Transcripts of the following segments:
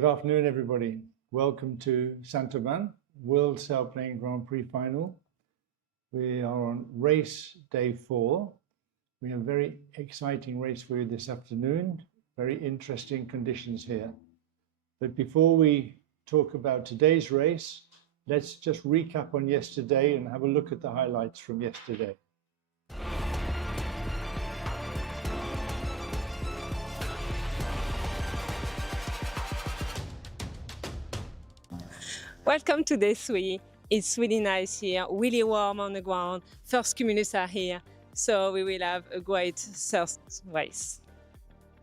Good afternoon, everybody. Welcome to Saint-Auban, World Sailplane Grand Prix Final. We are on race day 4. We have a very exciting race for you this afternoon. Very interesting conditions here. But before we talk about today's race, let's just recap on yesterday and have a look at the highlights from yesterday. Welcome to day 3. It's really nice here, really warm on the ground. First cumulus are here, so we will have a great third race.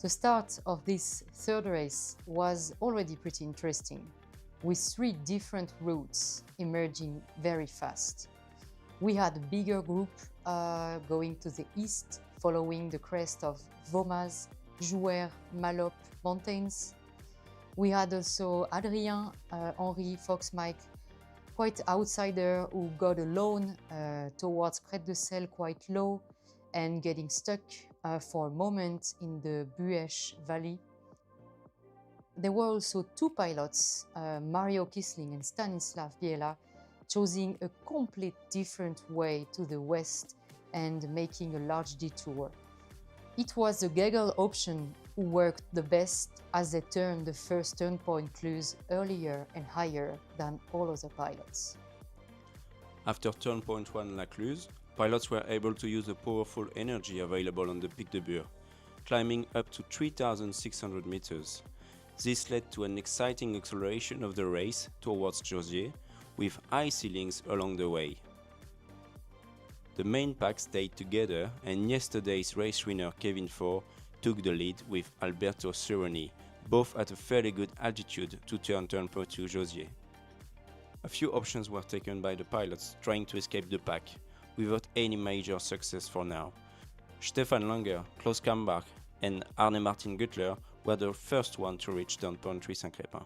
The start of this third race was already pretty interesting, with 3 different routes emerging very fast. We had a bigger group going to the east, following the crest of Vaumas, Jouer, Malop mountains. We had also Adrien, Henri, Fox Mike, quite outsider, who got alone towards Crête de Sel quite low and getting stuck for a moment in the Bueche Valley. There were also 2 pilots, Mario Kisling and Stanislav Biela, choosing a complete different way to the west and making a large detour. It was the Gaggle option who worked the best, as they turned the first turn point clues earlier and higher than all other pilots. After turn point 1 La Cluse, pilots were able to use the powerful energy available on the Pic de Bure, climbing up to 3,600 meters. This led to an exciting acceleration of the race towards Josier, with high ceilings along the way. The main pack stayed together, and yesterday's race winner Kevin Faure took the lead with Alberto Seroni, both at a fairly good altitude to turn point 2 Josier. A few options were taken by the pilots trying to escape the pack, without any major success for now. Stefan Langer, Klaus Kambach and Arne Martin Güttler were the first one to reach turn point 3 Saint-Crépin.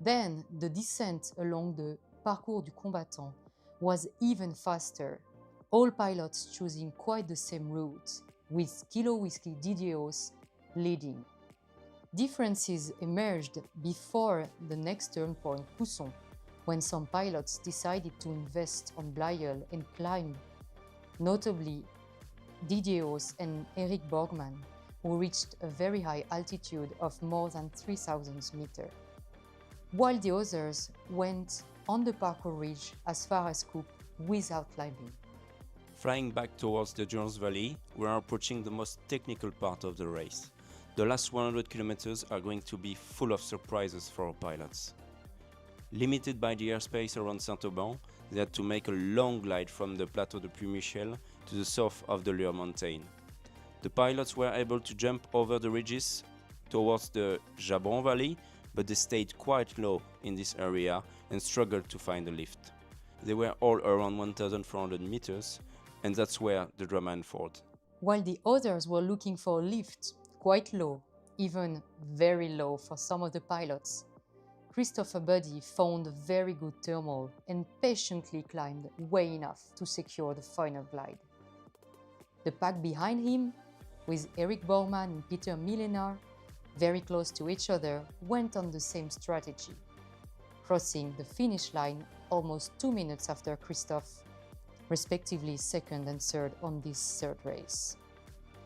Then the descent along the Parcours du Combattant was even faster, all pilots choosing quite the same route, with Kilo Whiskey Didios leading. Differences emerged before the next turn point, Pousson, when some pilots decided to invest on Bleyel and climb, notably Didios and Eric Borgman, who reached a very high altitude of more than 3,000 meters, while the others went on the parkour ridge as far as Coupe without climbing. Flying back towards the Durance Valley, we are approaching the most technical part of the race. The last 100 kilometers are going to be full of surprises for our pilots. Limited by the airspace around Saint-Auban, they had to make a long glide from the Plateau de Puy-Michel to the south of the Lure mountain. The pilots were able to jump over the ridges towards the Jabron Valley, but they stayed quite low in this area and struggled to find a lift. They were all around 1,400 meters, and that's where the drama unfolded. While the others were looking for a lift, quite low, even very low for some of the pilots, Christopher Buddy found a very good thermal and patiently climbed way enough to secure the final glide. The pack behind him, with Eric Borgman and Peter Millenaar, very close to each other, went on the same strategy, crossing the finish line almost 2 minutes after Christophe, respectively second and third on this third race.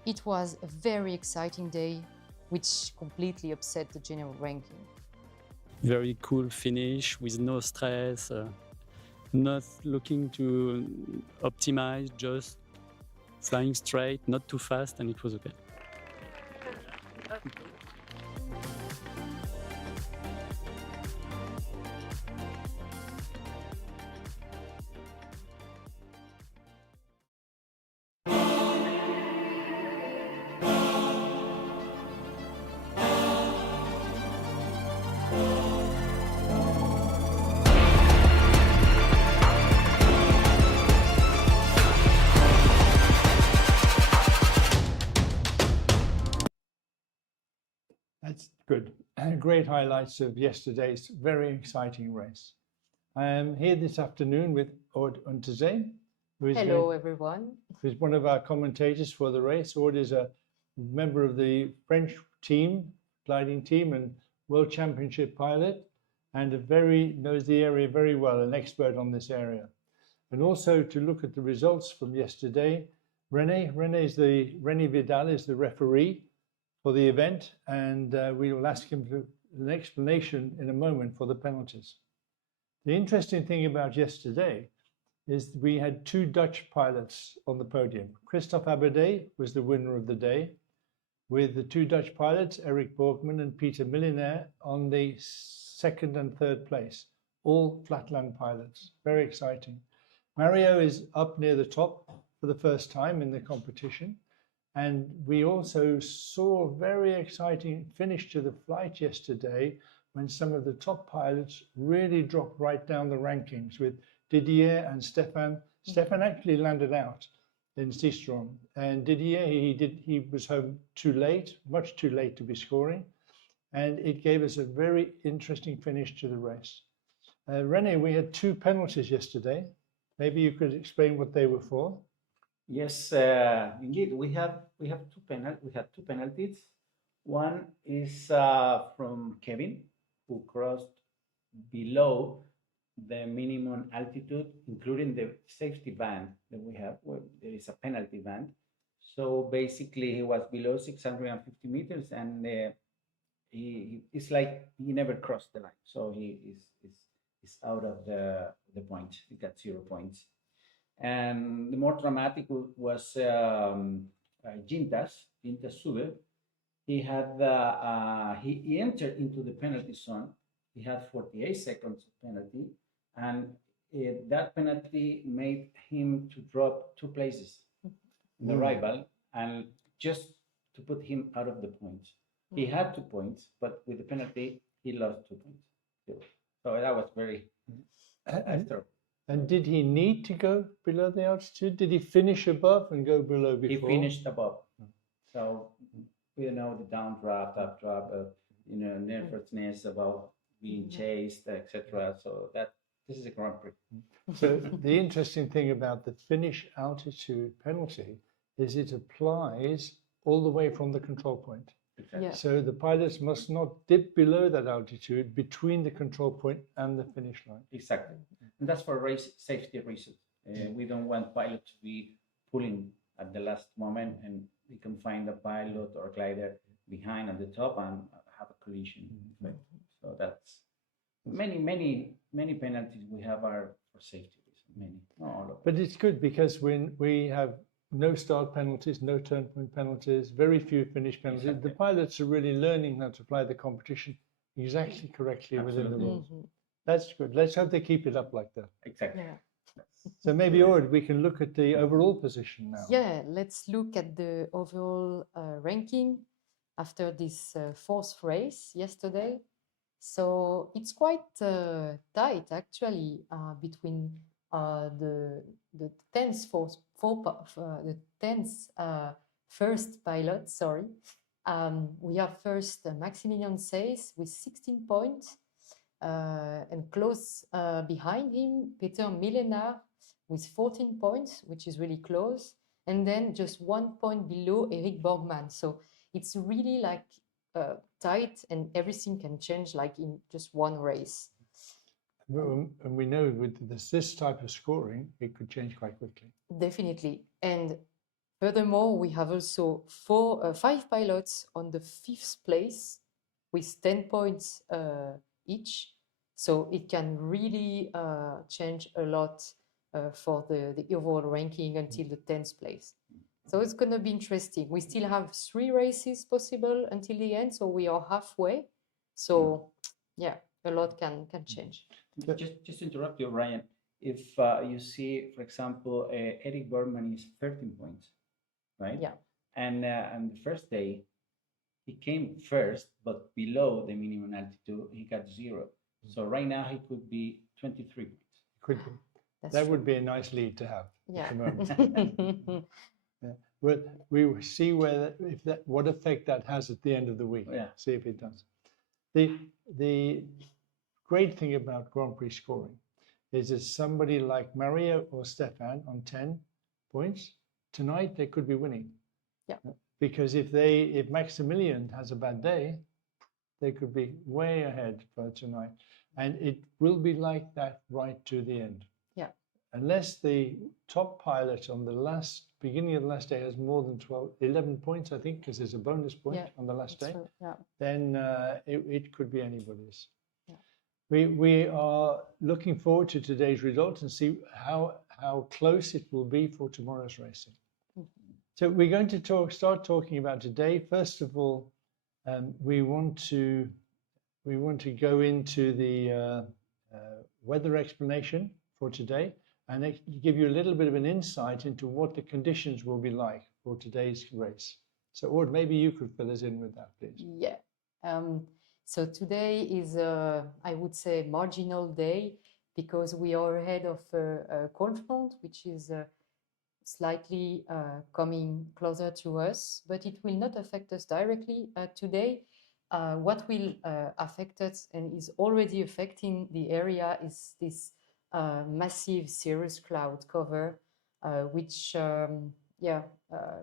It was a very exciting day, which completely upset the general ranking. Very cool finish with no stress, not looking to optimize, just flying straight, not too fast, and it was okay. That's good. Great highlights of yesterday's very exciting race. I am here this afternoon with Aude Unterzee, Hello, everyone. Who's one of our commentators for the race. Aude is a member of the French team, gliding team, and World Championship pilot and knows the area very well, an expert on this area. And also to look at the results from yesterday, René Vidal is the referee for the event, and we will ask him an explanation in a moment for the penalties. The interesting thing about yesterday is we had two Dutch pilots on the podium. Christophe Abadé was the winner of the day, with the two Dutch pilots, Eric Borgman and Peter Millinaire, on the second and third place, all flatland pilots. Very exciting. Mario is up near the top for the first time in the competition. And we also saw a very exciting finish to the flight yesterday when some of the top pilots really dropped right down the rankings with Didier and Stefan. Stefan actually landed out in Seastrom, and Didier, he was home too late, much too late to be scoring, and it gave us a very interesting finish to the race. René, we had two penalties yesterday. Maybe you could explain what they were for. Yes, indeed, we had two penalties. One is from Kevin, who crossed below the minimum altitude, including the safety band that we have. Well, there is a penalty band. So basically, he was below 650 meters, and it's like he never crossed the line. So he is out of the point. He got 0 points. And the more dramatic was Gintas Sube. He had he entered into the penalty zone. He had 48 seconds of penalty, and that penalty made him to drop 2 places in the rival, and just to put him out of the points. He had 2 points, but with the penalty, he lost 2 points. So that was very extra. And did he need to go below the altitude? Did he finish above and go below before? He finished above. So, you know, the downdraft, updraft, nervousness about being chased, etc. So this is a Grand Prix. So the interesting thing about the finish altitude penalty is it applies all the way from the control point. Exactly. Yeah. So the pilots must not dip below that altitude between the control point and the finish line. Exactly. And that's for race safety reasons. We don't want pilot to be pulling at the last moment, and we can find a pilot or glider behind at the top and have a collision. So that's many penalties we have are for safety reasons. Many, not all of them. But it's good because when we have no start penalties, no turn point penalties, very few finish penalties, Exactly. the pilots are really learning how to fly the competition exactly correctly within the rules. That's good. Let's hope they keep it up like that. Exactly. Yeah. So maybe, Ord, we can look at the overall position now. Yeah, let's look at the overall ranking after this fourth race yesterday. So it's quite tight actually between the 10th first pilot. Sorry, we have first Maximilian Seys with 16 points, and close behind him Peter Millinaire with 14 points, which is really close, and then just 1 point below Eric Borgman. So it's really like tight, and everything can change like in just one race. And we know with this type of scoring, it could change quite quickly. Definitely. And furthermore, we have also 5 pilots on the 5th place with 10 points each. So it can really change a lot for the overall ranking until the 10th place. So it's going to be interesting. We still have 3 races possible until the end, so we are halfway. So yeah, a lot can change. Just to interrupt you, Ryan. If you see, for example, Eric Borgman is 13 points, right? Yeah. And on the first day, he came first, but below the minimum altitude, he got 0. So right now he could be 23 points. Could be. That's That true. would be a nice lead to have Yeah. at the moment. Yeah. But we will see what effect that has at the end of the week. Yeah. See if it does. The great thing about Grand Prix scoring is that somebody like Mario or Stefan on 10 points tonight, they could be winning. Yeah. Because if Maximilian has a bad day, they could be way ahead for tonight. And it will be like that right to the end. Yeah. Unless the top pilot on the beginning of the last day has more than 11 points, I think, because there's a bonus point on the last day, true. Yeah. then it could be anybody's. Yeah. We are looking forward to today's results and see how close it will be for tomorrow's racing. Mm-hmm. So we're going to start talking about today. First of all, we want to go into the weather explanation for today and give you a little bit of an insight into what the conditions will be like for today's race. So, Ord, maybe you could fill us in with that, please. Yeah. So today is, I would say, marginal day because we are ahead of a cold front, which is slightly coming closer to us, but it will not affect us directly today. What will affect us and is already affecting the area is this massive cirrus cloud cover, which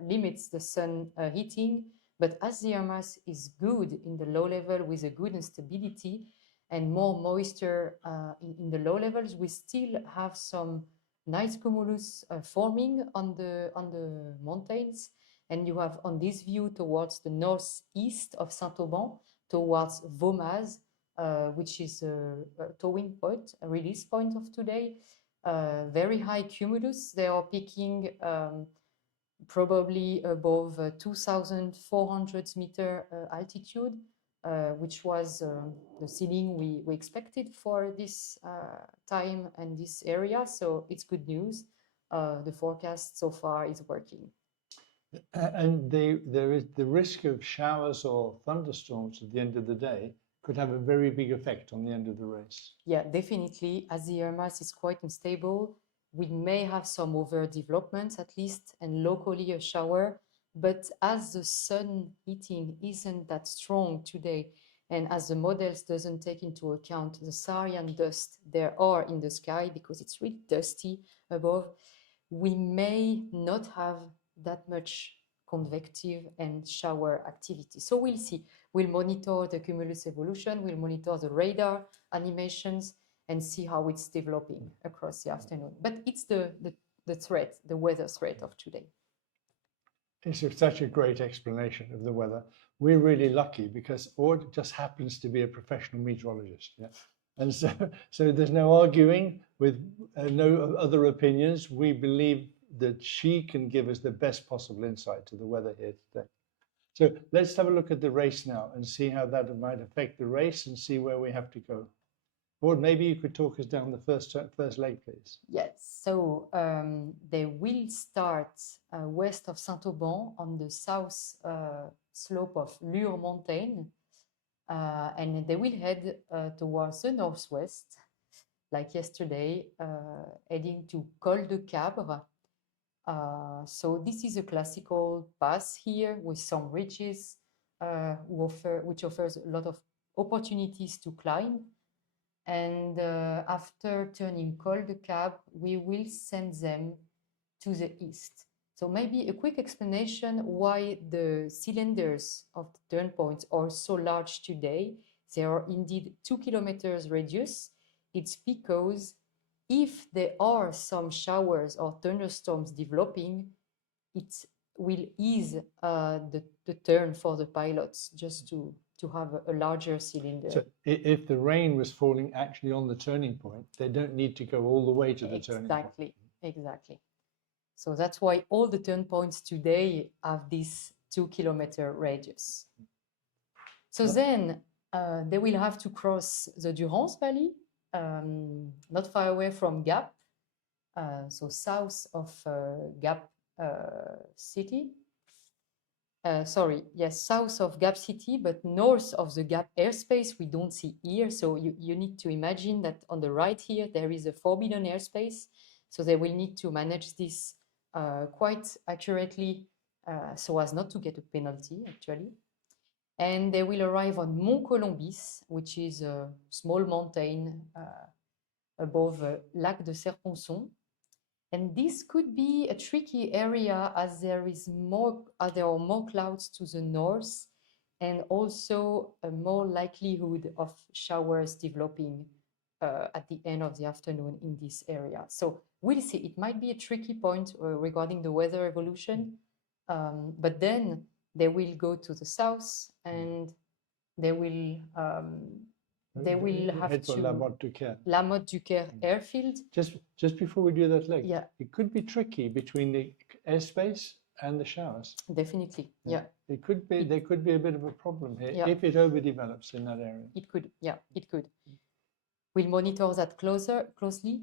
limits the sun heating. But as the air mass is good in the low level with a good instability and more moisture in the low levels, we still have some nice cumulus forming on the mountains. And you have on this view towards the northeast of Saint-Auban, towards Vaumaz, which is a towing point, a release point of today. Very high cumulus. They are peaking probably above 2,400 meter altitude, which was the ceiling we expected for this time and this area. So it's good news. The forecast so far is working. And there is the risk of showers or thunderstorms at the end of the day could have a very big effect on the end of the race. Yeah, definitely. As the air mass is quite unstable, we may have some overdevelopments at least, and locally a shower. But as the sun heating isn't that strong today, and as the models doesn't take into account the Saharian dust there are in the sky because it's really dusty above, we may not have that much convective and shower activity. So we'll see. We'll monitor the cumulus evolution, we'll monitor the radar animations and see how it's developing across the afternoon. But it's the threat, the weather threat of today. It's such a great explanation of the weather. We're really lucky because Ord just happens to be a professional meteorologist. Yeah? And so there's no arguing with no other opinions. We believe that she can give us the best possible insight to the weather here today. So let's have a look at the race now and see how that might affect the race and see where we have to go. Ord, maybe you could talk us down the first leg, please. Yes, so they will start west of Saint-Auban on the south slope of Lure Mountain, and they will head towards the northwest, like yesterday, heading to Col de Cabre. So this is a classical pass here with some ridges which offers a lot of opportunities to climb. And after turning Col de Cabre, we will send them to the east. So maybe a quick explanation why the cylinders of the turn points are so large today. They are indeed 2 kilometers radius. It's because if there are some showers or thunderstorms developing, it will ease the turn for the pilots just to have a larger cylinder. So if the rain was falling actually on the turning point, they don't need to go all the way to the turning point. Exactly. So that's why all the turn points today have this 2 kilometer radius. So then they will have to cross the Durance Valley, not far away from Gap, so south of Gap City. South of Gap City, but north of the Gap airspace we don't see here. So you need to imagine that on the right here, there is a forbidden airspace. So they will need to manage this quite accurately so as not to get a penalty, actually. And they will arrive on Mont Colombis, which is a small mountain above Lac de Serponçon. And this could be a tricky area as there are more clouds to the north and also a more likelihood of showers developing at the end of the afternoon in this area. So we'll see. It might be a tricky point regarding the weather evolution, but then they will go to the south and they will have head for to La Motte-du-Caire. La Motte-du-Caire airfield. Just before we do that leg, Yeah. it could be tricky between the airspace and the showers. Definitely, yeah. It could be. There could be a bit of a problem here Yeah. if it overdevelops in that area. It could, yeah, it could. We'll monitor that closely.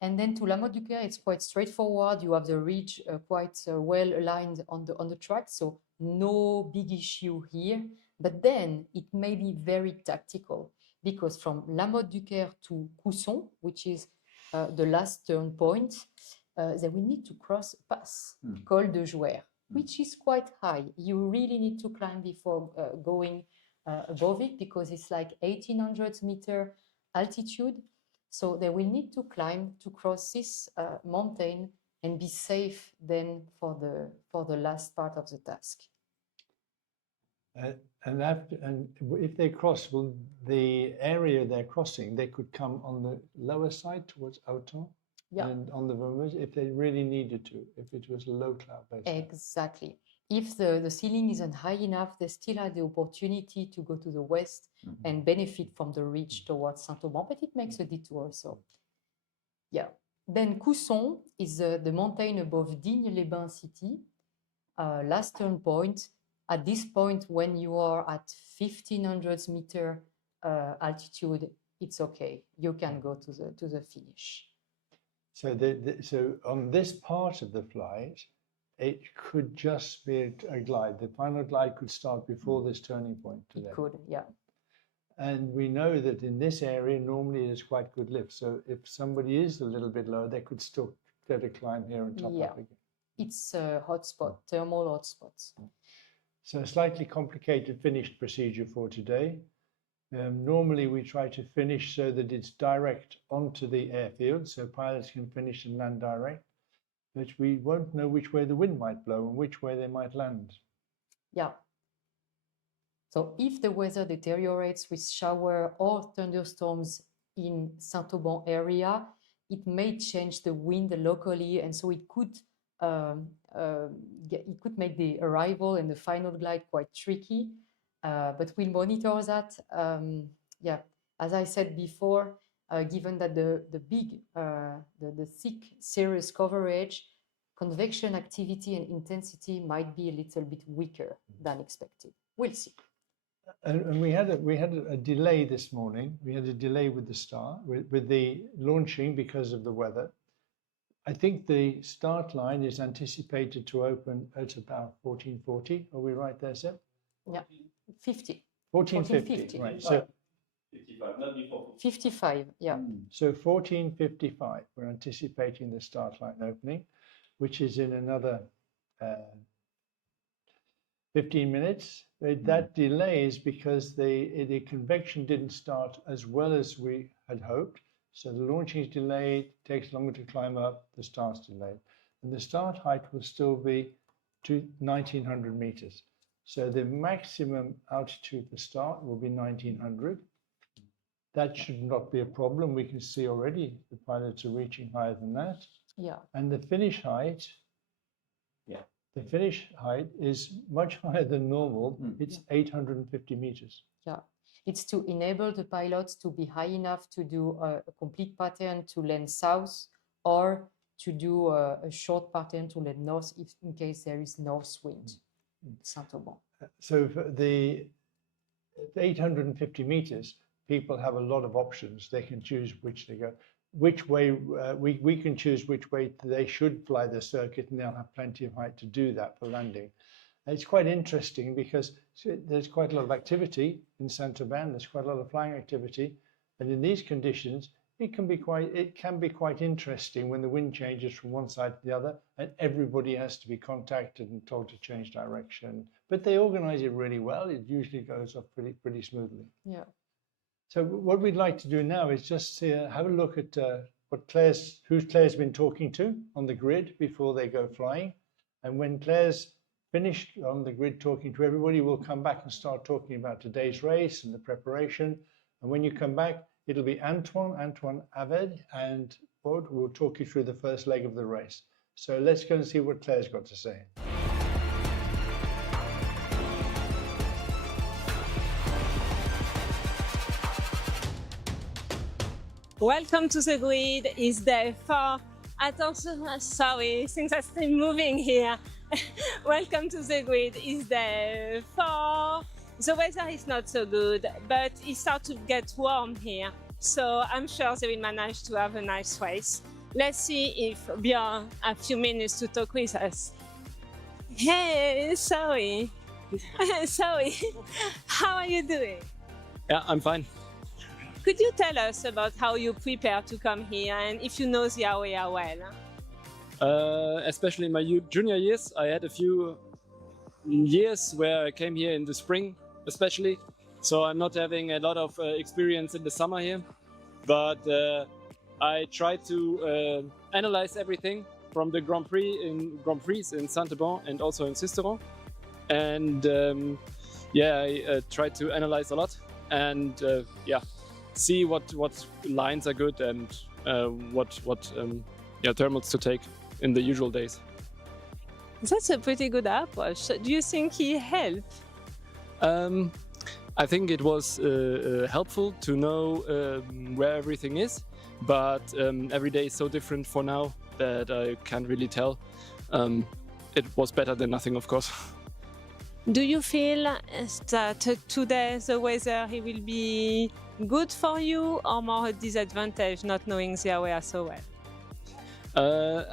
And then to La Motte-du-Caire, it's quite straightforward. You have the ridge quite well aligned on the track, so no big issue here. But then it may be very tactical, because from La Motte-du-Caire to Cousson, which is the last turn point, they will need to cross a pass, Col de Jouer, which is quite high. You really need to climb before going above it, because it's like 1800 meter altitude. So they will need to climb to cross this mountain and be safe then for the last part of the task. And if they cross, well, the area they're crossing, they could come on the lower side towards Auton, Yeah. and on the Vosges if they really needed to, if it was a low cloud base. Exactly. If the ceiling isn't high enough, they still have the opportunity to go to the west and benefit from the ridge towards Saint-Auban, but it makes a detour. So, yeah. Then Cousson is the mountain above Digne-les-Bains city. Last turn point. At this point, when you are at 1500 meter altitude, it's okay. You can go to the finish. So, so on this part of the flight, it could just be a glide. The final glide could start before this turning point today. It could, yeah. And we know that in this area, normally there's quite good lift. So if somebody is a little bit lower, they could still get a climb here and top up again. It's a hotspot, thermal hotspots. So a slightly complicated finished procedure for today. Normally we try to finish so that it's direct onto the airfield, so pilots can finish and land direct, but we won't know which way the wind might blow and which way they might land. Yeah. So if the weather deteriorates with shower or thunderstorms in Saint-Auban area, it may change the wind locally, and so it could make the arrival and the final glide quite tricky. But we'll monitor that. Yeah, as I said before, given that the thick cirrus coverage, convection activity and intensity might be a little bit weaker than expected. We'll see. And we had a delay this morning. We had a delay with the start, with the launching because of the weather. I think the start line is anticipated to open at about 14:40. Are we right there, Seb? Yeah, 50. 14:50, right. So 55, not before. 55, yeah. So 14:55, we're anticipating the start line opening, which is in another 15 minutes. That delay is because the convection didn't start as well as we had hoped. So the launching is delayed, takes longer to climb up, the start's delayed. And the start height will still be to 1900 meters. So the maximum altitude to start will be 1900. That should not be a problem. We can see already the pilots are reaching higher than that. Yeah. And the finish height, the finish height is much higher than normal. It's 850 meters. Yeah. It's to enable the pilots to be high enough to do a complete pattern to land south, or to do a short pattern to land north if in case there is north wind. Saint-Auban. So for the 850 meters, people have a lot of options. They can choose which they go. Which way, we can choose which way they should fly the circuit, and they'll have plenty of height to do that for landing. It's quite interesting because there's quite a lot of activity in Saint-Auban. There's quite a lot of flying activity, and in these conditions, it can be quite interesting when the wind changes from one side to the other, and everybody has to be contacted and told to change direction. But they organize it really well. It usually goes off pretty smoothly. Yeah. So what we'd like to do now is just have a look at who Claire's been talking to on the grid before they go flying, and when Claire's finished on the grid talking to everybody, we'll come back and start talking about today's race and the preparation. And when you come back, it'll be Antoine Aved, and Aude will talk you through the first leg of the race. So let's go and see what Claire's got to say. Welcome to the grid. It's day 4. Attention, sorry, since I'm still moving here. Welcome to the grid. It's day 4. The weather is not so good, but it starts to get warm here. So I'm sure they will manage to have a nice race. Let's see if Björn has a few minutes to talk with us. Hey, sorry. Sorry. How are you doing? Yeah, I'm fine. Could you tell us about how you prepare to come here and if you know the area well? Especially in my junior years, I had a few years where I came here in the spring, especially. So I'm not having a lot of experience in the summer here, but I try to analyze everything from the Grand Prix in Saint-Auban and also in Sisteron. And I try to analyze a lot and see what lines are good and what thermals to take in the usual days. That's a pretty good approach. Do you think he helped? I think it was helpful to know where everything is, but every day is so different for now that I can't really tell. It was better than nothing, of course. Do you feel that today the weather will be good for you or more a disadvantage not knowing the area so well?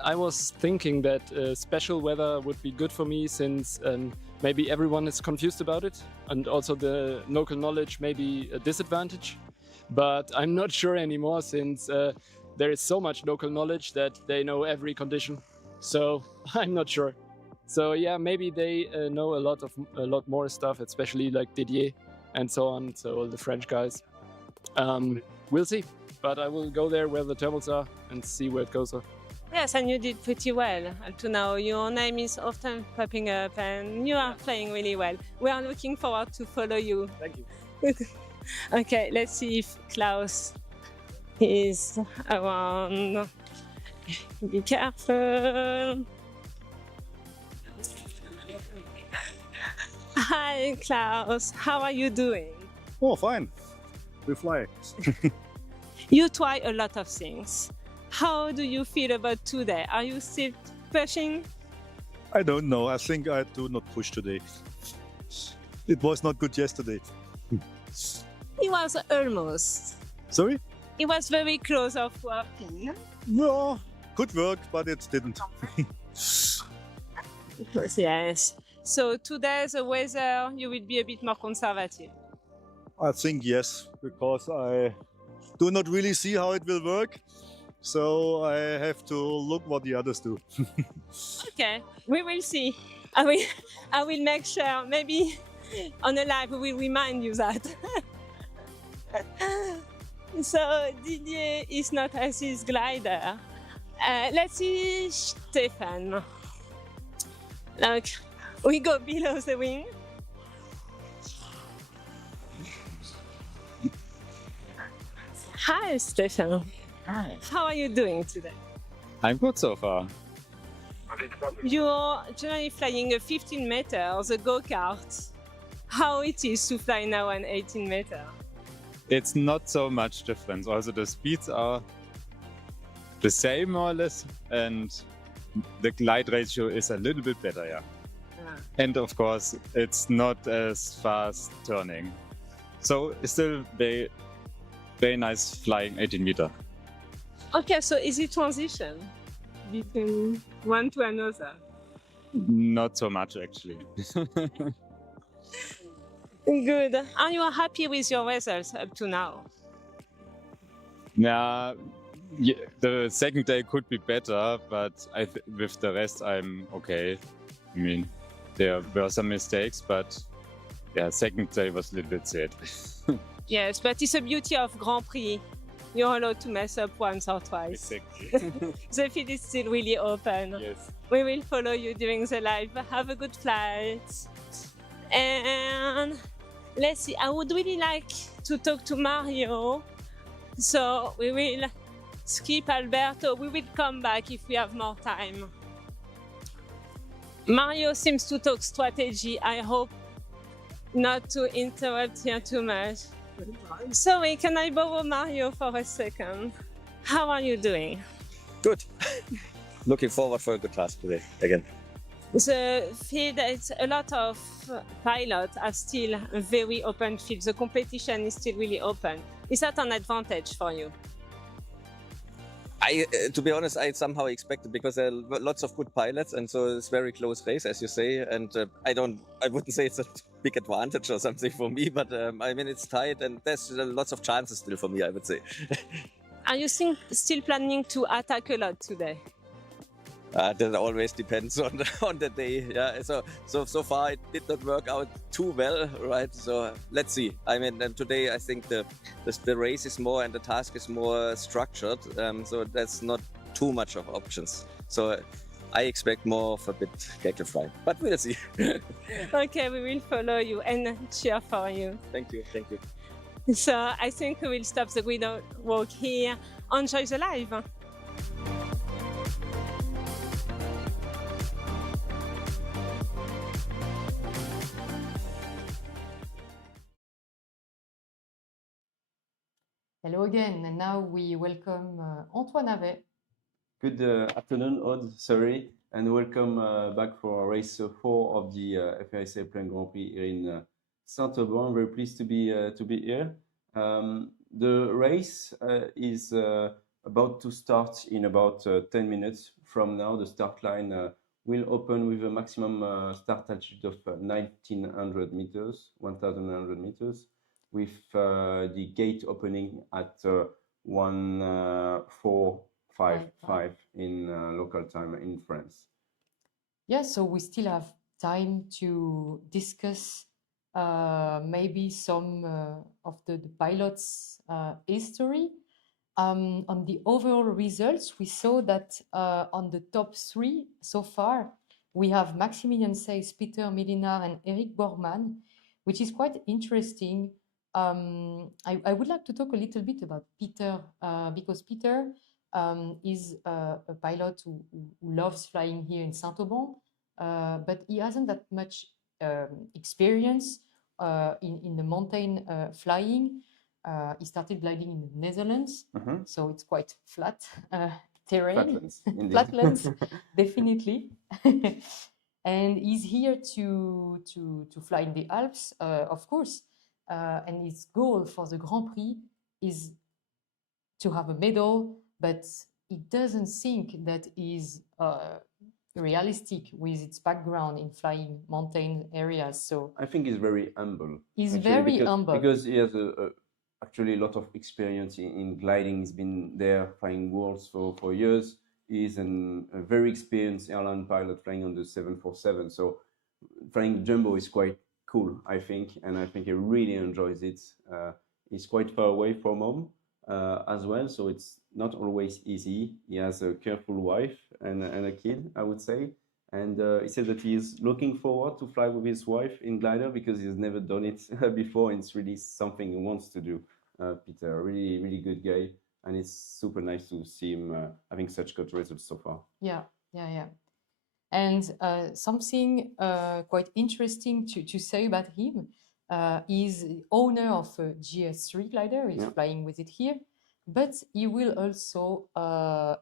I was thinking that special weather would be good for me since maybe everyone is confused about it and also the local knowledge may be a disadvantage. But I'm not sure anymore since there is so much local knowledge that they know every condition. So I'm not sure. So yeah, maybe they know a lot more stuff, especially like Didier and so on. So all the French guys. We'll see. But I will go there where the thermals are and see where it goes. Yes, and you did pretty well up to now. Your name is often popping up and you are playing really well. We are looking forward to follow you. Thank you. Okay, let's see if Klaus is around. Be careful. Hi, Klaus. How are you doing? Oh, fine. We fly. You try a lot of things. How do you feel about today? Are you still pushing? I don't know. I think I do not push today. It was not good yesterday. It was almost. Sorry? It was very close of working. No, good work, but it didn't. Yes. So today the weather, you will be a bit more conservative. I think yes, because I do not really see how it will work. So I have to look what the others do. Okay, we will see. I will make sure, maybe on the live we will remind you that. So Didier is not as his glider. Let's see Stefan. Look, we go below the wing. Hi, Stefan. Hi. How are you doing today? I'm good so far. You're generally flying a 15 meters, a go-kart. How it is to fly now an 18 meter? It's not so much difference. Also the speeds are the same more or less, and the glide ratio is a little bit better, yeah. And of course, it's not as fast turning. So it's still very, very nice flying 18 meter. Okay, so is it transition between one to another? Not so much actually. Good. Are you happy with your results up to now? Yeah, the second day could be better, but with the rest I'm okay. I mean, there were some mistakes, but yeah, second day was a little bit sad. Yes, but it's a beauty of Grand Prix. you're allowed to mess up once or twice. Exactly. The field is still really open. Yes. We will follow you during the live. Have a good flight. And let's see, I would really like to talk to Mario. So we will skip Alberto. We will come back if we have more time. Mario seems to talk strategy. I hope not to interrupt here too much. Sorry, can I borrow Mario for a second? How are you doing? Good. Looking forward for a good class today again. The field, it's a lot of pilots are still a very open field. The competition is still really open. Is that an advantage for you? To be honest, I somehow expected because there are lots of good pilots, and so it's very close race, as you say. And I wouldn't say it's a big advantage or something for me, but I mean it's tight, and there's lots of chances still for me, I would say. Are you still planning to attack a lot today? That always depends on the day. Yeah. So far it did not work out too well, right? So let's see. I mean, today I think the race is more and the task is more structured. So there's not too much of options. So I expect more of a bit cake flying, but we'll see. Okay, we will follow you and cheer for you. Thank you. Thank you. So I think we will stop the grid walk here. Enjoy the live. Hello again, and now we welcome Antoine Avet. Good afternoon, Aude, Serie, and welcome back for race 4 of the Sailplane Grand Prix here in Saint-Auban. Very pleased to be here. The race is about to start in about 10 minutes from now. The start line will open with a maximum start altitude of 1,900 meters, 1,100 meters. With the gate opening at 1455 in local time in France. Yeah, so we still have time to discuss maybe some of the pilots' history. On the overall results, we saw that on the top 3 so far, we have Maximilian Seyss, Peter Milinar, and Eric Bormann, which is quite interesting. I would like to talk a little bit about Peter because Peter is a pilot who loves flying here in Saint-Auban, but he hasn't that much experience in the mountain flying. He started gliding in the Netherlands, so it's quite flat terrain, flatlands, definitely. And he's here to fly in the Alps, of course. And his goal for the Grand Prix is to have a medal, but he doesn't think that is realistic with its background in flying mountain areas. So I think he's very humble. He's very humble because he has actually a lot of experience in gliding. He's been there flying worlds for years. He's a very experienced airline pilot flying on the 747. So flying the Jumbo is quite cool, I think, and I think he really enjoys it. He's quite far away from home as well, so it's not always easy. He has a careful wife and a kid, I would say, and he said that he is looking forward to fly with his wife in glider because he's never done it before, and it's really something he wants to do. Peter, really good guy, and it's super nice to see him having such good results so far. Yeah. And something quite interesting to say about him is the owner of a GS3 glider. He's flying with it here, but he will also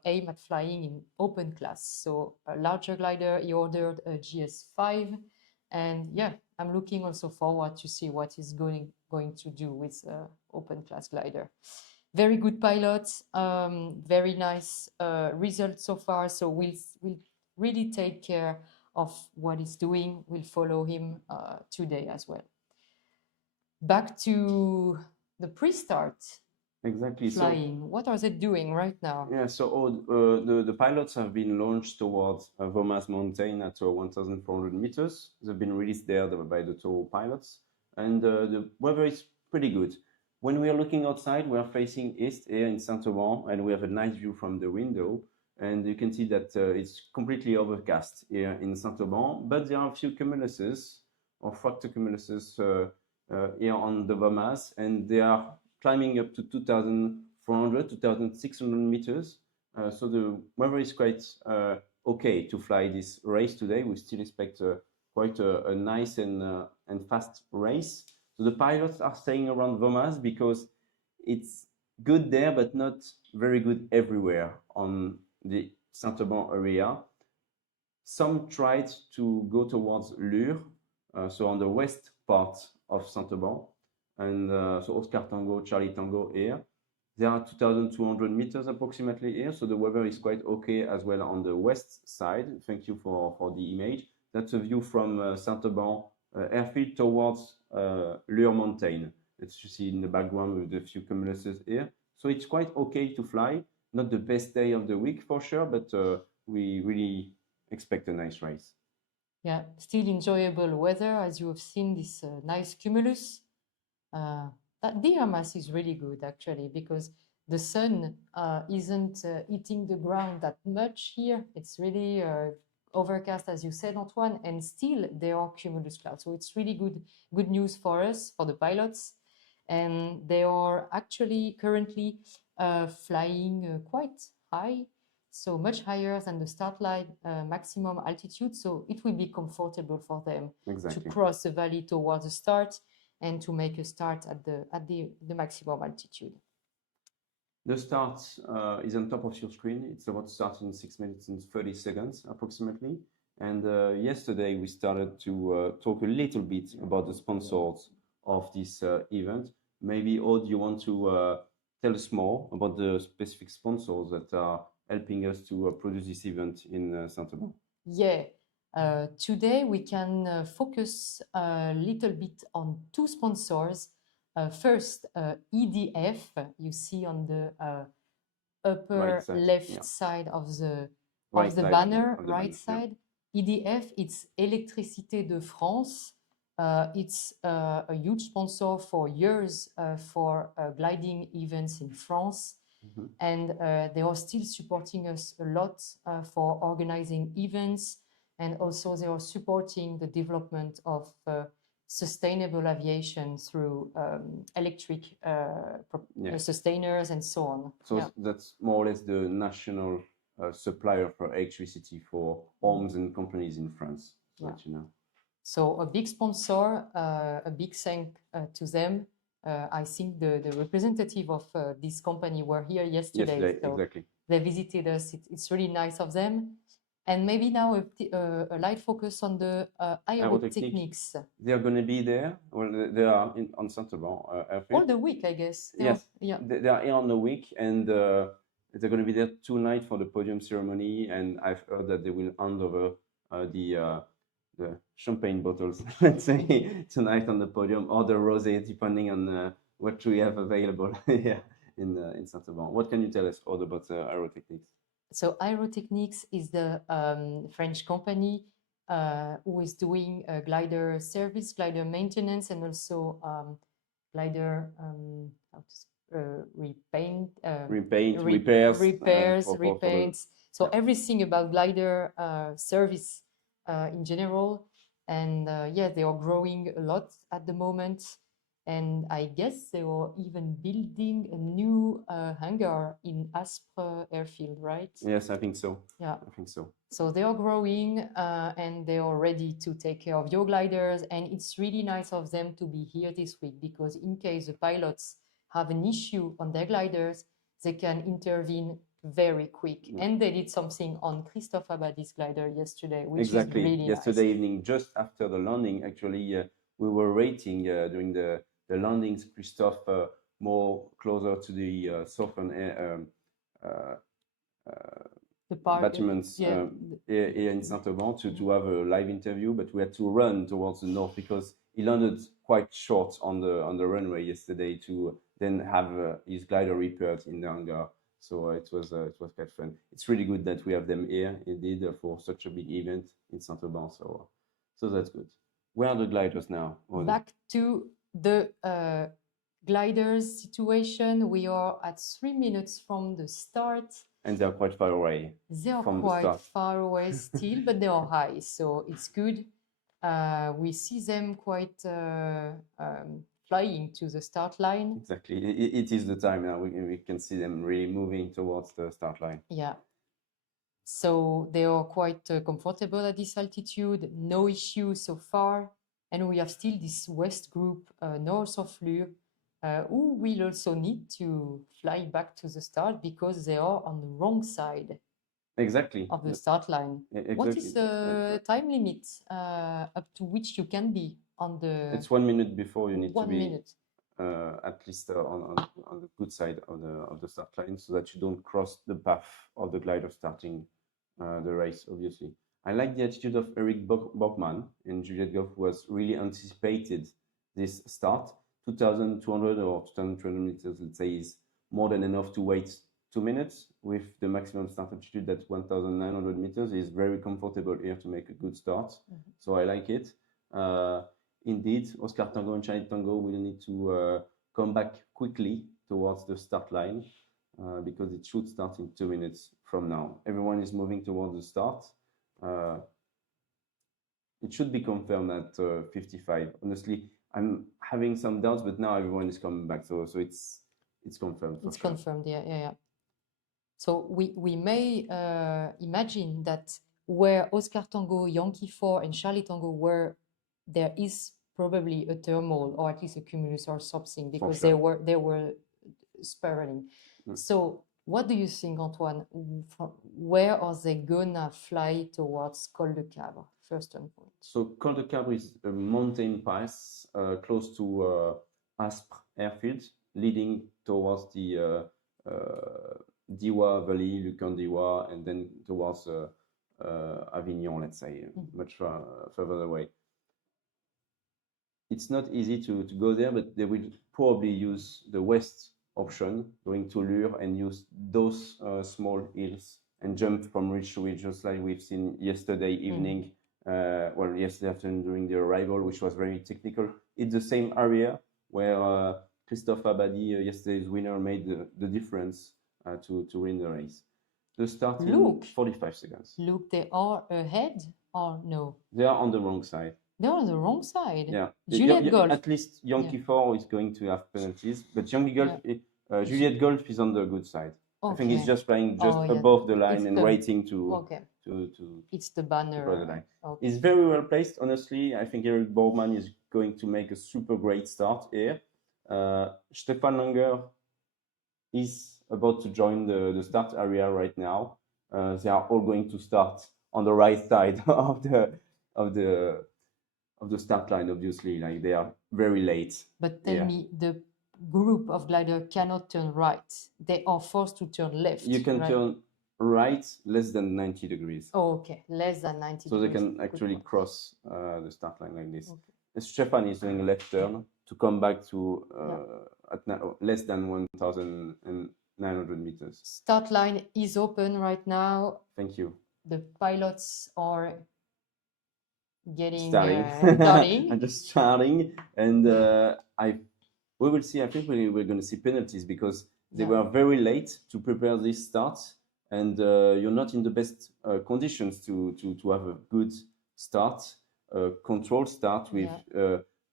aim at flying in open class. So a larger glider, he ordered a GS5. And yeah, I'm looking also forward to see what he's going to do with open class glider. Very good pilot, very nice results so far. So we'll really take care of what he's doing. We'll follow him today as well. Back to the pre-start. Exactly. Flying. So, what are they doing right now? Yeah, so the pilots have been launched towards Vomas Mountain at 1,400 meters. They've been released there by the tow pilots, and the weather is pretty good. when we are looking outside, we are facing east here in Saint-Auban, and we have a nice view from the window. And you can see that it's completely overcast here in Saint-Auban, but there are a few cumuluses or fractocumuluses here on the Vomas, and they are climbing up to 2,400, 2,600 meters. So the weather is quite okay to fly this race today. We still expect quite a nice and fast race. So the pilots are staying around Vomas because it's good there, but not very good everywhere on the Saint-Auban area. Some tried to go towards Lure, so on the west part of Saint-Auban, and so Oscar Tango, Charlie Tango here. There are 2,200 meters approximately here, so the weather is quite okay as well on the west side. Thank you for the image. That's a view from Saint-Auban airfield towards Lure Mountain. As you see in the background with a few cumuluses here. So it's quite okay to fly. Not the best day of the week for sure, but we really expect a nice race. Yeah, still enjoyable weather, as you have seen this nice cumulus. The air mass is really good actually, because the sun isn't hitting the ground that much here. It's really overcast, as you said, Antoine, and still there are cumulus clouds. So it's really good news for us, for the pilots. And they are actually currently flying quite high, so much higher than the start line maximum altitude. So it will be comfortable for them to cross the valley towards the start and to make a start at the maximum altitude. The start is on top of your screen. It's about to start in 6 minutes and 30 seconds approximately. And yesterday we started to talk a little bit about the sponsors of this event. Maybe, Aude, you want to tell us more about the specific sponsors that are helping us to produce this event in Saint-Auban? Yeah, today we can focus a little bit on two sponsors. First, EDF, you see on the upper left side of the banner, right side. EDF, it's Électricité de France. It's a huge sponsor for years for gliding events in France. Mm-hmm. And they are still supporting us a lot for organizing events. And also they are supporting the development of sustainable aviation through electric sustainers and so on. So that's more or less the national supplier for electricity for homes and companies in France. You know. So a big sponsor, a big thank to them. I think the representative of this company were here yesterday. So exactly. They visited us. It's really nice of them. And maybe now a light focus on the aerotechnics. They are going to be there. Well, they are on Saint-Auban airfield. All the week, I guess. They are here on the week, and they're going to be there tonight for the podium ceremony. And I've heard that they will hand over the champagne bottles, let's say, tonight on the podium, or the rosé, depending on what we have available here in Saint-Auban. What can you tell us all about aerotechnics? So Aerotechnics is the French company who is doing glider service, glider maintenance, and also glider repairs, repaints. So everything about glider service in general. And they are growing a lot at the moment. And I guess they are even building a new hangar in Aspre airfield, right? Yes, I think so. Yeah, I think so. So they are growing and they are ready to take care of your gliders. And it's really nice of them to be here this week, because in case the pilots have an issue on their gliders, they can intervene very quick. Yeah. And they did something on Christophe Abadi's glider yesterday, which is really yesterday nice. Evening, just after the landing, actually, we were rating during the landings, Christophe more closer to the southern battlements here in Saint-Auban to have a live interview, but we had to run towards the north because he landed quite short on the runway yesterday to then have his glider repaired in the hangar. So it was quite fun. It's really good that we have them here indeed for such a big event in Saint-Auban. So that's good. Where are the gliders now? Back to the gliders situation, we are at 3 minutes from the start. And they're quite far away. They are from the quite start. far away still, but they are high, so it's good. We see them quite flying to the start line. Exactly. It is the time now. We can see them really moving towards the start line. Yeah. So they are quite comfortable at this altitude, no issue so far. And we have still this west group north of Lure, who will also need to fly back to the start because they are on the wrong side Exactly. of the start line. Exactly. What is the time limit up to which you can be on the... It's 1 minute before you need to 1 be minute. at least on the good side of the start line, so that you don't cross the path of the glider starting the race. Obviously, I like the attitude of Eric Borgman and Juliette Goff, who has really anticipated this start. 2,200 or 2,300 meters, let's say, is more than enough to wait 2 minutes. With the maximum start altitude at 1,900 meters, is very comfortable here to make a good start. So I like it. Indeed, Oscar Tango and Charlie Tango will need to come back quickly towards the start line because it should start in 2 minutes from now. Everyone is moving towards the start. It should be confirmed at 55. Honestly, I'm having some doubts, but now everyone is coming back, so it's confirmed. It's sure. confirmed, yeah. So we may imagine that where Oscar Tango, Yankee 4, and Charlie Tango were, there is probably a thermal or at least a cumulus or something because sure. they were spiraling. So what do you think, Antoine? Where are they gonna fly towards Col de Cabre, first endpoint? So Col de Cabre is a mountain pass close to Aspre airfield, leading towards the Diwa Valley, Lucan-Diwa, and then towards Avignon, let's say, much further away. It's not easy to go there, but they will probably use the west option, going to Lure, and use those small hills and jump from ridge to ridge, just like we've seen yesterday evening, yesterday afternoon during the arrival, which was very technical. It's the same area where Christophe Abadi, yesterday's winner, made the difference to win the race. The start in 45 seconds. Look, they are ahead or no? They are on the wrong side. They're on the wrong side. Yeah. Juliette Golf. At least Yankee 4 is going to have penalties, but Juliette Golf is on the good side. Okay. I think he's just flying above the line and waiting to it's the banner. The line. It's very well placed, honestly. I think Eric Borgman is going to make a super great start here. Stefan Langer is about to join the start area right now. They are all going to start on the right side of the start line, obviously. Like, they are very late. But tell me, the group of glider cannot turn right. They are forced to turn left. You can turn right less than 90 degrees. Oh, okay, less than 90 so degrees. They can actually cross the start line like this. Stefan is doing a left turn to come back to at less than 1,900 meters. Start line is open right now. Thank you. The pilots are starting. I'm just starting, and we will see. I think we're going to see penalties because they were very late to prepare this start, and you're not in the best conditions to have a good start, controlled start with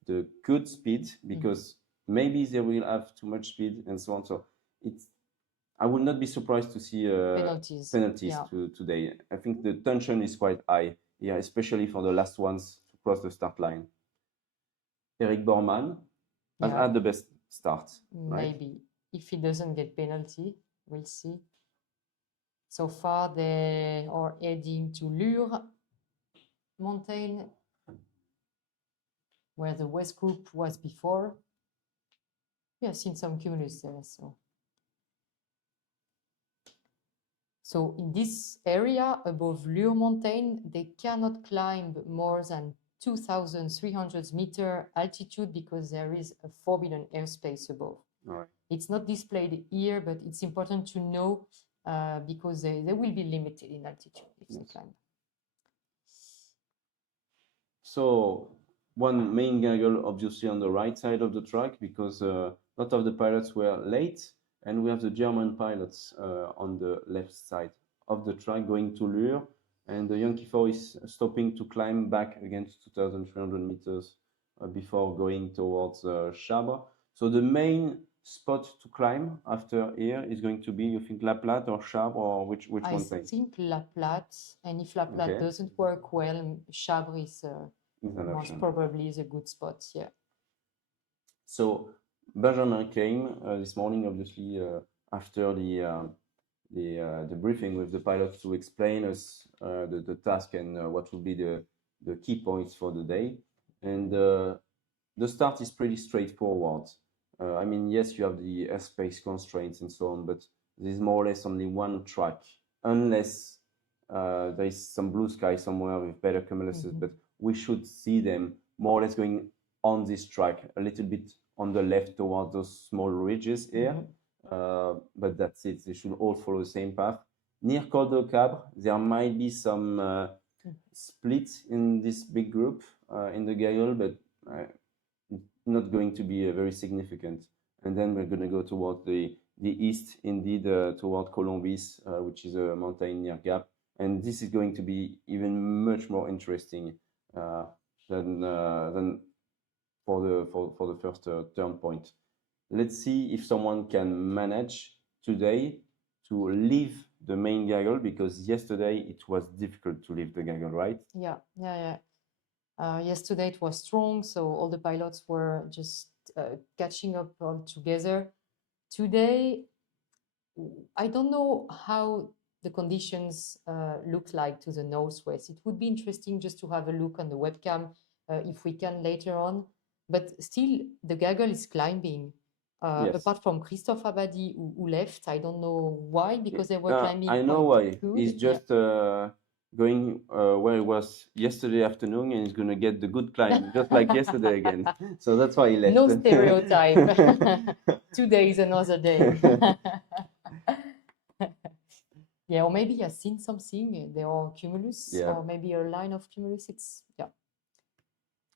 the good speed, because maybe they will have too much speed and so on. So I would not be surprised to see penalties today. I think the tension is quite high. Yeah, especially for the last ones to cross the start line. Eric Borgman has had the best start. Maybe. If he doesn't get penalty, we'll see. So far, they are heading to Lure Mountain, where the West Group was before. We have seen some cumulus there, So in this area above Lure Mountain, they cannot climb more than 2,300 meter altitude because there is a forbidden airspace above. It's not displayed here, but it's important to know because they will be limited in altitude if they climb. So one main gaggle obviously on the right side of the track, because lot of the pilots were late, and we have the German pilots on the left side of the track going to Lure, and the Yankee 4 is stopping to climb back against 2,300 meters before going towards Chabre. So the main spot to climb after here is going to be, you think, La Platte or Chabre, or which I mountain? think La Platte, and if La Platte Okay. doesn't work well, Chabre is Is an most option. probably is a good spot. Yeah. So Benjamin came this morning, obviously, after the briefing with the pilots to explain us the task and what would be the key points for the day. And the start is pretty straightforward. I mean, yes, you have the airspace constraints and so on, but there's more or less only one track, unless there is some blue sky somewhere with better cumuluses, but we should see them more or less going on this track, a little bit on the left towards those small ridges here. But that's it. They should all follow the same path. Near Col de Cabre, there might be some split in this big group in the Gaillol, but not going to be very significant. And then we're going to go towards the east, indeed, toward Colombis, which is a mountain near Gap. And this is going to be even much more interesting than for the first turn point. Let's see if someone can manage today to leave the main gaggle, because yesterday it was difficult to leave the gaggle, right? Yeah. Yesterday it was strong, so all the pilots were just catching up all together. Today, I don't know how the conditions look like to the northwest. It would be interesting just to have a look on the webcam if we can later on. But still, the gaggle is climbing. Yes. Apart from Christophe Abadi who left, I don't know why, because they were climbing. I know why. Good. He's just going where he was yesterday afternoon, and he's going to get the good climb, just like yesterday again. So that's why he left. No stereotype. Today is another day. Yeah, or maybe he has seen something. There are cumulus, or maybe a line of cumulus.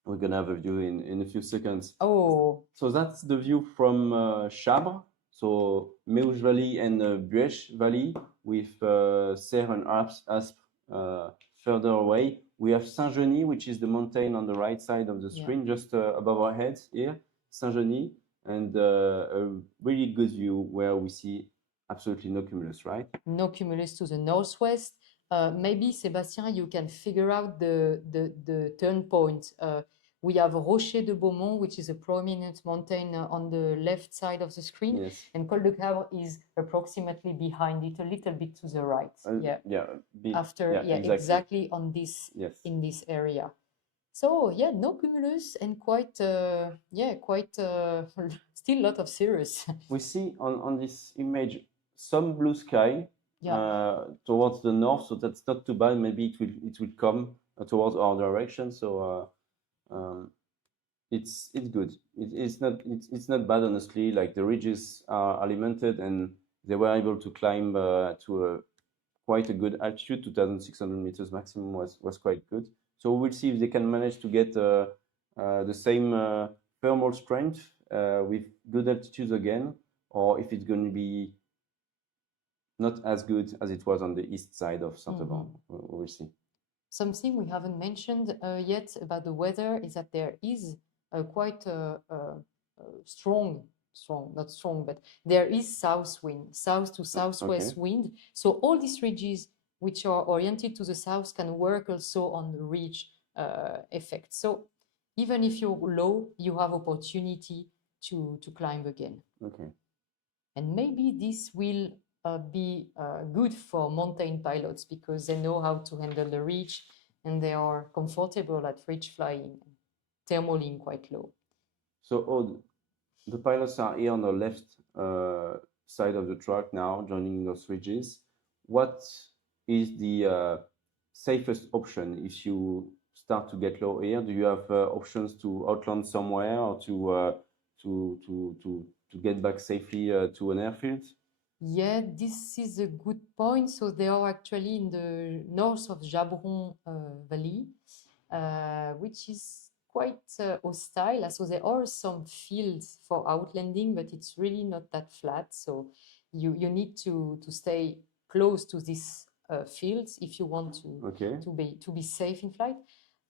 We're going to have a view in a few seconds. Oh. So that's the view from Chabre, so Meuge Valley and Buèche Valley, with Serre and Aspre further away. We have Saint-Genis, which is the mountain on the right side of the screen, just above our heads here, Saint-Genis, and a really good view where we see absolutely no cumulus, right? No cumulus to the northwest. Maybe, Sébastien, you can figure out the turn point. We have Rocher de Beaumont, which is a prominent mountain on the left side of the screen, and Col de Cabre is approximately behind it, a little bit to the right. Exactly on this in this area. So no cumulus, and quite still a lot of cirrus. We see on this image some blue sky towards the north, so that's not too bad. Maybe it will come towards our direction. So it's good. It's not bad, honestly. Like, the ridges are alimented, and they were able to climb to quite a good altitude. 2,600 meters maximum was quite good. So we'll see if they can manage to get the same thermal strength with good altitudes again, or if it's going to be not as good as it was on the east side of Saint-Auban. We'll see. Something we haven't mentioned yet about the weather is that there is quite a not strong, but there is south wind, south to southwest wind. So all these ridges which are oriented to the south can work also on the ridge effect. So even if you're low, you have opportunity to climb again. Okay. And maybe this will be good for mountain pilots, because they know how to handle the ridge, and they are comfortable at ridge flying, thermaling quite low. So the pilots are here on the left side of the track now, joining those ridges. What is the safest option if you start to get low here? Do you have options to outland somewhere, or to get back safely to an airfield? Yeah, this is a good point. So they are actually in the north of Jabron Valley, which is quite hostile. So there are some fields for outlanding, but it's really not that flat. So you need to stay close to these fields if you want to be safe in flight.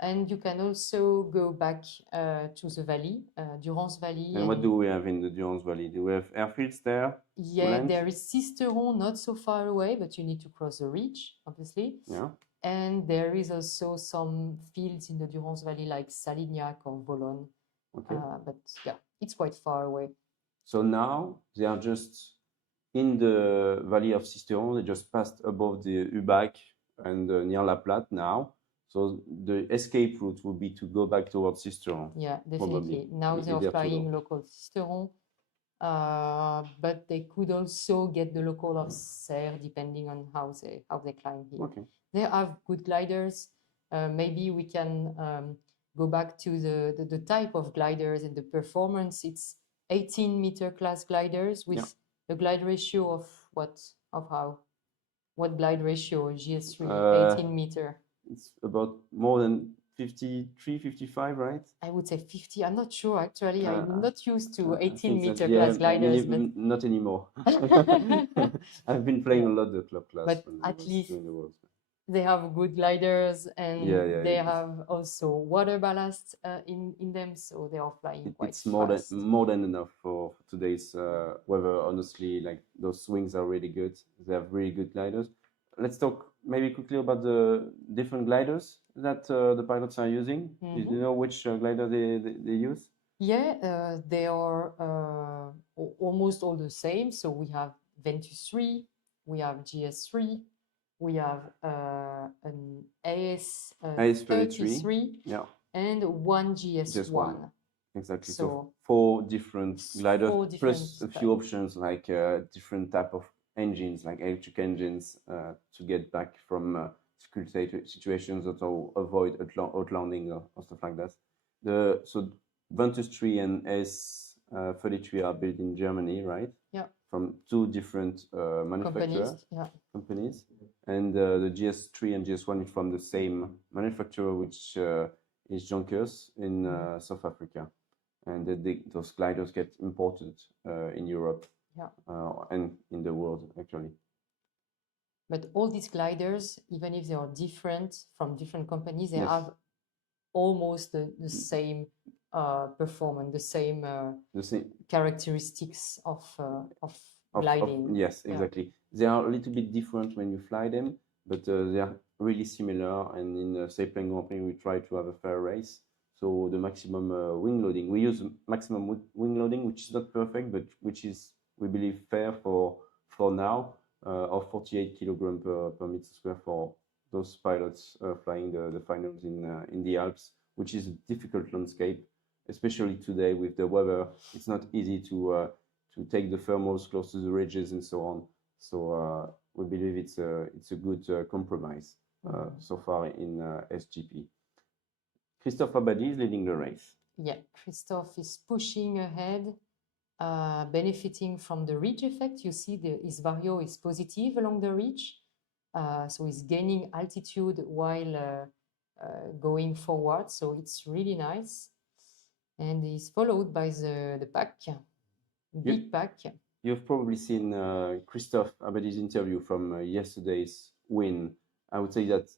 And you can also go back to the valley, Durance Valley. And what do we have in the Durance Valley? Do we have airfields there? Yeah, there is Sisteron, not so far away, but you need to cross the ridge, obviously. Yeah. And there is also some fields in the Durance Valley like Salignac or Volon. Okay. But yeah, it's quite far away. So now they are just in the valley of Sisteron. They just passed above the Ubac and near La Platte now. So the escape route would be to go back towards Sisteron. Yeah, definitely. Probably. Now they are flying local Sisteron, but they could also get the local of Serie depending on how they climb here. Okay. They have good gliders. Maybe we can go back to the type of gliders and the performance. It's 18-meter class gliders with a glide ratio of what? What glide ratio? GS3, 18 meter. It's about more than 53, 55, right? I would say 50. I'm not sure actually. I'm not used to 18-meter yeah, class gliders. but not anymore. I've been flying a lot the club class. But at least they have good gliders, and they have also water ballast in them, so they are flying quite fast. More than enough for today's weather. Honestly, like those swings are really good. They have really good gliders. Let's talk maybe quickly about the different gliders that the pilots are using. Do you know which glider they use? Yeah, they are almost all the same. So we have Ventus 3, we have GS3, we have an AS33, and one GS1. Exactly. So 4 different gliders plus a few options like different type of engines, like electric engines, to get back from difficult situations or avoid outlanding or stuff like that. So Ventus 3 and S33 are built in Germany, right? Yeah. From 2 different manufacturers, companies. And the GS3 and GS1 is from the same manufacturer, which is Junkers in South Africa. And those gliders get imported in Europe. And in the world, actually. But all these gliders, even if they are different from different companies, they have almost the same performance, the same characteristics of gliding. Yes, exactly. They are a little bit different when you fly them, but they are really similar. And in the Sailplane Grand Prix, we try to have a fair race. So the maximum wing loading, we use maximum wing loading, which is not perfect, but which is, we believe, fair for now, of 48 kilogram per meter square for those pilots flying the finals in the Alps, which is a difficult landscape, especially today with the weather. It's not easy to take the thermals close to the ridges and so on. So we believe it's a good compromise so far in SGP. Christophe Abadi is leading the race. Yeah, Christophe is pushing ahead. Benefiting from the ridge effect. You see his vario is positive along the ridge, so he's gaining altitude while going forward, so it's really nice. And he's followed by the pack, big pack. You've probably seen Christophe Abadi's interview from yesterday's win. I would say that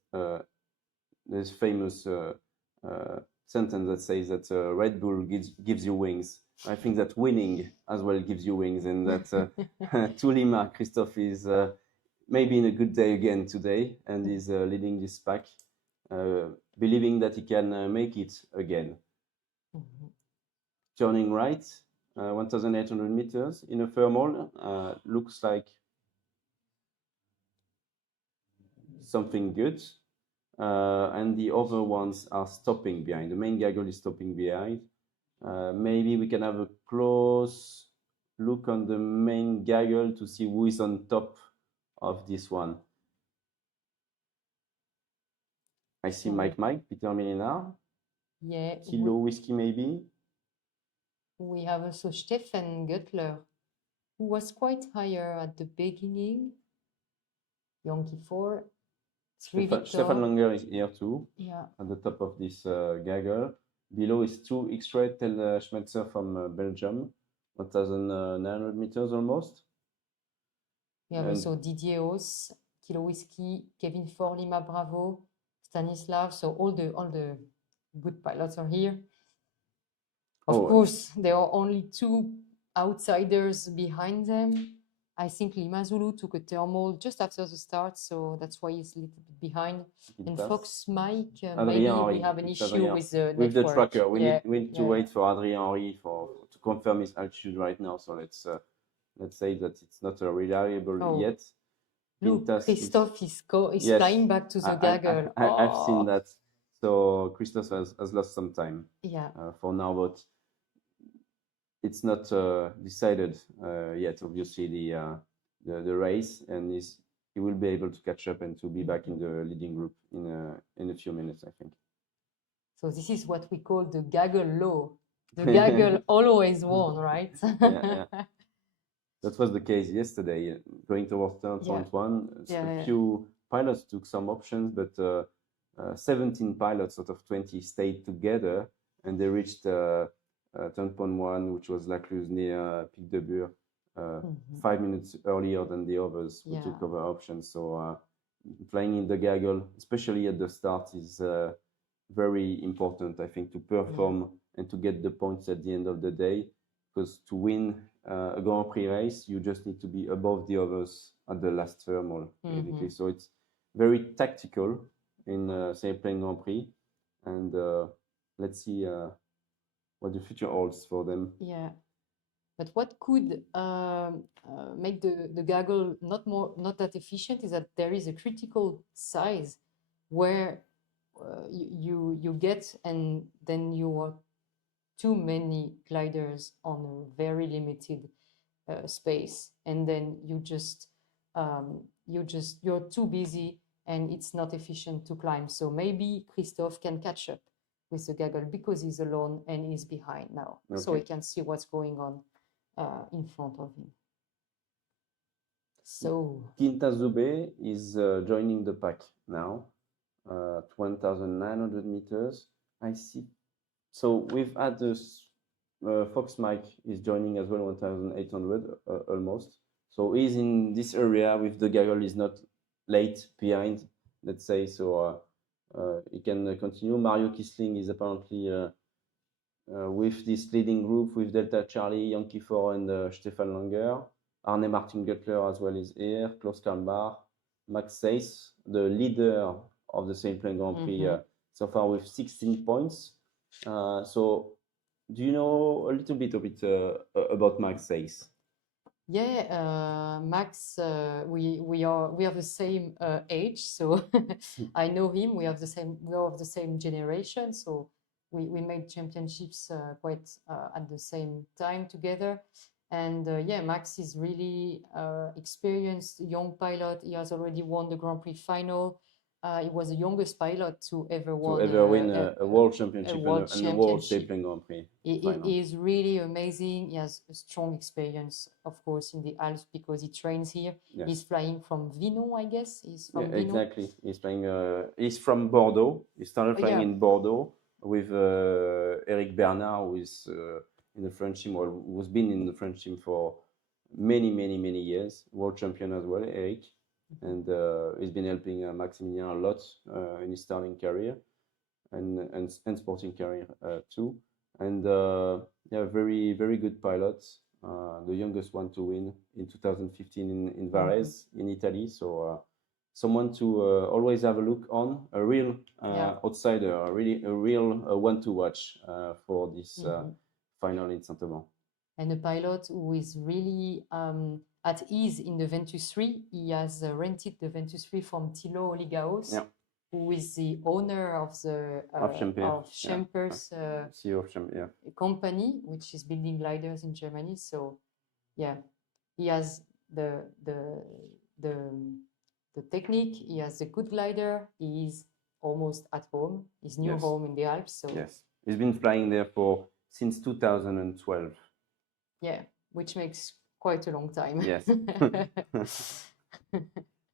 there's famous sentence that says that Red Bull gives you wings. I think that winning as well gives you wings, and that to Lima, Christophe is maybe in a good day again today, and is leading this pack, believing that he can make it again. Turning right, 1,800 meters in a thermal, looks like something good. And the other ones are stopping behind. The main gaggle is stopping behind. Maybe we can have a close look on the main gaggle to see who is on top of this one. I see Mike, Peter Millenard. Yeah. Kilo Whiskey maybe. We have also Stefan Göttler, who was quite higher at the beginning. Yankee 4. Stefan Langer is here too, yeah, at the top of this gaggle. Below is 2 X-ray Tel Schmetzer from Belgium, 1,900 meters almost. We have And- also Didier Hauss, Kilo Whiskey, Kevin Ford, Lima Bravo, Stanislav. So all the good pilots are here. Of Oh, course, there are only 2 outsiders behind them. I think Lima Zulu took a thermal just after the start, so that's why he's a little bit behind. And Quintas. Fox Mike, Adrien maybe Henry, we have an it's issue Adrien. with the With the network. tracker. We Yeah, need to yeah. wait for Adrien Henry to confirm his altitude right now. So let's say that it's not reliable Oh. yet. Look, Quintas is- Christophe is Yes, flying back to the gaggle. I've Oh. seen that. So Christophe has lost some time Yeah. for now, but it's not decided yet. Obviously, the race, and he will be able to catch up and to be back in the leading group in a few minutes, I think. So this is what we call the gaggle law. The gaggle always won, right? Yeah. That was the case yesterday. Going towards turn point one, a few pilots took some options, but 17 pilots out of 20 stayed together, and they reached turn point one, which was Lacluse near Pic de Bure, 5 minutes earlier than the others who took over options. So flying in the gaggle, especially at the start, is very important, I think, to perform and to get the points at the end of the day. Because to win a Grand Prix race, you just need to be above the others at the last thermal, basically. So it's very tactical in Sailplane Grand Prix, and let's see what the future holds for them. Yeah, but what could make the gaggle not that efficient is that there is a critical size where you get, and then you are too many gliders on a very limited space, and then you're too busy and it's not efficient to climb. So maybe Christophe can catch up with the gaggle because he's alone and he's behind now, so he can see what's going on in front of him. So Quinta Zube is joining the pack now at 1,900 meters. I see. So we've had this Fox Mike is joining as well, 1,800 almost. So he's in this area with the gaggle. Is not late behind, let's say. So he can continue. Mario Kisling is apparently with this leading group with Delta Charlie, Yankee 4 and Stefan Langer. Arne Martin Guttler as well is here. Klaus Kalmar, Max Seyss, the leader of the Sailplane Grand Prix so far with 16 points. So do you know a little bit about Max Seyss? Yeah, Max, we are the same age, so I know him. We are of the same generation, so we made championships quite at the same time together. And yeah, Max is really experienced young pilot. He has already won the Grand Prix final. He was the youngest pilot to ever win a world championship and a world Sailplane Grand Prix. He is really amazing. He has a strong experience, of course, in the Alps because he trains here. Yes. He's flying from Vinon, I guess. He's from Vinon. Exactly. He's flying. He's from Bordeaux. He started flying in Bordeaux with Eric Bernard, who is in the French team, or who's been in the French team for many years. World champion as well, Eric. And he's been helping Maximilien a lot in his starting career and sporting career too. And yeah, very good pilot, the youngest one to win in 2015 in Varese in Italy. So someone to always have a look on, a real outsider, a real one to watch for this final in Saint-Auban. And a pilot who is really at ease in the Ventus 3. He has rented the Ventus 3 from Thilo Ligaos, who is the owner of the Schemper's CEO of Schemper, company, which is building gliders in Germany. So yeah, he has the technique. He has a good glider. He is almost at home. His new home in the Alps. So yes, he's been flying there since 2012. Yeah, which makes quite a long time. Yes.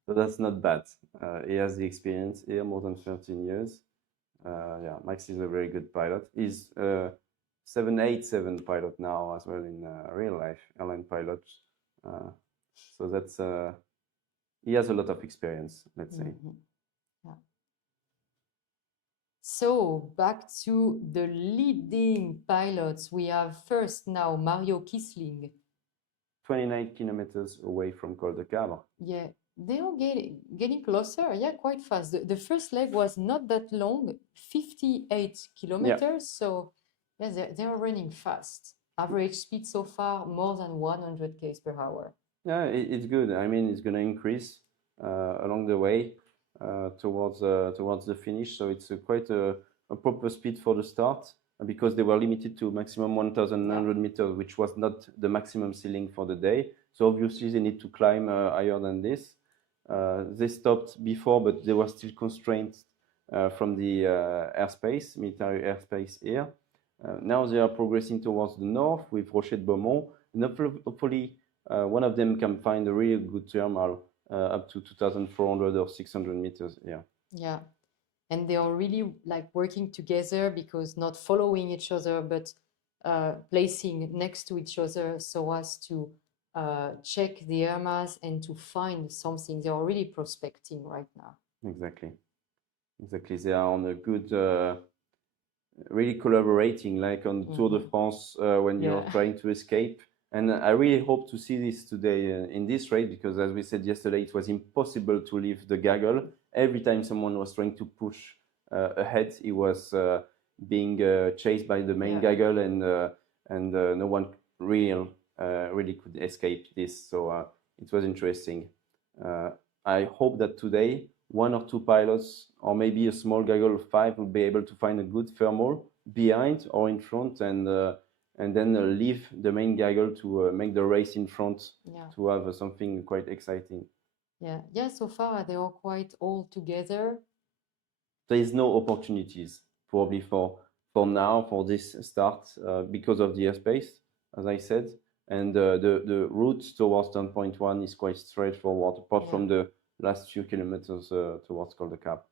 So that's not bad. He has the experience here, more than 13 years. Yeah, Max is a very good pilot. He's 787 pilot now as well in real life, airline pilot. So that's he has a lot of experience, let's say. Yeah. So back to the leading pilots. We have first now Mario Kisling. 29 kilometers away from Col de Cabre. Yeah, they are getting closer. Yeah, quite fast. The first leg was not that long, 58 kilometers. So yeah, they are running fast. Average speed so far more than 100 km per hour. Yeah, it's good. I mean, it's going to increase along the way towards the finish. So it's quite a proper speed for the start because they were limited to maximum 1,900 meters, which was not the maximum ceiling for the day. So obviously they need to climb higher than this. They stopped before, but they were still constrained from the airspace, military airspace here. Now they are progressing towards the north with Rocher de Beaumont, and hopefully one of them can find a really good thermal up to 2,400 or 600 meters. Yeah, and they are really like working together because not following each other, but placing next to each other so as to check the air mass and to find something. They are really prospecting right now. Exactly. They are on a good, really collaborating, like on the Tour de France when you're trying to escape. And I really hope to see this today in this race because, as we said yesterday, it was impossible to leave the gaggle. Every time someone was trying to push ahead, he was being chased by the main gaggle, and no one really could escape this. So it was interesting. I hope that today one or two pilots, or maybe a small gaggle of 5, will be able to find a good thermal behind or in front, and then leave the main gaggle to make the race in front to have something quite exciting. Yeah. So far they are quite all together. There is no opportunities probably for now for this start because of the airspace, as I said, and the route towards 10.1 is quite straightforward, apart from the last few kilometers towards Col de Cabre.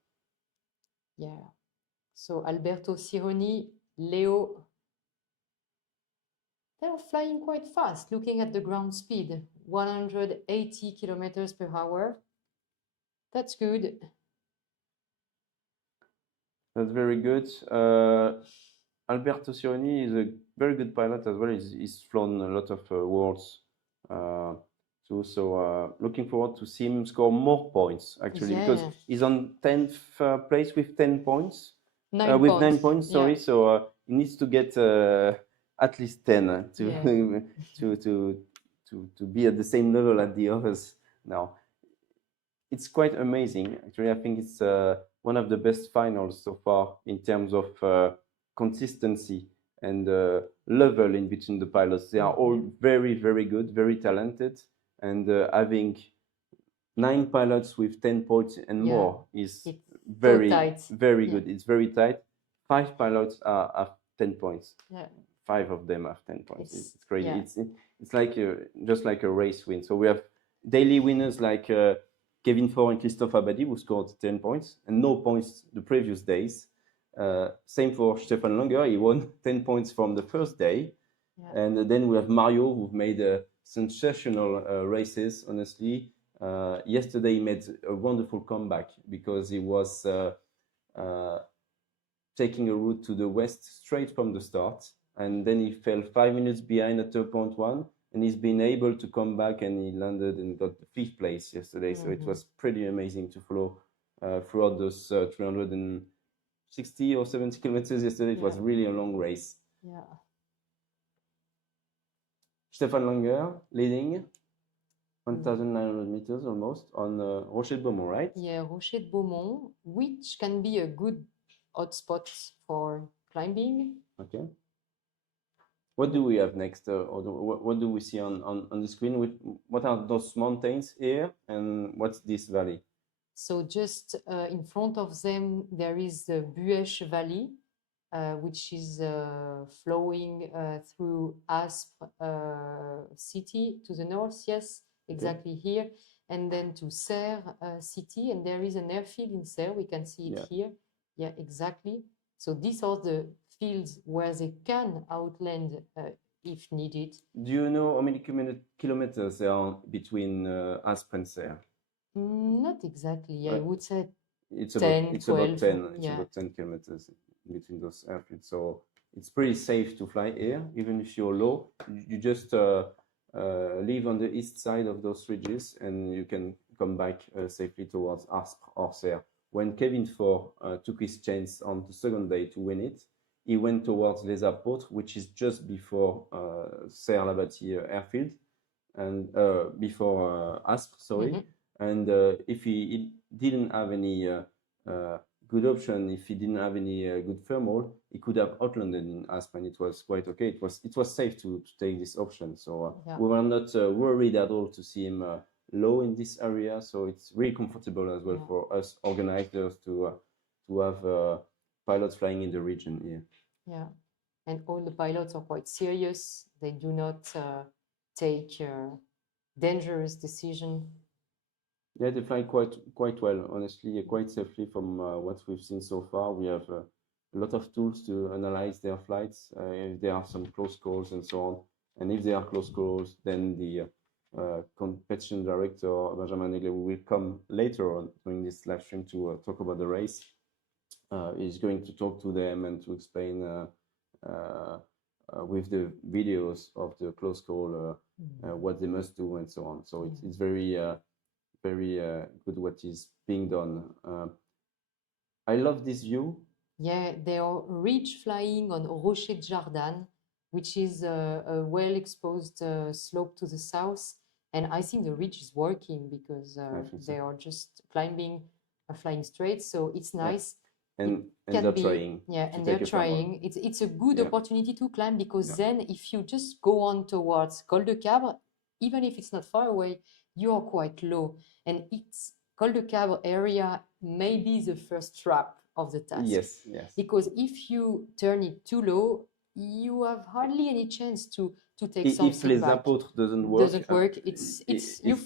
Yeah. So Alberto Sironi, Leo. They are flying quite fast, looking at the ground speed, 180 kilometers per hour. That's good. That's very good. Alberto Sironi is a very good pilot as well. He's flown a lot of worlds too. So looking forward to see him score more points, actually, because he's on 10th place with 10 points. 9 with points. 9 points, sorry. So he needs to get at least 10 to be at the same level as the others now. It's quite amazing. Actually, I think it's one of the best finals so far in terms of consistency and level in between the pilots. They are all very, very good, very talented, and having 9 pilots with 10 points and more is very, very good. It's very tight. 5 pilots have 10 points. 5 of them have 10 points. It's crazy. It's like just like a race win. So we have daily winners like Kevin Faure and Christophe Abadi, who scored 10 points and no points the previous days. Same for Stefan Langer. He won 10 points from the first day. And then we have Mario, who made sensational races, honestly. Yesterday, he made a wonderful comeback because he was taking a route to the west straight from the start. And then he fell 5 minutes behind at 2.1. And he's been able to come back, and he landed and got the 5th place yesterday. So it was pretty amazing to follow throughout those 360 or 70 kilometers yesterday. It was really a long race. Stefan Langer leading 1,900 meters almost on Rocher de Beaumont, right? Yeah, Rocher de Beaumont, which can be a good hotspot for climbing. Okay. What do we have next? What do we see on the screen? What are those mountains here, and what's this valley? So just in front of them, there is the Bueche Valley, which is flowing through Aspres city to the north, exactly here, and then to Serie city, and there is an airfield in Serie, we can see it here. Yeah, exactly. So these are the fields where they can outland if needed. Do you know how many kilometers there are between Aspres and Serie? Not exactly. I would say It's 10, about 12. 10. It's Yeah. about 10 kilometers between those airfields. So it's pretty safe to fly here, even if you're low. You just live on the east side of those ridges, and you can come back safely towards Aspres or Serie. When Kevin Ford took his chance on the second day to win it, he went towards Les Apôtres, which is just before Serre-la-Bâtie airfield, and before Aspres, sorry. Mhm. And if he didn't have any good option, if he didn't have any good thermal, he could have outlanded in Aspres, and it was quite okay. It was safe to take this option. So Yeah. we were not worried at all to see him low in this area. So it's really comfortable as well Yeah. for us organizers to have pilots flying in the region here. Yeah, and all the pilots are quite serious. They do not take dangerous decision. Yeah, they fly quite well, honestly, quite safely from what we've seen so far. We have a lot of tools to analyze their flights, if there are some close calls and so on. And if there are close calls, then the competition director, Benjamin Negle, who will come later on during this live stream to talk about the race, is going to talk to them and to explain with the videos of the close call what they must do and so on. So it's very good what is being done. I love this view. Yeah, they are ridge flying on Rocher de Jardin, which is a well-exposed slope to the south. And I think the ridge is working because they are just climbing, flying straight. So it's nice. And they're trying. Yeah, and they're trying. It's a good opportunity to climb because then if you just go on towards Col de Cabre, even if it's not far away, you are quite low. And it's Col de Cabre area may be the first trap of the task. Yes. Because if you turn it too low, you have hardly any chance to take something if Les back. Apôtres doesn't work,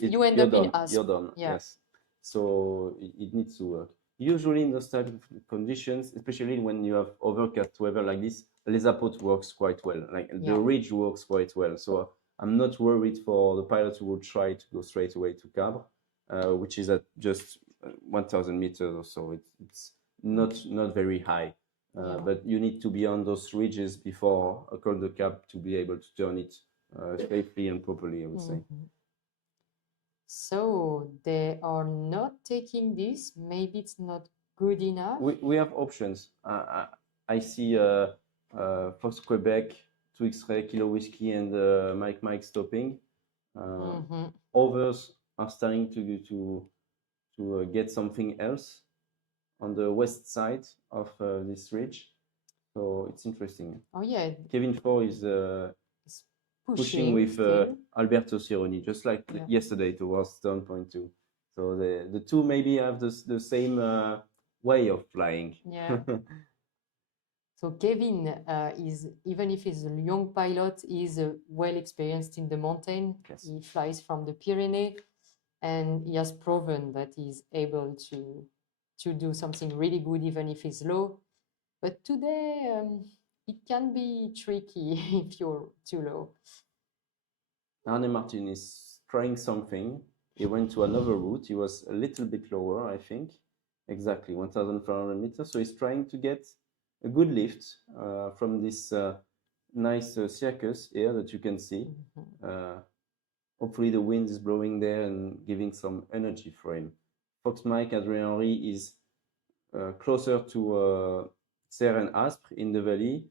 you end up in Aspres. You're done. Yeah. Yes. So it needs to work. Usually in those type of conditions, especially when you have overcast weather like this, Les Apôtres works quite well. Like the ridge works quite well. So I'm not worried for the pilots who will try to go straight away to Cabre, which is at just 1,000 meters or so. It's not very high, but you need to be on those ridges before a Col de Cabre to be able to turn it safely and properly, I would say. So they are not taking this. Maybe it's not good enough. We have options. I see Fox Quebec, 2 X-ray, Kilo Whiskey, and Mike stopping. Others are starting to get something else on the west side of this ridge. So it's interesting. Oh yeah. Kevin Ford is pushing with Alberto Sironi, just like yesterday towards turn point 2. So the two maybe have the same way of flying. Yeah. So Kevin is, even if he's a young pilot, is well experienced in the mountain. Yes. He flies from the Pyrenees, and he has proven that he's able to do something really good even if he's low. But today it can be tricky if you're too low. Arne Martin is trying something. He went to another route. He was a little bit lower, I think. Exactly, 1,400 meters. So he's trying to get a good lift from this nice circus here that you can see. Hopefully the wind is blowing there and giving some energy for him. Fox Mike Adrien Henry is closer to Serie and Aspres in the valley,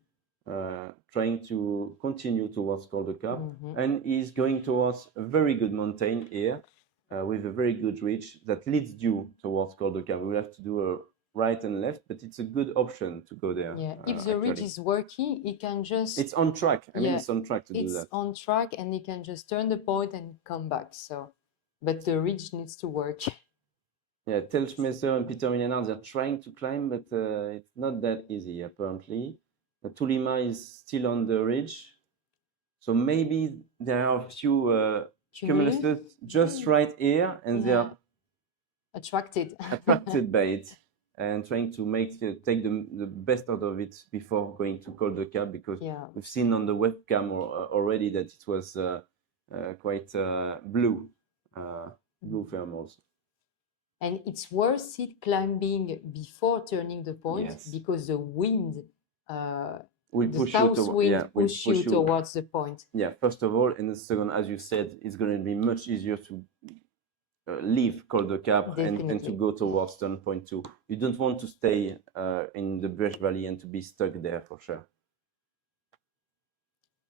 trying to continue towards Col de Cabre, and is going towards a very good mountain here with a very good ridge that leads you towards Col de Cabre. We'll have to do a right and left, but it's a good option to go there. Yeah, if the ridge is working, he can just... It's on track. I mean, it's on track to do that. It's on track, and he can just turn the point and come back. So, but the ridge needs to work. Yeah, Telschmesser and Peter Millenard, they're trying to climb, but it's not that easy, apparently. Tulima is still on the ridge. So maybe there are a few cumuluses just right here, and they are attracted by it. and trying to take the best out of it before going to Col de Cap, because Yeah. we've seen on the webcam already that it was quite blue thermals. And it's worth it climbing before turning the point, Yes. because the wind, Will the push south you wind push you towards the point. Yeah, first of all, and the second, as you said, it's going to be much easier to leave Col de Cap and to Definitely. go towards turn point 2. You don't want to stay in the Breche Valley and to be stuck there for sure.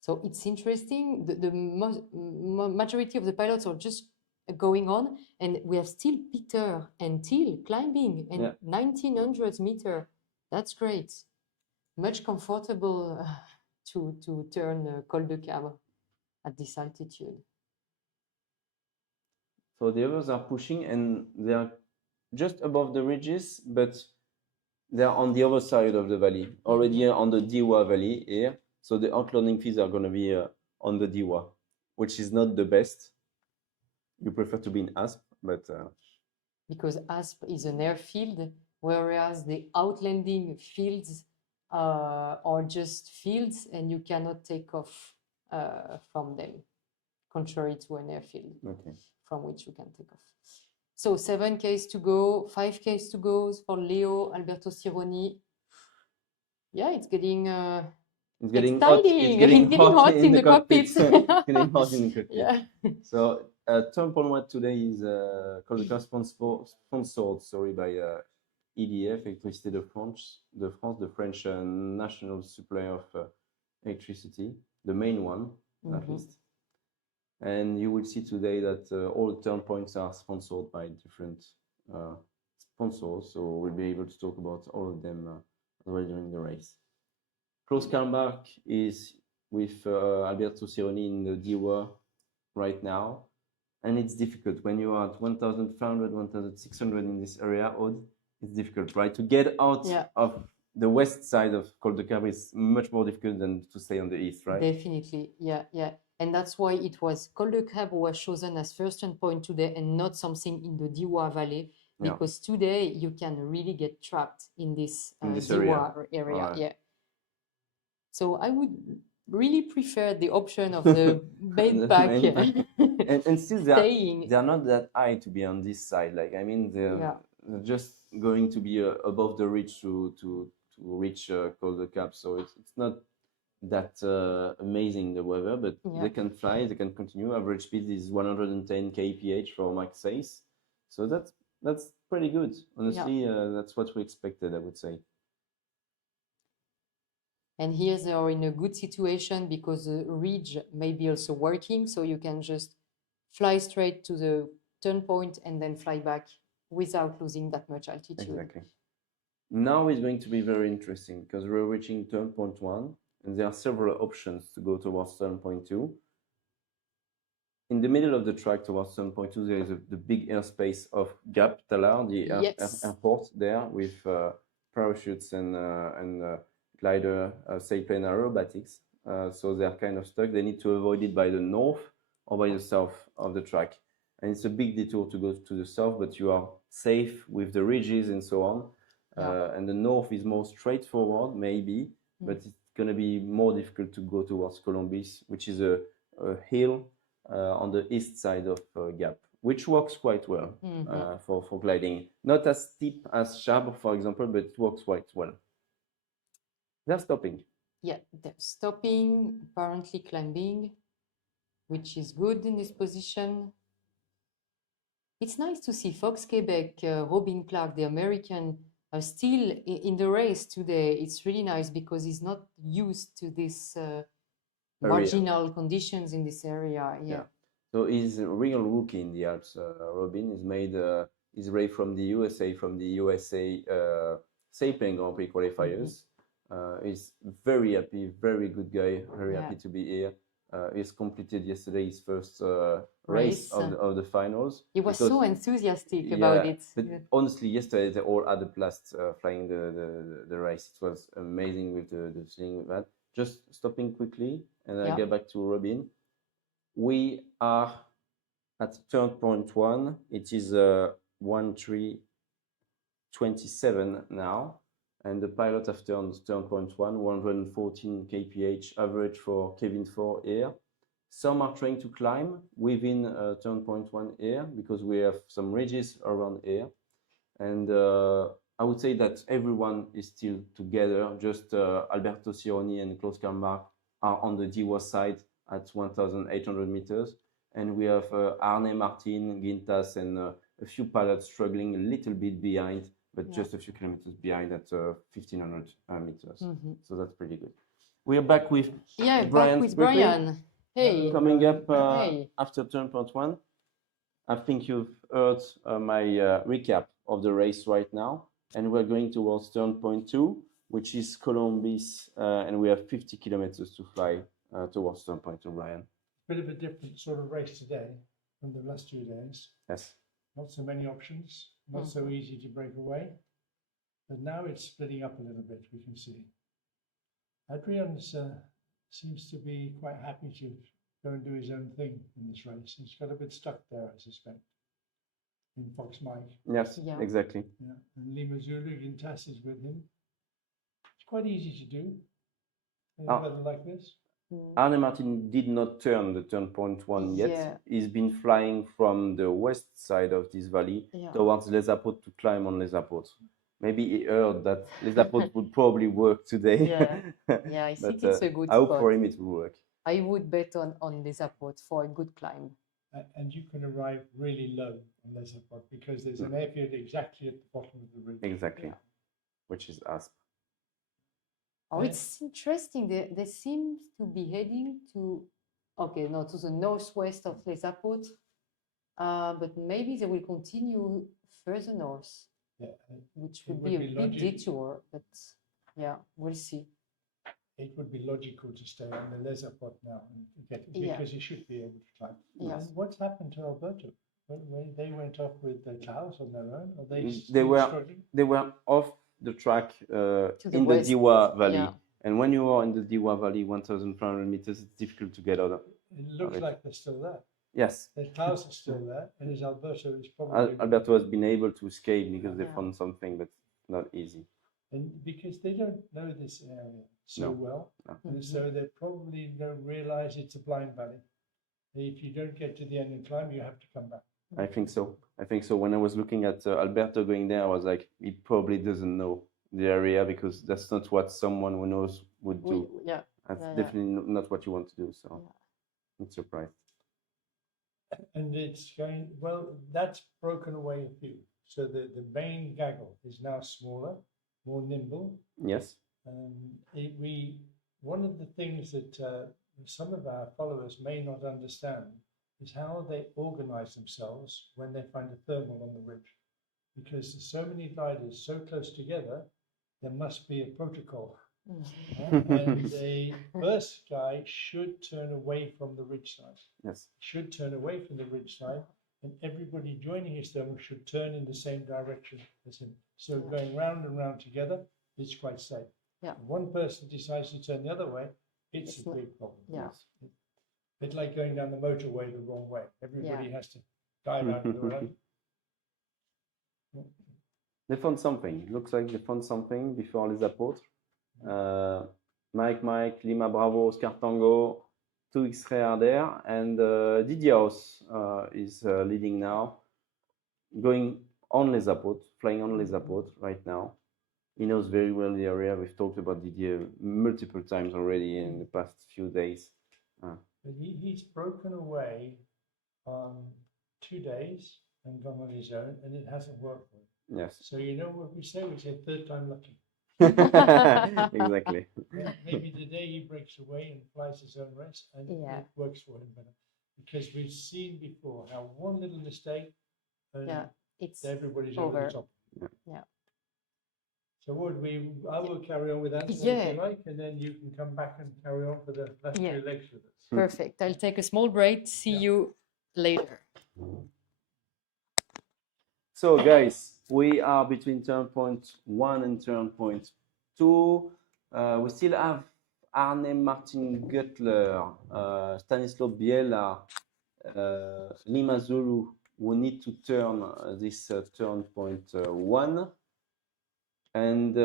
So it's interesting. The majority of the pilots are just going on, and we have still Peter and Till climbing and 1900 meter. That's great. Much comfortable to turn Col de Cap at this altitude. So the others are pushing, and they are just above the ridges, but they are on the other side of the valley, already on the Diwa Valley here. So the outloading fees are going to be on the Diwa, which is not the best. You prefer to be in Asp, but because Asp is an airfield, whereas the outlanding fields are just fields, and you cannot take off from them, contrary to an airfield, from which you can take off. So 7Ks to go, 5Ks to go for Leo, Alberto Sironi. Yeah, it's getting exciting. It's getting hot in the cockpit. Getting hot in the cockpit. Yeah. So turn point 1 today is Col de Cap sponsored by EDF, Électricité de France, the French national supplier of electricity, the main one at least. And you will see today that all turn points are sponsored by different sponsors, so we'll be able to talk about all of them as well during the race. Close Kalmbach is with Alberto Sironi in the Diwa right now, and it's difficult when you are at 1,500, 1,600 in this area. It's difficult, right? To get out of the west side of Col de Cap is much more difficult than to stay on the east, right? Definitely, yeah. And that's why it was Col de Cap was chosen as first turn point today, and not something in the Diwa Valley, because today you can really get trapped in this Diwa area. Right. Yeah. So I would really prefer the option of the bed pack and still staying. they are not that high to be on this side. Like, I mean, they're just going to be above the ridge to reach Col de Cap. So it's not that amazing, the weather, but they can fly, they can continue. Average speed is 110 kph for Max 6. So that's pretty good. Honestly, that's what we expected, I would say. And here they are in a good situation because the ridge may be also working, so you can just fly straight to the turn point and then fly back without losing that much altitude. Exactly. Now it's going to be very interesting because we're reaching turn point 1, and there are several options to go towards turn point 2. In the middle of the track towards turn point 2, there is the big airspace of Gap Talar, the airport there with parachutes and glider, Sailplane aerobatics. So they're kind of stuck. They need to avoid it by the north or by the south of the track. And it's a big detour to go to the south, but you are safe with the ridges and so on. And the north is more straightforward, maybe, but it's going to be more difficult to go towards Colombis, which is a hill on the east side of Gap, which works quite well for gliding. Not as steep as Chabre, for example, but it works quite well. They're stopping. Yeah, they're stopping, apparently climbing, which is good in this position. It's nice to see Fox Quebec, Robin Clark, the American, are still in the race today. It's really nice because he's not used to this marginal conditions in this area. Yeah. So he's a real rookie in the Alps. Robin is made his race from the USA Sailplane Grand Prix qualifiers. He's very happy, very good guy, very happy to be here. He's completed yesterday his first race of the finals. He was so enthusiastic about it. But honestly, yesterday they all had a blast flying the race. It was amazing with the feeling with that. Just stopping quickly, and I get back to Robin. We are at turn point 1. It is 1-3 27 now, and the pilot have turned turn point 1, 114 kph average for Kevin 4 here. Some are trying to climb within turn point 1 here because we have some ridges around here, and I would say that everyone is still together. Just Alberto Sironi and Klaus Karlmark are on the Diwa side at 1,800 meters, and we have Arne Martin, Gintas, and a few pilots struggling a little bit behind, but just a few kilometers behind at 1,500 meters. So that's pretty good. We are back with Brian. Hey, coming up Hey. after turn point 1. I think you've heard my recap of the race right now, and we're going towards turn point 2, which is Columbus, and we have 50 kilometers to fly towards turn point 2, Brian. Bit of a different sort of race today from the last 2 days. Yes. Not so many options, not so easy to break away. But now it's splitting up a little bit, we can see. Adrian seems to be quite happy to go and do his own thing in this race. He's got a bit stuck there, I suspect, in Fox Mike. Yes, Yeah. exactly. Yeah. And Lima Zulu Gintas is with him. It's quite easy to do in Ah. weather like this. Arne Martin did not turn the turn point 1 yet. Yeah. He's been flying from the west side of this valley towards Les Apotes to climb on Les Apotes. Maybe he heard that Les Apotes would probably work today. Yeah, I think But, it's a good I hope spot. for him it will work. I would bet on Les Apotes for a good climb. And you can arrive really low on Les Apotes because there's an airfield exactly at the bottom of the ridge. Exactly, which is Asp. Oh, it's interesting. They seem to be heading to the northwest of Les Apotes, but maybe they will continue further north, which would be a big detour. But yeah, we'll see. It would be logical to stay on the Les Apotes now because you should be able to climb. Yeah. And what's happened to Alberto? When they went off with the Klaus on their own? Are they They still were struggling? they were off the track the in west, the Diwa Valley, yeah. and when you are in the Diwa Valley, 1,500 meters, it's difficult to get out of. It looks it. like they're still there. Yes, The Klaus is still there, and his Alberto is probably Alberto has been able to escape because they found something, but not easy. and because they don't know this area so No. well, No. and so they probably don't realize it's a blind valley. If you don't get to the end and climb, you have to come back. I think so. When I was looking at Alberto going there, I was like, he probably doesn't know the area because that's not what someone who knows would do. That's definitely not what you want to do. So, I'm surprised. And it's going, well, that's broken away a few. So the main gaggle is now smaller, more nimble. Yes. One of the things that some of our followers may not understand is how they organize themselves when they find a thermal on the ridge. Because there's so many gliders so close together, there must be a protocol. And the first guy should turn away from the ridge side. Yes. Should turn away from the ridge side, and everybody joining his thermal should turn in the same direction as him. So going round and round together is quite safe. Yeah. If one person decides to turn the other way, it's a big problem. Yeah. It's a bit like going down the motorway the wrong way. Everybody has to dive out of the road. They found something. It looks like they found something before Les Apotres. Mike, Lima Bravo, Oscar Tango, 2 X-ray are there, and Didier House is leading now, going on Les Apotres, flying on Les Apotres right now. He knows very well the area. We've talked about Didier multiple times already in the past few days. But he's broken away on 2 days and gone on his own, and it hasn't worked for him. Yes. So you know what we say? We say third time lucky. Exactly. Maybe today he breaks away and flies his own race, and it works for him better. Because we've seen before how one little mistake, and it's everybody's over. over the top. Yeah. So I will carry on with that if you like, and then you can come back and carry on for the last 2 legs with us. Perfect. I'll take a small break. See you later. So guys, we are between turn point 1 and turn point 2. We still have Arne Martin Guttler, Stanislaw Biela, Lima Zulu, who need to turn this turn point 1. And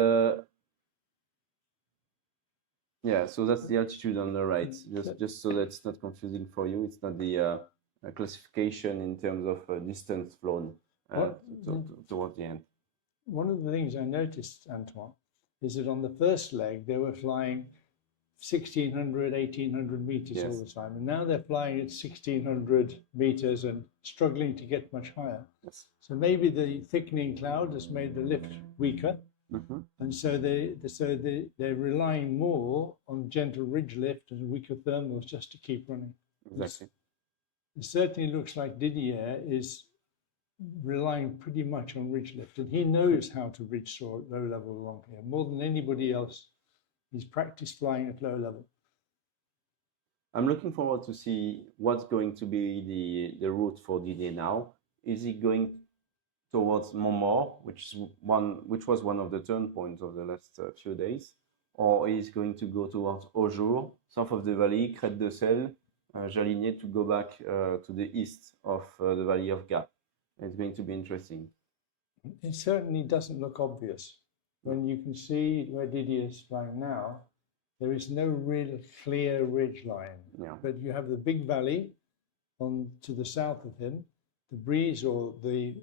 yeah, so that's the altitude on the right. Just so that's not confusing for you. It's not the classification in terms of distance flown toward the end. One of the things I noticed, Antoine, is that on the first leg they were flying 1,600, 1,800 meters Yes. all the time, and now they're flying at 1,600 meters and struggling to get much higher. Yes. So maybe the thickening cloud has made the lift weaker, and so they're relying more on gentle ridge lift and weaker thermals just to keep running. Exactly. It certainly looks like Didier is relying pretty much on ridge lift, and he knows how to ridge soar at low level along here more than anybody else. He's practiced flying at low level. I'm looking forward to see what's going to be the route for Didier now. Is he going towards Montmort, which was one of the turn points of the last few days, or is going to go towards Aujour, south of the valley, Crête de Sel, Jaligné, to go back to the east of the valley of Gap? It's going to be interesting. It certainly doesn't look obvious. When you can see where Didier is flying now, there is no real clear ridge line. Yeah. But you have the big valley to the south of him. The breeze or the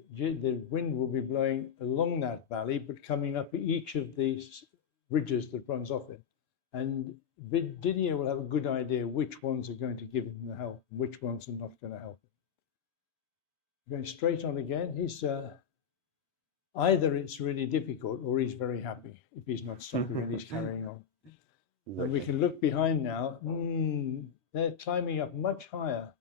wind will be blowing along that valley, but coming up each of these ridges that runs off it. And Didier will have a good idea which ones are going to give him the help, and which ones are not going to help him. Going straight on again, he's either it's really difficult or he's very happy if he's not stopping and he's carrying on. Exactly. And we can look behind now. They're climbing up much higher.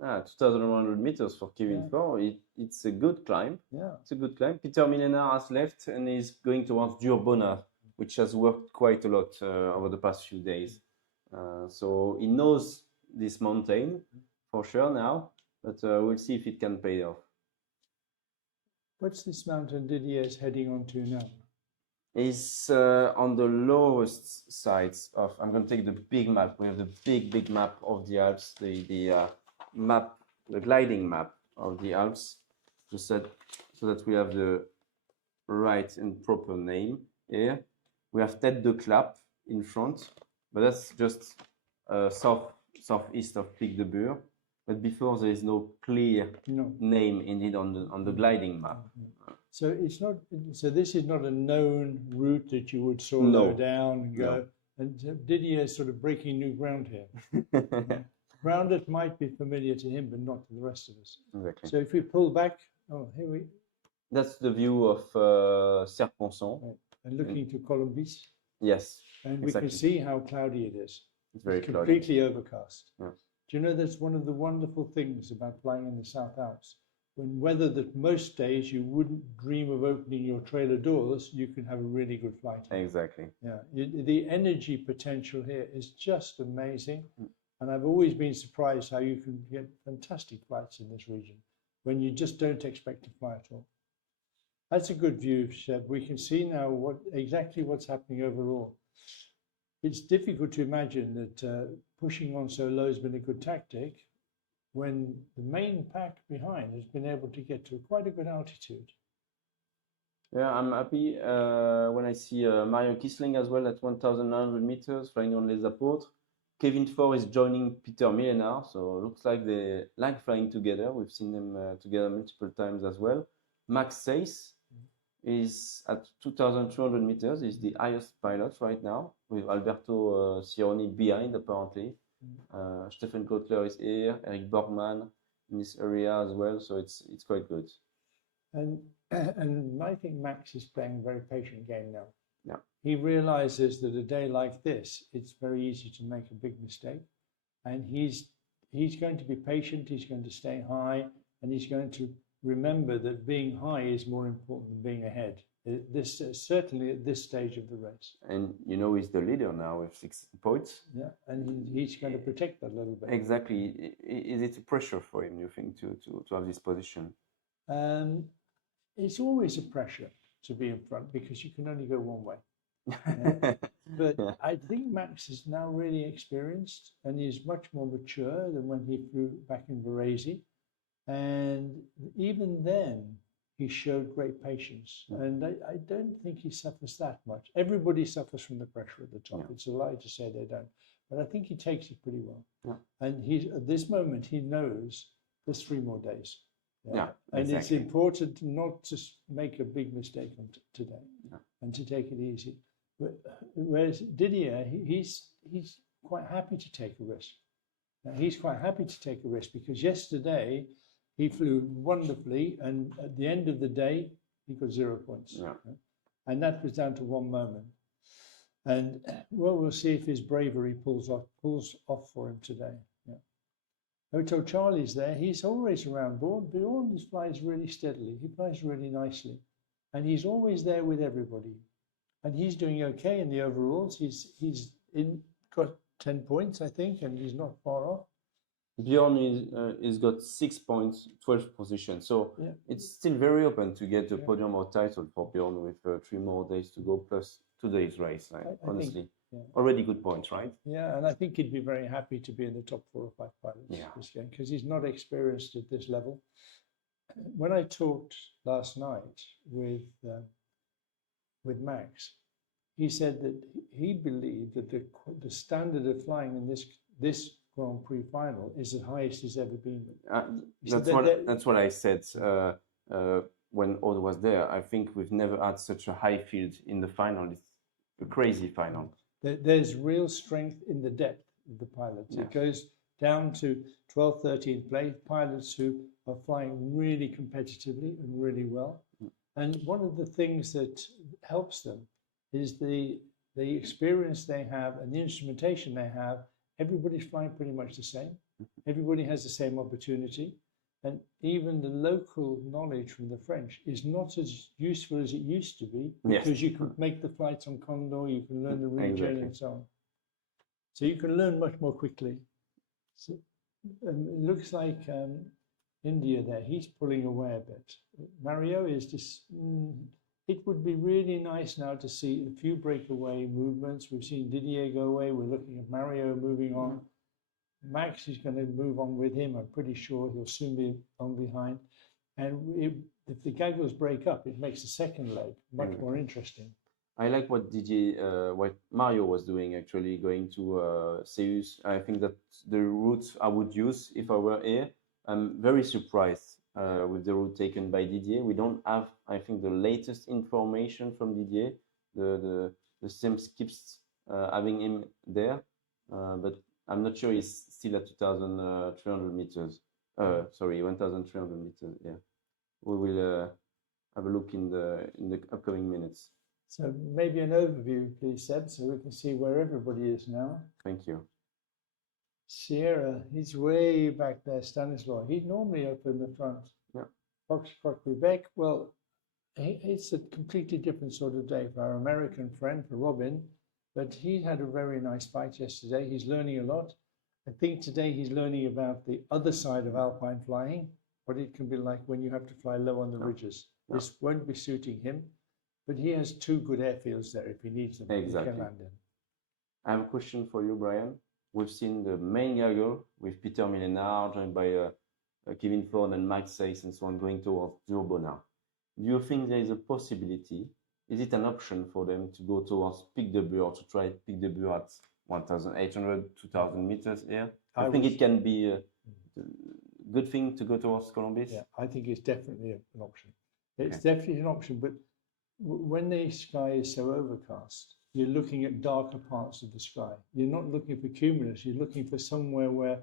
2,100 meters for Kevin Ford. It's a good climb. Yeah. It's a good climb. Peter Millenard has left and is going towards Durbona, which has worked quite a lot over the past few days. So he knows this mountain for sure now, but we'll see if it can pay off. What's this mountain Didier is heading on to now? It's on the lowest sides of. I'm going to take the big map. We have the big map of the Alps, the map, the gliding map of the Alps, just so that we have the right and proper name here. We have Tête de Clap in front, but that's just southeast of Pic de Bure. But before there is no clear name indeed on the gliding map. So it's not. So this is not a known route that you would sort of go down and go. And Didier is sort of breaking new ground here. Ground that might be familiar to him, but not to the rest of us. Exactly. So if we pull back, That's the view of Serponçon. Right. And looking to Colombis. Yes. And we can see how cloudy it is. It's very completely overcast. Yes. Do you know that's one of the wonderful things about flying in the South Alps? When weather that most days you wouldn't dream of opening your trailer doors, you can have a really good flight. Exactly. Yeah, the energy potential here is just amazing. And I've always been surprised how you can get fantastic flights in this region when you just don't expect to fly at all. That's a good view, Seb. We can see now exactly what's happening overall. It's difficult to imagine that pushing on so low has been a good tactic when the main pack behind has been able to get to quite a good altitude. Yeah, I'm happy when I see Mario Kisling as well at 1,900 meters flying on Les Apôtres. Kevin Ford is joining Peter Millenard, so it looks like they like flying together. We've seen them together multiple times as well. Max Seyss is at 2,200 meters. He's the highest pilot right now, with Alberto Sironi behind, apparently. Stefan Kotler is here, Eric Borgman in this area as well, so it's quite good. And I think Max is playing a very patient game now. Yeah. He realizes that a day like this, it's very easy to make a big mistake. And he's going to be patient, he's going to stay high, and he's going to remember that being high is more important than being ahead. This certainly at this stage of the race. And you know he's the leader now with 6 points. Yeah, and he's going to protect that a little bit. Exactly. Is it a pressure for him, you think, to have this position? It's always a pressure to be in front because you can only go one way. But I think Max is now really experienced and he's much more mature than when he flew back in Varese. And even then, he showed great patience. And I don't think he suffers that much. Everybody suffers from the pressure at the top. It's a lie to say they don't. But I think he takes it pretty well. And at this moment, he knows there's 3 more days. And it's important not to make a big mistake on today and to take it easy. Whereas Didier, he's quite happy to take a risk. He's quite happy to take a risk because yesterday he flew wonderfully, and at the end of the day he got 0 points, and that was down to 1 moment. And well, we'll see if his bravery pulls off for him today. Hotel Charlie's there. He's always around board. Bjorn flies really steadily. He flies really nicely, and he's always there with everybody. And he's doing okay in the overalls. He's got 10 points, I think, and he's not far off. Bjorn is got 6 points, 12th position. So it's still very open to get a podium or title for Bjorn with 3 more days to go plus today's race. Honestly, already good points, right? Yeah, and I think he'd be very happy to be in the top 4 or 5 pilots this game because he's not experienced at this level. When I talked last night with Max, he said that he believed that the standard of flying in this Grand Prix final is the highest he's ever been. That's what I said when Aude was there. I think we've never had such a high field in the final. It's a crazy final. There's real strength in the depth of the pilots. It goes down to 12th, 13th place pilots who are flying really competitively and really well. And one of the things that helps them is the experience they have and the instrumentation they have. Everybody's flying pretty much the same. Everybody has the same opportunity. And even the local knowledge from the French is not as useful as it used to be because you can make the flights on Condor, you can learn the region and so on. So you can learn much more quickly. So, it looks like India there, he's pulling away a bit. Mario is just, it would be really nice now to see a few breakaway movements. We've seen Didier go away. We're looking at Mario moving on. Max is going to move on with him. I'm pretty sure he'll soon be on behind. And if the gaggles break up, it makes the second leg much more interesting. I like what what Mario was doing actually, going to Seus. I think that the route I would use if I were here. I'm very surprised with the route taken by Didier. We don't have, I think, the latest information from Didier. The same keeps having him there, but I'm not sure he's still at 2,300 meters. Sorry, 1,300 meters. Yeah, we will have a look in the upcoming minutes. So maybe an overview, please, Seb, so we can see where everybody is now. Thank you. Sierra, he's way back there. Stanislaw, he's normally up in the front. Foxtrot Quebec, well, it's a completely different sort of day for our American friend, for Robin, but he had a very nice fight yesterday. He's learning a lot. I think today he's learning about the other side of alpine flying, what it can be like when you have to fly low on the ridges. This won't be suiting him, but he has 2 good airfields there if he needs them. Exactly. He can land in. I have a question for you, Brian. We've seen the main gaggle with Peter Millenard, joined by Kevin Ford and Mike Sace and so on, going towards Durbo now. Do you think there is a possibility? Is it an option for them to go towards Pic de Bure, to try Pic de Bure at 1,800, 2,000 meters here? I think it can be a good thing to go towards Columbus. Yeah, I think it's definitely an option. It's definitely an option, but when the sky is so overcast, you're looking at darker parts of the sky. You're not looking for cumulus, you're looking for somewhere where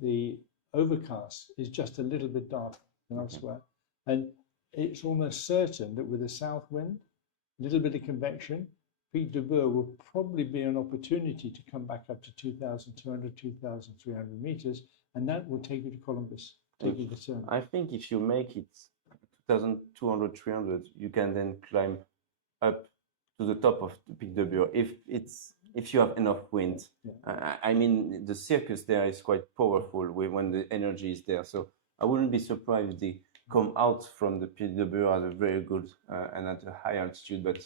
the overcast is just a little bit darker than elsewhere. And it's almost certain that with a south wind, a little bit of convection, Pic de Bure will probably be an opportunity to come back up to 2,200, 2,300 meters, and that will take you to Columbus, take you to CERN. I think if you make it 2,200, 300, you can then climb up to the top of the Pic de Bure if you have enough wind. I mean, the circus there is quite powerful when the energy is there. So I wouldn't be surprised if they come out from the Pic de Bure at a very good and at a high altitude. But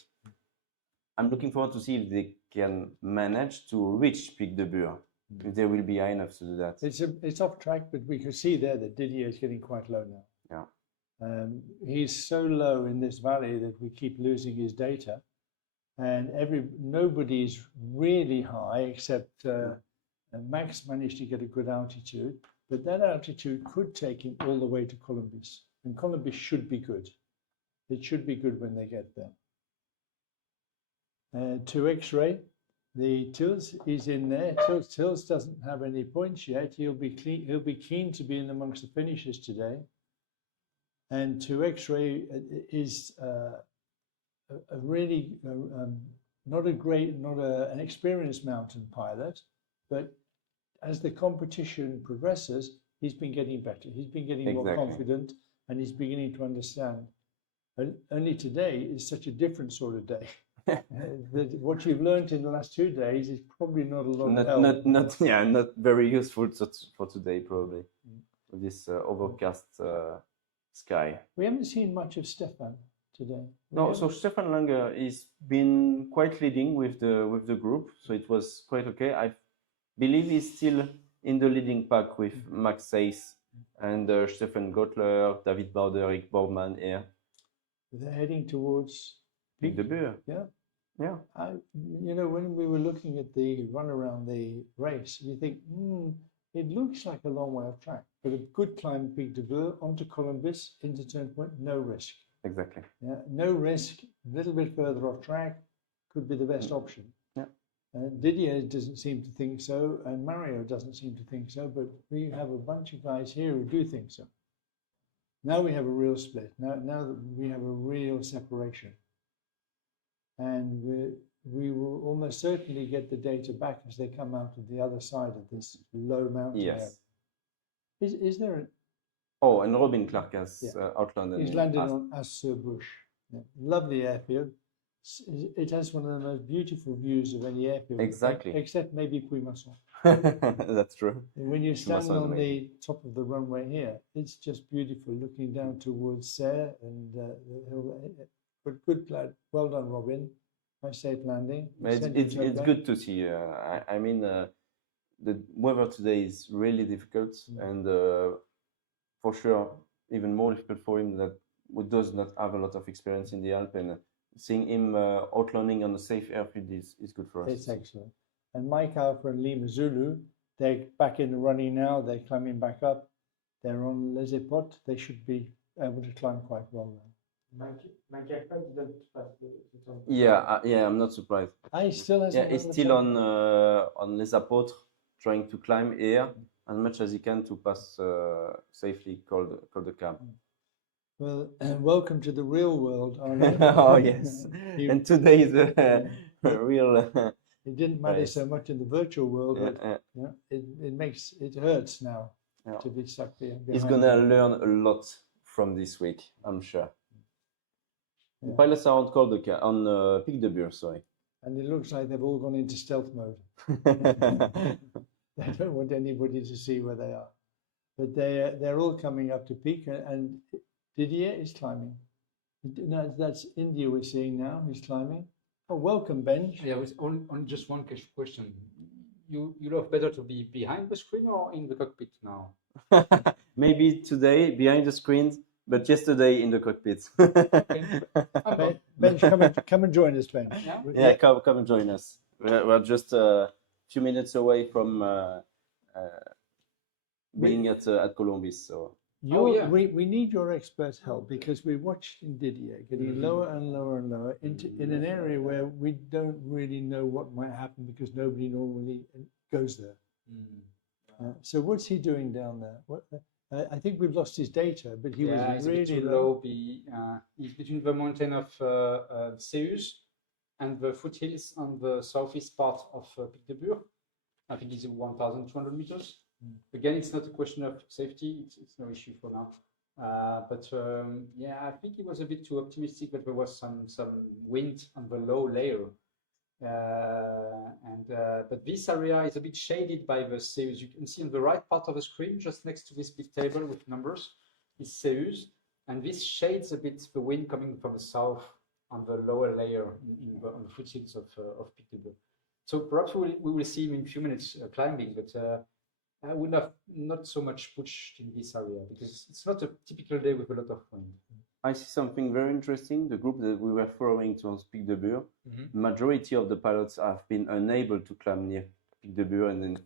I'm looking forward to see if they can manage to reach Pic de Bure. If they will be high enough to do that. It's off track, but we can see there that Didier is getting quite low now. Yeah. He's so low in this valley that we keep losing his data, and nobody's really high except Max managed to get a good altitude, but that altitude could take him all the way to Columbus, and Columbus should be good. It should be good when they get there. To X-ray, the Tills is in there. Tills doesn't have any points yet. He'll be keen to be in amongst the finishers today. And to X-ray is a really not an experienced mountain pilot, but as the competition progresses, he's been getting better. He's been getting more confident, and he's beginning to understand. And only today is such a different sort of day. What you've learned in the last 2 days is probably not a lot of help. Not very useful for today, probably, with this overcast sky. We haven't seen much of Stefan today. No, so Stefan Langer is been quite leading with the group, so it was quite okay. I believe he's still in the leading pack with Max Seis and Stefan Gottler, David Bauder, Rick Borgman here. They're heading towards Pic de Bure. Yeah. Yeah. When we were looking at the run around the race, you think, it looks like a long way off track, but a good climb Pic de Bure onto Columbus, into turn point, no risk. Exactly. Yeah, no risk, a little bit further off track could be the best option. Yeah. Didier doesn't seem to think so, and Mario doesn't seem to think so, but we have a bunch of guys here who do think so. Now we have a real split. Now that we have a real separation. And we will almost certainly get the data back as they come out of the other side of this low mountain area. Is there an... Oh, and Robin Clark has outlanded. He's landed on As-sur-Bush. Yeah. Lovely airfield. It has one of the most beautiful views of any airfield. Exactly. Except maybe Puy-Masson. That's true. And when you stand on the top of the runway here, it's just beautiful looking down towards Serie and the hill. Good plan. Well done, Robin. Nice safe landing. It's good to see. I mean, the weather today is really difficult, and for sure, even more difficult for him that who does not have a lot of experience in the Alps, and seeing him outlanding on a safe airfield is good for us. It's excellent. And Mike Alpha and Lima Zulu, they're back in the running now. They're climbing back up. They're on Les Epotes. They should be able to climb quite well now. Mike Alpha didn't pass the Yeah, I'm not surprised. He still has. Yeah, he's still on Les Apotres, trying to climb here as much as he can to pass safely Col de Cab. Well, welcome to the real world, Arnaud. Oh yes, and today is a real. It didn't matter so much in the virtual world, but it hurts now to be stuck there. He's gonna learn a lot from this week, I'm sure. The pilots are on Pic de Bure, sorry. And it looks like they've all gone into stealth mode. They don't want anybody to see where they are. But they're all coming up to peak, and Didier is climbing. No, that's India we're seeing now, who's climbing. Oh, welcome, Benj. Yeah, with on just one question. You love better to be behind the screen or in the cockpit now? Maybe today behind the screens, but yesterday in the cockpit. Benj, come and join us, Benj. Yeah, come and join us. We're just a few minutes away from being at Columbus. So. We need your expert help, because we watched Didier getting lower and lower and lower in an area where we don't really know what might happen, because nobody normally goes there. So what's he doing down there? I think we've lost his data, but he was really too low. He's between the mountain of Seus and the foothills on the southeast part of Pic de Bure. I think it's 1,200 meters. Again, it's not a question of safety. It's no issue for now. But I think he was a bit too optimistic, but there was some wind on the low layer. But this area is a bit shaded by the Seus. You can see on the right part of the screen, just next to this big table with numbers, is Seus. And this shades a bit the wind coming from the south on the lower layer on the foothills of Pic de Bure. So perhaps we will see him in a few minutes climbing, but I would have not so much pushed in this area because it's not a typical day with a lot of wind. I see something very interesting. The group that we were following towards Pic de Bure, majority of the pilots have been unable to climb near Pic de Bure, and then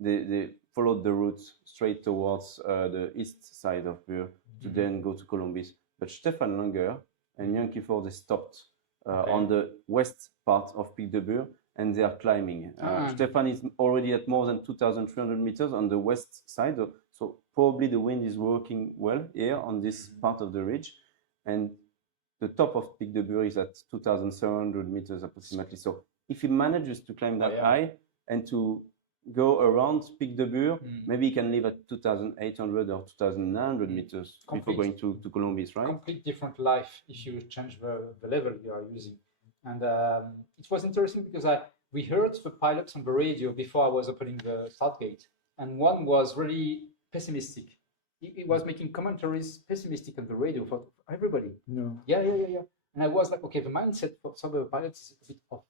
they followed the route straight towards the east side of Bure to then go to Colombis. But Stefan Langer and Jan Kiefer, they stopped on the west part of Pic de Bure, and they are climbing. Stefan is already at more than 2,300 meters on the west side, so probably the wind is working well here on this part of the ridge. And the top of Pic de Bure is at 2,700 meters approximately. So if he manages to climb that high and to go around Pic de Bure, maybe he can live at 2,800 or 2,900 meters before going to Colombis, right? Complete different life if you change the level you are using. And it was interesting because we heard the pilots on the radio before I was opening the start gate, and one was really pessimistic. He was making commentaries pessimistic on the radio for everybody. No. Yeah. And I was like, okay, the mindset for some of the pilots is a bit off.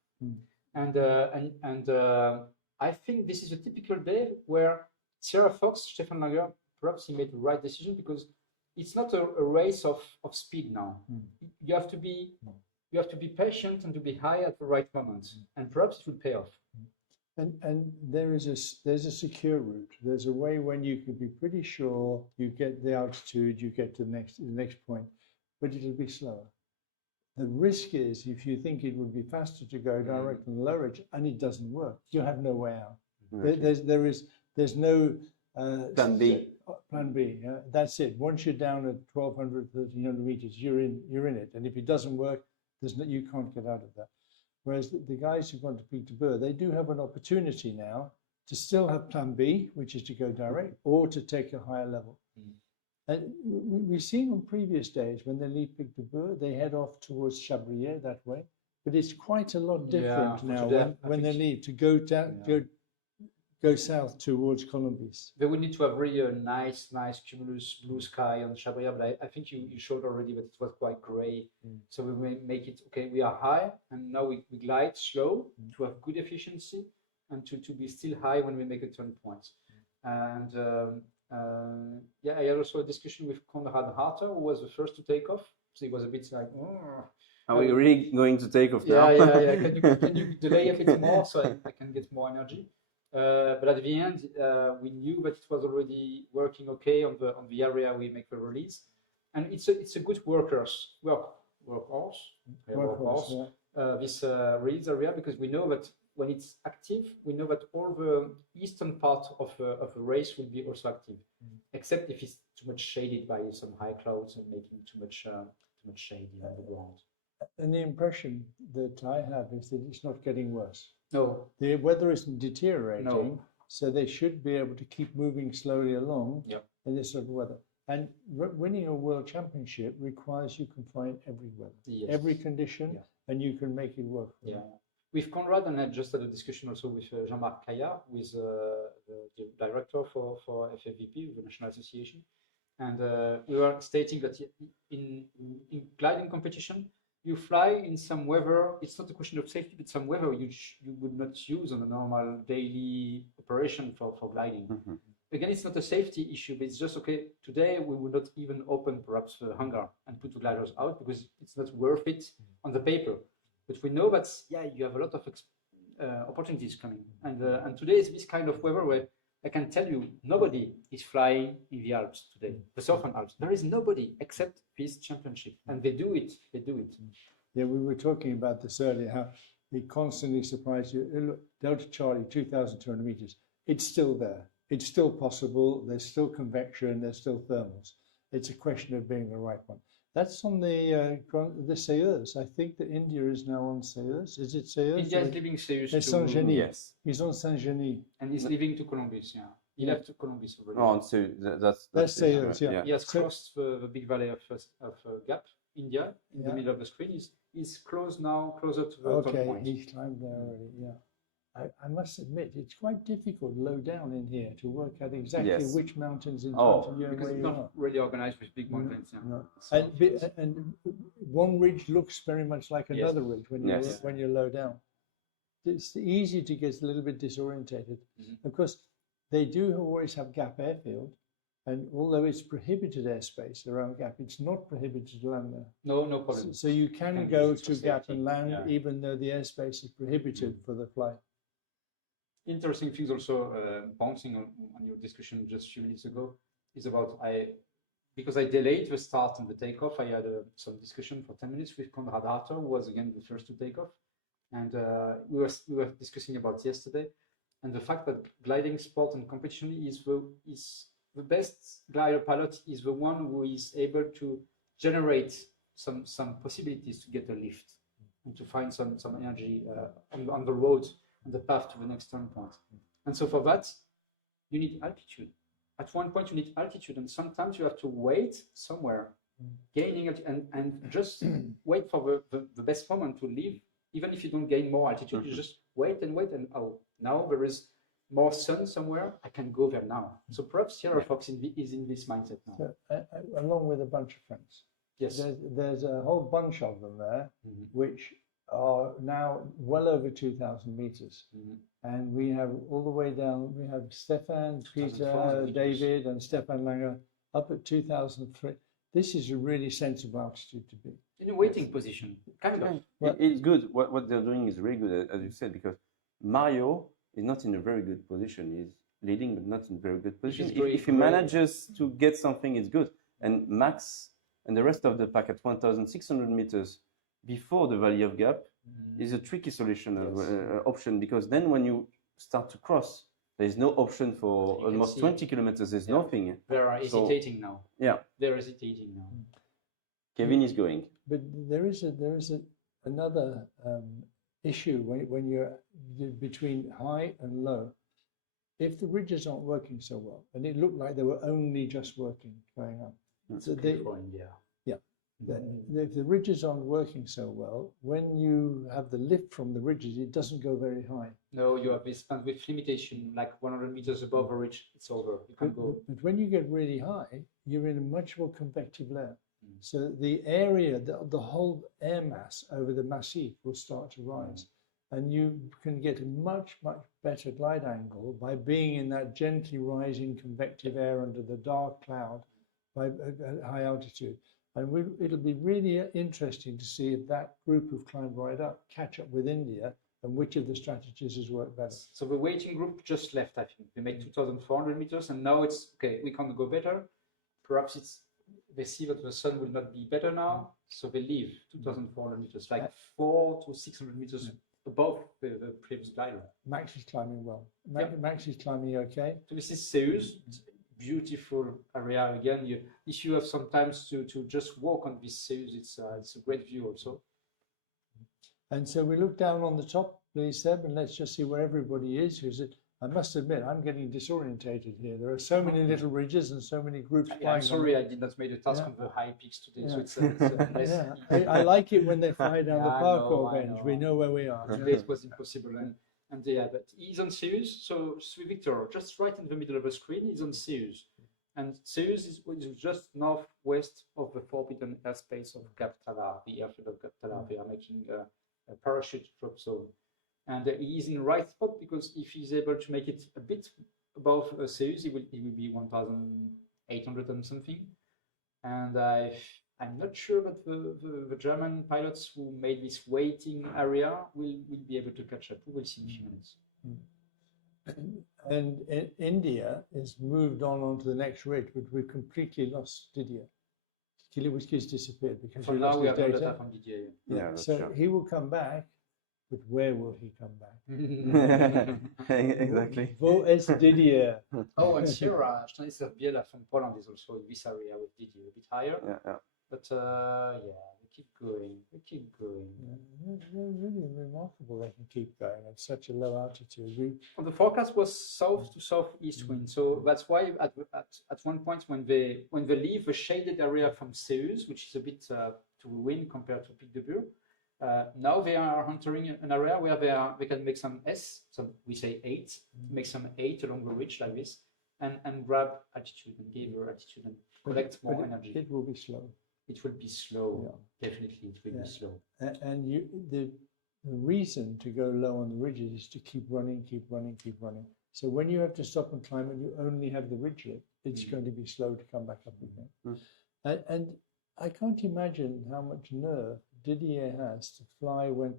And I think this is a typical day where Sierra Fox, Stefan Langer, perhaps he made the right decision because it's not a race of speed now. You have to be patient and to be high at the right moment, and perhaps it will pay off. And there's a secure route. There's a way when you can be pretty sure you get the altitude, you get to the next point, but it'll be slower. The risk is if you think it would be faster to go direct on the low ridge and it doesn't work, you have no way out. There's no Plan B. Plan B. That's it. Once you're down at 1,200, 1,300 meters, you're in it. And if it doesn't work, you can't get out of that. Whereas the guys who've gone to Pic de Bure, they do have an opportunity now to still have Plan B, which is to go direct, or to take a higher level. And we've seen on previous days when they leave Pic de Bure, they head off towards Chabrier that way. But it's quite a lot different now when they leave to go down, go south towards Colombis. They would need to have really a nice cumulus blue sky on Chabrier, but I think you showed already that it was quite gray. So we may make it, okay, we are high, and now we glide slow to have good efficiency and to be still high when we make a turn point. And I had also a discussion with Konrad Harter, who was the first to take off. So he was a bit like, are we really going to take off now? Yeah. Can you delay a bit more so I can get more energy? But at the end, we knew that it was already working okay on the area we make the release, and it's a good workhorse. This release area, because we know that when it's active, we know that all the eastern part of the race will be also active, except if it's too much shaded by some high clouds and making too much shade on the ground. And the impression that I have is that it's not getting worse. No. The weather isn't deteriorating, No. so they should be able to keep moving slowly along in this sort of weather. And winning a world championship requires you can find every weather, every condition, and you can make it work. With Conrad, and I just had a discussion also with Jean-Marc Caillard, who is the director for FFVP, the National Association. And we were stating that in gliding competition, you fly in some weather. It's not a question of safety, but some weather you would not use on a normal daily operation for gliding. Again, it's not a safety issue, but it's just, okay, today we would not even open perhaps the hangar and put the gliders out because it's not worth it on the paper. But we know that, you have a lot of opportunities coming. And today is this kind of weather where I can tell you, nobody is flying in the Alps today, the Southern Alps. There is nobody except this championship. And they do it. Yeah, we were talking about this earlier, how they constantly surprise you. Look, Delta Charlie, 2,200 meters. It's still there. It's still possible. There's still convection. There's still thermals. It's a question of being the right one. That's on the Series. I think that India is now on Series. Is it Series? India is leaving Series to Saint-Genis. Yes. He's on Saint-Genis. And he's leaving to Colombis, He left to Colombis already. Oh, so that's Series, He has crossed the big valley of Gap, India, in the middle of the screen. He's closer to the top point. He's climbed there already, I must admit, it's quite difficult low down in here to work out exactly which mountains in front of you. Because it's not really organized with big mountains. And one ridge looks very much like another ridge when you're low down. It's easy to get a little bit disorientated. Of course, they do always have Gap airfield, and although it's prohibited airspace around Gap, it's not prohibited to land there. No, no problem. So you can Can go use it for to Gap safety. and land, Yeah. even though the airspace is prohibited for the flight. Interesting things also bouncing on your discussion just a few minutes ago is about because I delayed the start and the takeoff. I had some discussion for 10 minutes with Konrad Harter, who was again the first to take off, and we were discussing about yesterday, and the fact that gliding sport and competition is the best glider pilot is the one who is able to generate some possibilities to get a lift and to find some energy on the road, on the path to the next turn point. And so for that, you need altitude. At one point, you need altitude, and sometimes you have to wait somewhere, gaining altitude, and just wait for the best moment to leave. Even if you don't gain more altitude, you just wait, and oh, now there is more sun somewhere, I can go there now. So perhaps Sierra Fox is in this mindset now. So, along with a bunch of friends. Yes. There's a whole bunch of them there, which are now well over 2,000 meters. And we have all the way down, we have Stefan, Peter, David, and Stefan Langer up at 2,003. This is a really sensible altitude to be. In a waiting position, kind of. It's good. What they're doing is really good, as you said, because Mario is not in a very good position. He's leading, but not in a very good position. If he manages to get something, it's good. And Max and the rest of the pack at 1,600 meters before the Valley of Gap is a tricky solution option, because then when you start to cross, there is no option for almost 20 kilometers. There's nothing. They are hesitating now. Yeah, they're hesitating now. Kevin is going. But there is another issue when you're between high and low. If the ridges aren't working so well, and it looked like they were only just working going up, so if the ridges aren't working so well, when you have the lift from the ridges, it doesn't go very high. No, you have this bandwidth limitation, like 100 meters above a ridge, it's over. You can go. But when you get really high, you're in a much more convective layer. So the area, the whole air mass over the massif will start to rise. And you can get a much, much better glide angle by being in that gently rising convective air under the dark cloud at high altitude. And it'll be really interesting to see if that group who've climbed right up catch up with India and which of the strategies has worked better. So the waiting group just left, I think. They made 2,400 meters, and now it's, okay, we can't go better. Perhaps they see that the sun will not be better now, so they leave 2,400 meters, like 400 to 600 meters above the previous glider. Max is climbing well. Max is climbing okay. So this is Seus. Beautiful area again. If you have some time to just walk on this Seus, it's a great view also. And so we look down on the top, please, Seb, and let's just see where everybody is. I must admit, I'm getting disorientated here. There are so many little ridges and so many groups flying. I'm sorry, I did not make a task on the high peaks today, so it's less. I like it when they fly down the parkour bench. We know where we are. Today it was impossible. And but he's on Seus, so Sui Victor, just right in the middle of the screen, is on Seus. And Seus is just northwest of the forbidden airspace of Cap Talar, the airfield of Cap Talar. They are making a parachute drop zone. And he is in the right spot, because if he's able to make it a bit above Seus, he will be 1,800 and something. And I'm not sure that the German pilots who made this waiting area will be able to catch up. We will see in a few minutes. And India has moved on to the next ridge, but we've completely lost Didier. Kiliwski's disappeared because For now, we have no data from Didier. Yeah, so he will come back, but where will he come back? Exactly. Wo ist Didier? Oh, and Sierra, Stanisław Biela from Poland is also in this area with Didier, a bit higher. Yeah. But we keep going. Yeah, they're really remarkable. They can keep going at such a low altitude. The forecast was south to southeast wind, so that's why at one point when they leave the shaded area from Seus, which is a bit to the wind compared to Pic de Bure, now they are entering an area where they can make some we say 8, make some 8 along the ridge like this, and grab altitude and gather altitude and collect more energy. It will be slow. It will be slow. Yeah. Definitely, it will be slow. And the reason to go low on the ridges is to keep running. So when you have to stop and climb and you only have the ridgelet, it's going to be slow to come back up again. And I can't imagine how much nerve Didier has to fly when,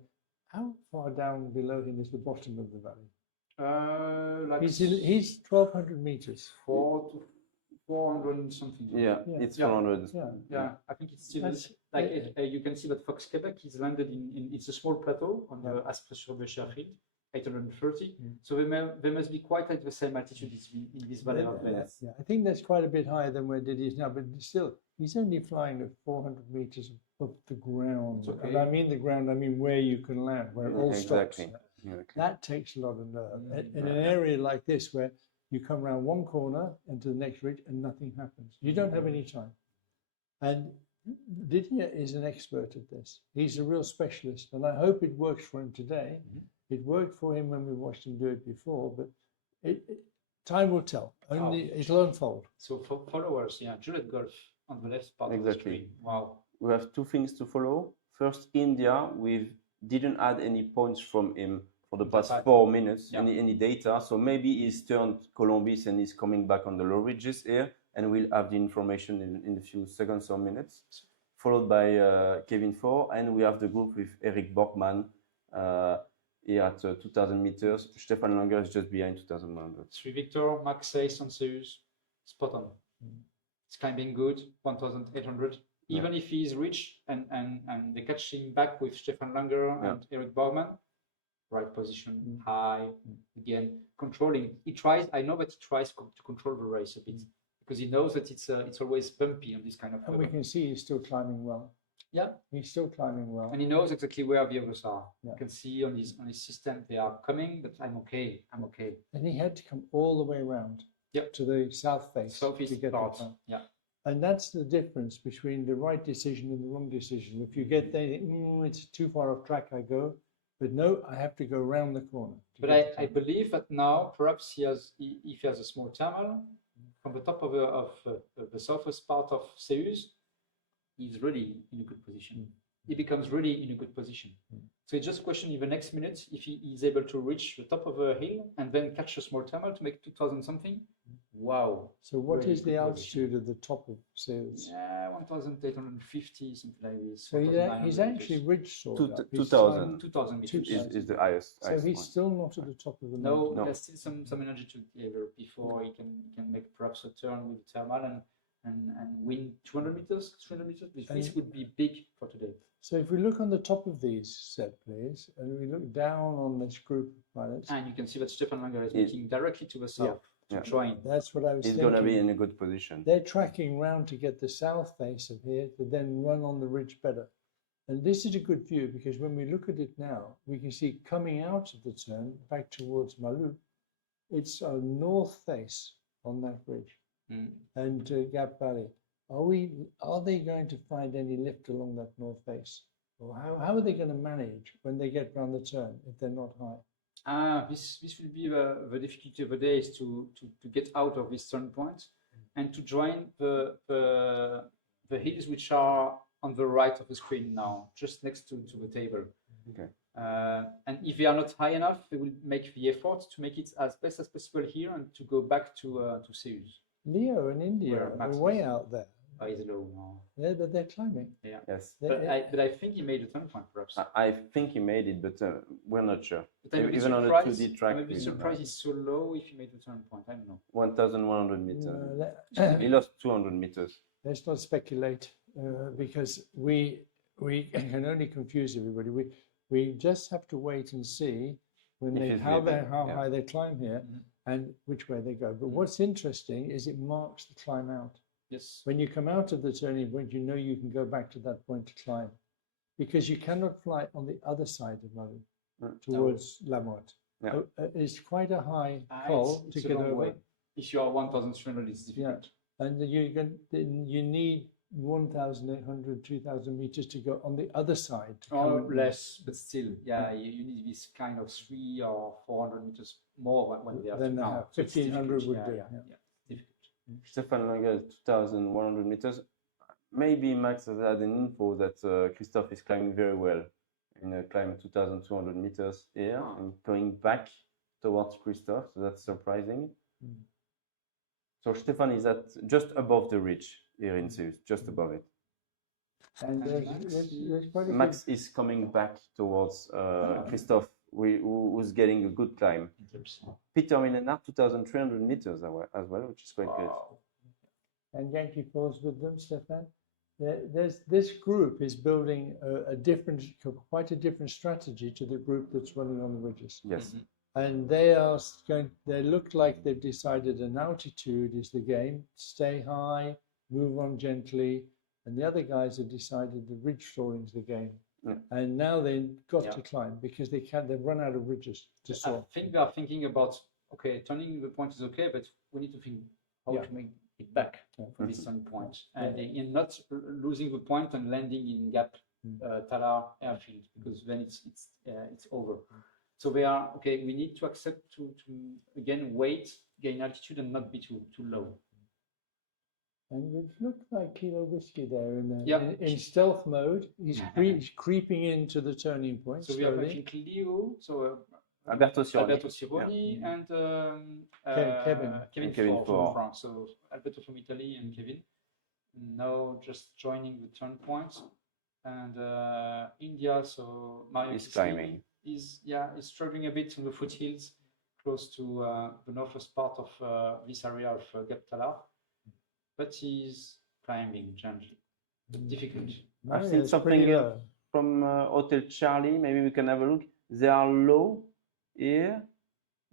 how far down below him is the bottom of the valley? Like He's 1,200 meters. 400 and something. Yeah, it's 400. Yeah, I think it's still like you can see that Fox Quebec is landed in it's a small plateau on the Asprey-sur-Bécher field, 830. So they must be quite at the same altitude in this valley of Venice. Yeah, I think that's quite a bit higher than where Didier is now, but still, he's only flying at 400 meters above the ground. Okay. And I mean the ground, I mean where you can land, where it all stops. Exactly. That takes a lot of nerve. In an area like this where you come around one corner into the next ridge and nothing happens. You don't have any time. And Didier is an expert at this. He's a real specialist, and I hope it works for him today. It worked for him when we watched him do it before, but time will tell. Only it'll unfold. So for followers, Juliet Golf on the left part of the screen. Wow. We have two things to follow. First, India, we didn't add any points from him for the past 4 minutes, any data. So maybe he's turned Columbus and he's coming back on the low ridges here, and we'll have the information in a few seconds or minutes, followed by Kevin Four, and we have the group with Eric Borgman here at 2,000 meters. Stefan Langer is just behind 2,100. 3 Victor, Max 6 on Seus, spot on. It's climbing good, 1,800. Even if he is rich and they catch him back with Stefan Langer and Eric Borgman, right position, high, again, controlling. He tries, I know that he tries to control the race a bit because he knows that it's always bumpy on this kind of. And we can see he's still climbing well. Yeah. He's still climbing well. And he knows exactly where the others are. You can see on his system they are coming, but I'm okay. And he had to come all the way around to the south face Southeast to get part. the And that's the difference between the right decision and the wrong decision. If you get there, it's too far off track, I go. But no, I have to go around the corner. But I believe that now perhaps if he has a small thermal from the top of the southwest part of Seus, he's really in a good position. He becomes really in a good position. So it's just a question in the next minute if he is able to reach the top of a hill and then catch a small thermal to make 2,000 something. Wow. So what is the altitude of the top of Seus? Yeah, 1,850, something like this. So he's actually ridge soared up. 2,000. 2,000 meters. Is the highest. So he's still not at the top of the mountain. No, there's still some energy to gather before he can make perhaps a turn with the thermal and win 200 meters, 300 meters. This would be big for today. So if we look on the top of these set, please, and we look down on this group of pilots. And you can see that Stefan Langer is looking directly to the south to join. That's what I was thinking. He's going to be in a good position. They're tracking round to get the south face of here to then run on the ridge better. And this is a good view because when we look at it now, we can see coming out of the turn back towards Malou, it's a north face on that ridge and Gap Valley. Are they going to find any lift along that north face? Or how are they going to manage when they get round the turn if they're not high? This will be the difficulty of the day is to get out of this turn point and to join the hills which are on the right of the screen now, just next to the table. Okay. And if they are not high enough, they will make the effort to make it as best as possible here and to go back to Seus. Leo and India are way out there. Oh, he's low now. Yeah, but they're climbing. Yeah. Yes. But I think he made a turn point, perhaps. I think he made it, but we're not sure. But Even on a 2D track. I'm a bit surprised he's so low if he made a turn point. I don't know. 1,100 meters. He lost 200 meters. Let's not speculate because we can only confuse everybody. We just have to wait and see when how high they climb here and which way they go. But what's interesting is it marks the climb out. Yes. When you come out of the turning point, you know you can go back to that point to climb, because you cannot fly on the other side of Malou towards La Motte. Yeah. It's quite a high col to get over. Way. If you are 1,300, it's difficult. Yeah. And you need 1,800, 2,000 meters to go on the other side. Or less, but still, you need this kind of 300 or 400 meters more when they are then 1,500 would do. Difficult. Stefan Langer is 2,100 meters. Maybe Max has had an info that Christophe is climbing very well in a climb 2,200 meters here and going back towards Christophe, so that's surprising. So Stefan is at just above the ridge here in Seus, just above it. And there's quite a Max is coming back towards Christophe, who's getting a good climb. Peter Millenard, 2,300 meters as well, which is quite good. And Yankee Falls with them, Stefan. This group is building quite a different strategy to the group that's running on the ridges. Yes. And they look like they've decided an altitude is the game, stay high, move on gently. And the other guys have decided the ridge soaring is the game. Yeah. And now they've got to climb because they've run out of ridges to soar. I think they are thinking about, okay, turning the point is okay, but we need to think how to make it back from this turning point. And in not losing the point and landing in Gap Talar airfield, because then it's over. So they are, okay, we need to accept to again, wait, gain altitude and not be too low. And it looked like Kilo Whiskey there in stealth mode. He's creeping into the turning point. So we have, I think, Leo, so Alberto Sironi and Kevin from France. So Alberto from Italy and Kevin. Now just joining the turn point. And India, so Mario is climbing. Is struggling a bit on the foothills, close to the northwest part of this area of Gap Talar. But he's climbing gently, but difficult. I've seen something from Hotel Charlie. Maybe we can have a look. They are low here,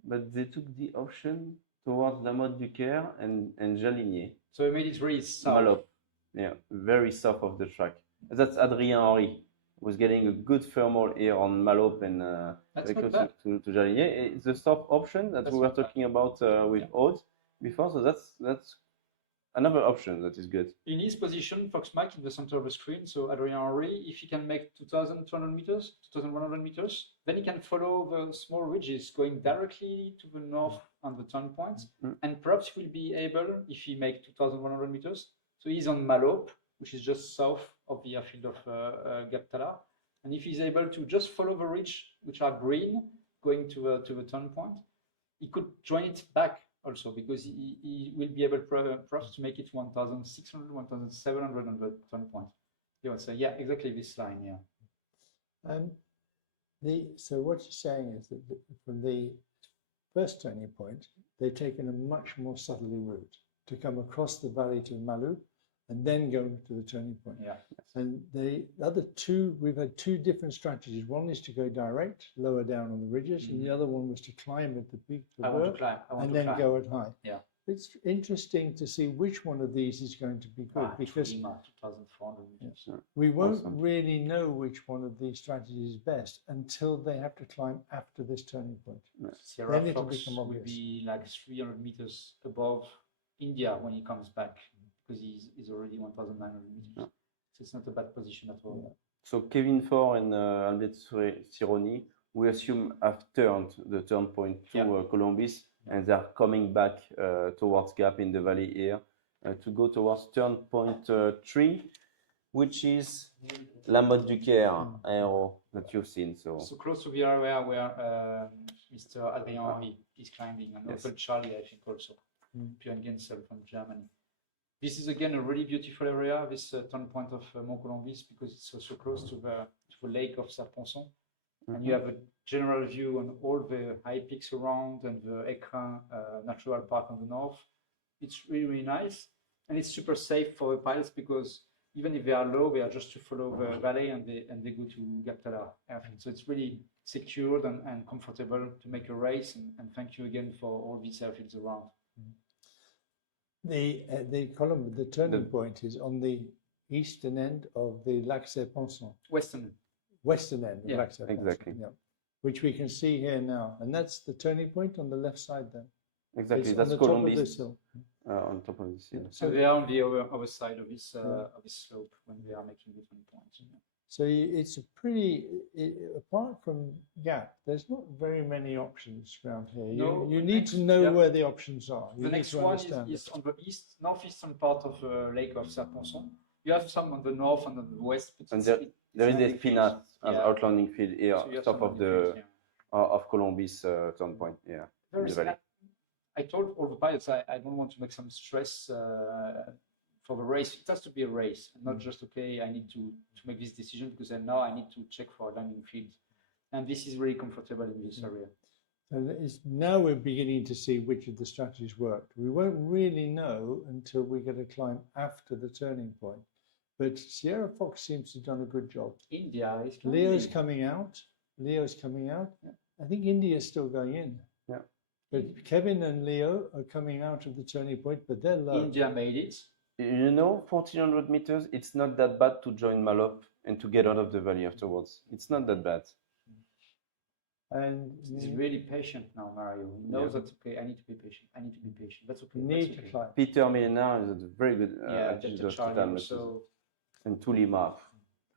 but they took the option towards La Motte du Caire and Jaligné. So we made it really soft. Malop. Yeah, very soft of the track. That's Adrien Henry. Was getting a good thermal here on Malop and close to Jaligné. It's the soft option that we were talking about with Aude before. So that's another option that is good. In his position, Fox Mike in the center of the screen, so Adrien Henry, if he can make 2,200 meters, 2,100 meters, then he can follow the small ridges going directly to the north on the turn points, and perhaps he will be able, if he make 2,100 meters, so he's on Malop, which is just south of the airfield of Gap Talar, and if he's able to just follow the ridge, which are green, going to the turn point, he could join it back also, because he will be able perhaps to make it 1,600, 1,700 on the turn point. So yeah, exactly this line, So what you're saying is that from the first turning point, they've taken a much more southerly route to come across the valley to Malou and then go to the turning point. Yeah. And the other two, we've had two different strategies. One is to go direct, lower down on the ridges, and the other one was to climb at the peak and then go at high. Yeah. It's interesting to see which one of these is going to be good, because 2,400 meters. we won't really know which one of these strategies is best until they have to climb after this turning point. Sierra Then it'll Fox become will obvious. be like 300 meters above India when he comes back, because he's already 1,900 meters. So it's not a bad position at all. So Kevin Ford and Alberto Sironi, we assume have turned the turn point to Columbus, and they are coming back towards Gap in the valley here to go towards turn point 3, which is La Motte du Caire aero that you've seen. So close to the area where Mr. Adrien Henry is climbing, and Hotel Charlie, I think, also. Björn Gensel from Germany. This is again a really beautiful area, this turn point of Mont Columbus, because it's so close to the lake of Serponçon. And you have a general view on all the high peaks around and the Écrin Natural Park on the north. It's really, really nice. And it's super safe for the pilots, because even if they are low, they are just to follow the valley and they go to Gap Talar airfield. So it's really secured and comfortable to make a race. And thank you again for all these airfields around. The turning point is on the eastern end of the Lac Serponçon. Western end of Lac Serponçon. Exactly. Yeah. Which we can see here now. And that's the turning point on the left side then. Exactly, it's that's on Columbus on top of this hill. So they are on the other side of this slope when we are making the turning points. So it's a pretty, apart from Gap, there's not very many options around here. You need to know where the options are. The next one is on the northeastern part of the lake of Serponçon. You have some on the north and on the west. And there is the Spinat outlanding field here, so top of the of Columbus turn point. Yeah, in the valley. I told all the pilots I don't want to make some stress for the race. It has to be a race, and not just okay. I need to make this decision because now I need to check for a landing field, and this is really comfortable in this area. And now we're beginning to see which of the strategies worked. We won't really know until we get a climb after the turning point. But Sierra Fox seems to have done a good job. India is Leo's coming out. Leo's coming out. Yeah. I think India is still going in. Yeah. But Kevin and Leo are coming out of the turning point, but they're low. India made it. You know, 1400 meters, it's not that bad to join Malop and to get out of the valley afterwards. It's not that bad. And he's really patient now, Mario. He knows that, okay, I need to be patient. I need to be patient. That's okay. Need to climb. Peter Milena is a very good Delta Charlie also. And to Lima.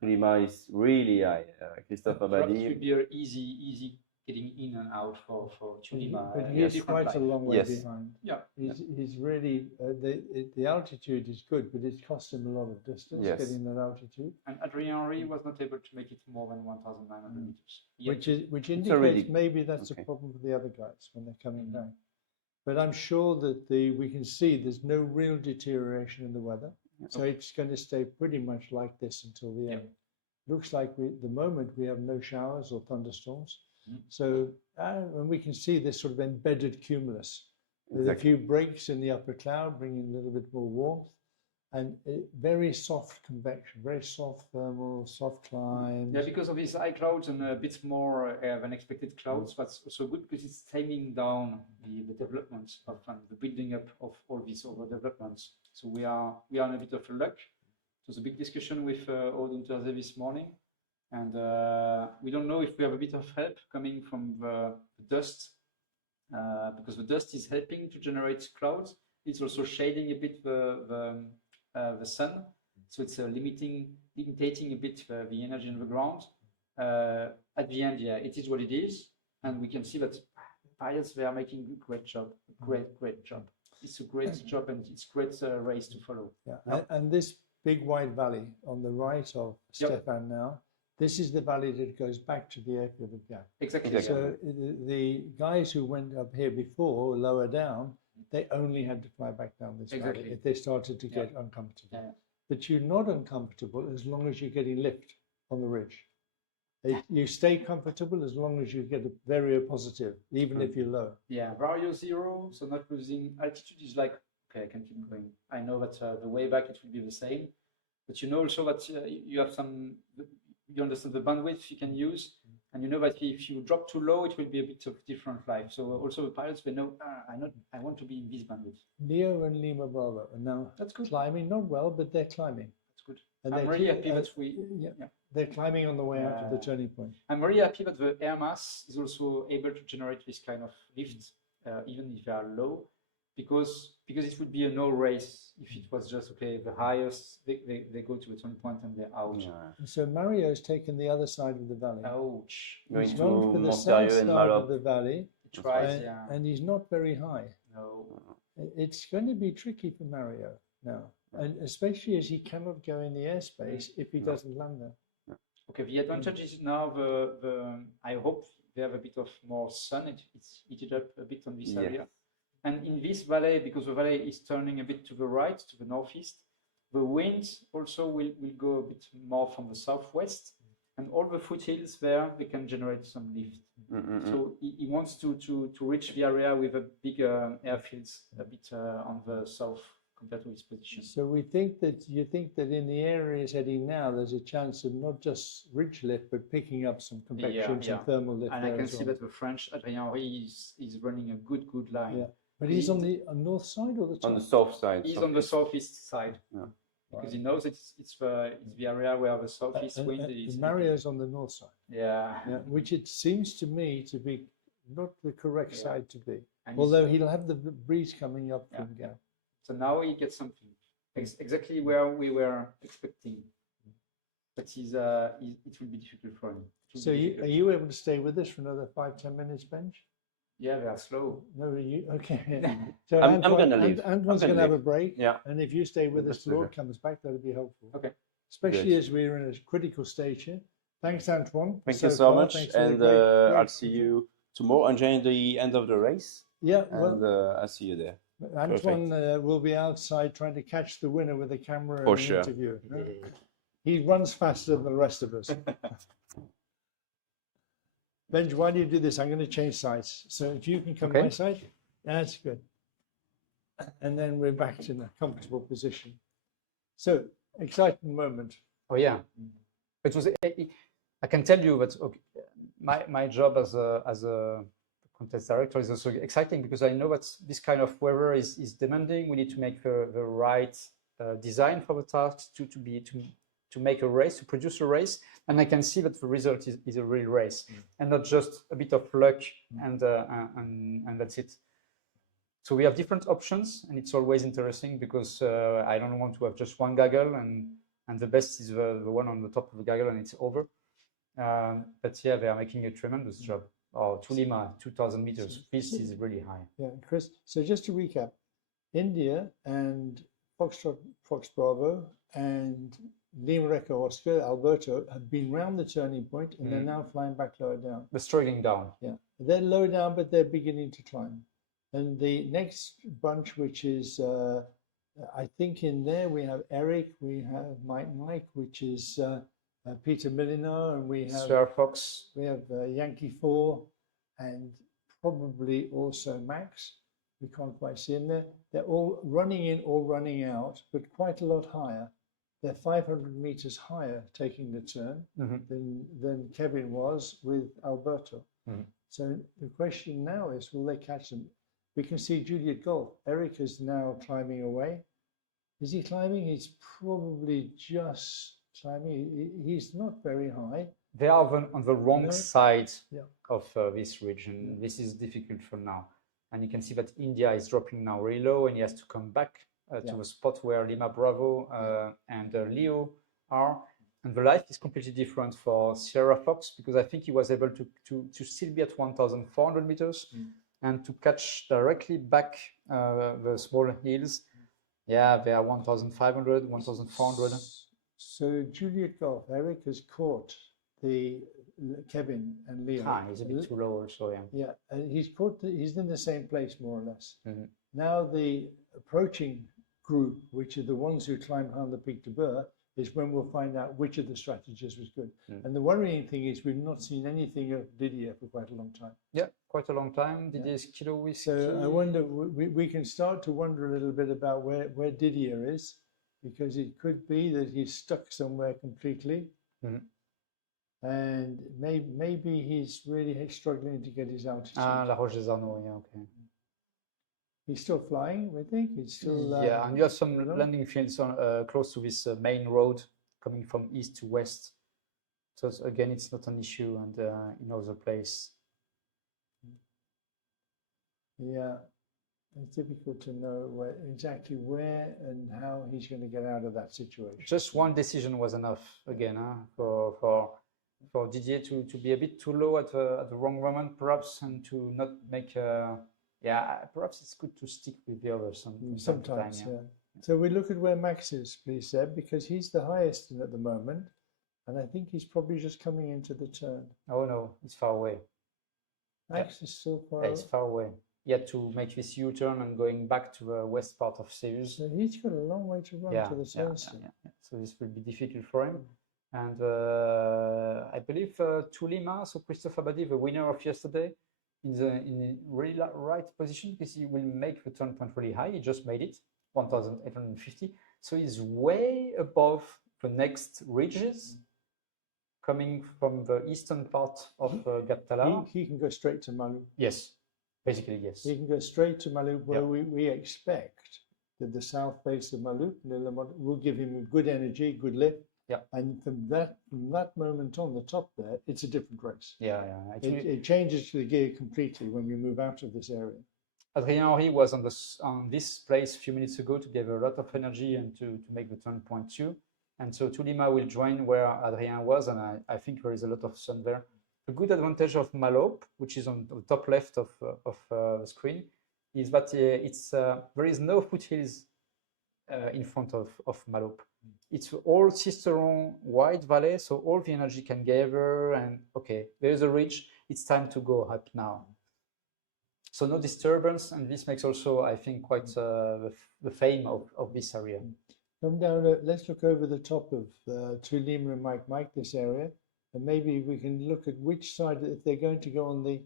Lima is really high. Christophe Abadi. It would be easy getting in and out for Tulima. But he's quite a long way behind. Yeah. He's really, the altitude is good, but it cost him a lot of distance getting that altitude. And Adrien Henry was not able to make it more than 1,900 meters. Which indicates maybe that's a problem for the other guys when they're coming down. But I'm sure that we can see there's no real deterioration in the weather. So it's going to stay pretty much like this until the end. Looks like at the moment we have no showers or thunderstorms. So and we can see this sort of embedded cumulus with a few breaks in the upper cloud, bringing a little bit more warmth, and very soft convection, very soft thermal, soft climb. Yeah, because of these high clouds and a bit more than expected clouds, but also good because it's taming down the development of the building up of all these overdevelopments. So we are in a bit of luck. It was a big discussion with Aude Untersee this morning. And we don't know if we have a bit of help coming from the dust, because the dust is helping to generate clouds. It's also shading a bit the sun, so it's limiting a bit the energy in the ground. At the end, it is what it is, and we can see that pilots, they are making a great job, great job. It's a great job, and it's a great race to follow. Yeah, and this big wide valley on the right of Stefan now. This is the valley that goes back to the airfield of Gap. Exactly. So the guys who went up here before, lower down, they only had to fly back down this valley if they started to get uncomfortable. But you're not uncomfortable as long as you're getting lift on the ridge. You stay comfortable as long as you get a vario positive, even if you're low. Yeah, vario 0, so not losing altitude is like, okay, I can keep going. I know that the way back it will be the same, but you know also that you have some. You understand the bandwidth you can use, and you know that if you drop too low, it will be a bit of different life. So also the pilots, they know, I want to be in this bandwidth. Leo and Lima Bravo are now climbing, not well, but they're climbing. That's good. And I'm really happy that they're climbing on the way out of the turning point. I'm very happy that the air mass is also able to generate this kind of lift, even if they are low, because it would be a no race if it was just okay. The highest they go to a turning point and they're out. Yeah. So Mario's taken the other side of the valley. Ouch! He's gone for the south side of the valley. Right, and he's not very high. No. It's going to be tricky for Mario now, and especially as he cannot go in the airspace if he doesn't land there. Okay, the advantage is now I hope they have a bit of more sun. It's heated up a bit on this area. And in this valley, because the valley is turning a bit to the right, to the northeast, the wind also will go a bit more from the southwest, and all the foothills there, they can generate some lift. So he wants to reach the area with a bigger airfields a bit on the south compared to his position. So you think that in the areas heading now, there's a chance of not just ridge lift, but picking up some convection, some thermal lift. And I can see that the French Adrien Henry is running a good line. Yeah. But he's on the north side or the top? On the south side. He's on the southeast side. Because he knows it's the area where the southeast wind is. Mario's on the north side. Yeah. Which it seems to me to be not the correct side to be. And although he'll have the breeze coming up from Gap. So now he gets something exactly where we were expecting. But it will be difficult for him. So are you able to stay with us for another 5-10 minutes, Benj? Yeah, they are slow. No, are you? Okay. So I'm going to leave. Antoine's going to have a break. Yeah. And if you stay with us till Lord comes back, that'll be helpful. Okay. Especially as we're in a critical stage here. Thanks, Antoine. Thank you so far. much, Thanks for the and great I'll see you tomorrow. Enjoying the end of the race, Yeah, and well, I'll see you there. Antoine will be outside trying to catch the winner with a camera For and sure. interview. He runs faster than the rest of us. Benj, why do you do this? I'm going to change sides. So if you can come Okay. my side, that's good. And then we're back to the comfortable position. So, exciting moment. Oh yeah, it was. I can tell you that my job as a contest director is also exciting because I know that this kind of weather is demanding. We need to make the right design for the task to make a race, to produce a race, and I can see that the result is a real race and not just a bit of luck and that's it. So we have different options, and it's always interesting because I don't want to have just one gaggle, and the best is the one on the top of the gaggle, and it's over. But yeah, they are making a tremendous job. Oh, to Lima, 2,000 meters. This is really high. Yeah, Chris. So just to recap, India and Fox Bravo and Lima Echo Oscar, Alberto, have been round the turning point, and they're now flying back lower down. They're struggling down. Yeah, they're low down, but they're beginning to climb. And the next bunch, which is, I think in there we have Eric, we have Mike, which is Peter Milliner, and we have Sir Fox. We have Yankee 4, and probably also Max. We can't quite see him there. They're all running in or running out, but quite a lot higher. They're 500 meters higher taking the turn than Kevin was with Alberto. So the question now is, will they catch them? We can see Juliet Golf. Eric is now climbing away. Is he climbing? He's probably just climbing. He's not very high. They are on the wrong side Yeah. of this region. This is difficult for now. And you can see that India is dropping now really low, and he has to come back to the spot where Lima Bravo and Leo are. And the life is completely different for Sierra Fox, because I think he was able to still be at 1,400 meters and to catch directly back the small hills. Yeah, they are 1,500, 1,400. So Juliet Golf, Eric has caught the Kevin and Leo. He's a bit too low also, yeah. Yeah, he's caught. He's in the same place more or less. Now the approaching group, which are the ones who climb on the Pic de Beur, is when we'll find out which of the strategies was good. And the worrying thing is we've not seen anything of Didier for quite a long time. Yeah, quite a long time. Didier's kilo whiskey. So I wonder, we can start to wonder a little bit about where Didier is, because it could be that he's stuck somewhere completely. And maybe he's really struggling to get his altitude. La Roche des Arnaud, yeah, okay. He's still flying, I think. He's still. Yeah, and you have some landing fields on, close to this main road coming from east to west. So again, it's not an issue, and he knows the place. Yeah, it's difficult to know exactly where and how he's going to get out of that situation. Just one decision was enough again, for Didier to be a bit too low at the wrong moment, perhaps, and to not make. Perhaps it's good to stick with the others sometimes. Yeah. So we look at where Max is, please, Seb, because he's the highest at the moment, and I think he's probably just coming into the turn. Oh no, it's far away. Max is still far. Yeah, it's far away. He had to make this U-turn and going back to the west part of Serie. So he's got a long way to run to the turn. So this will be difficult for him. And I believe to Lima, so Christophe Abadi, the winner of yesterday, in the really right position, because he will make the turn point really high. He just made it, 1,850. So he's way above the next ridges, coming from the eastern part of Gaptala. He can go straight to Maloup. Yes, basically, yes. He can go straight to Maloup, where we expect that the south base of Maloup will give him a good energy, good lift. Yeah. And from that moment on, the top there, it's a different race. Yeah. It changes the gear completely when we move out of this area. Adrien Henry was on this place a few minutes ago to give a lot of energy and to make the turn point too. And so Tulima will join where Adrien was, and I think there is a lot of sun there. The good advantage of Maloup, which is on the top left of the screen, is that there is no foothills in front of Malop. It's all Cisteron wide valley, so all the energy can gather, and okay, there's a ridge, it's time to go up now. So no disturbance, and this makes also, I think, quite the fame of this area. Come down, let's look over the top of to Lima and Mike, this area, and maybe we can look at which side, if they're going to go on the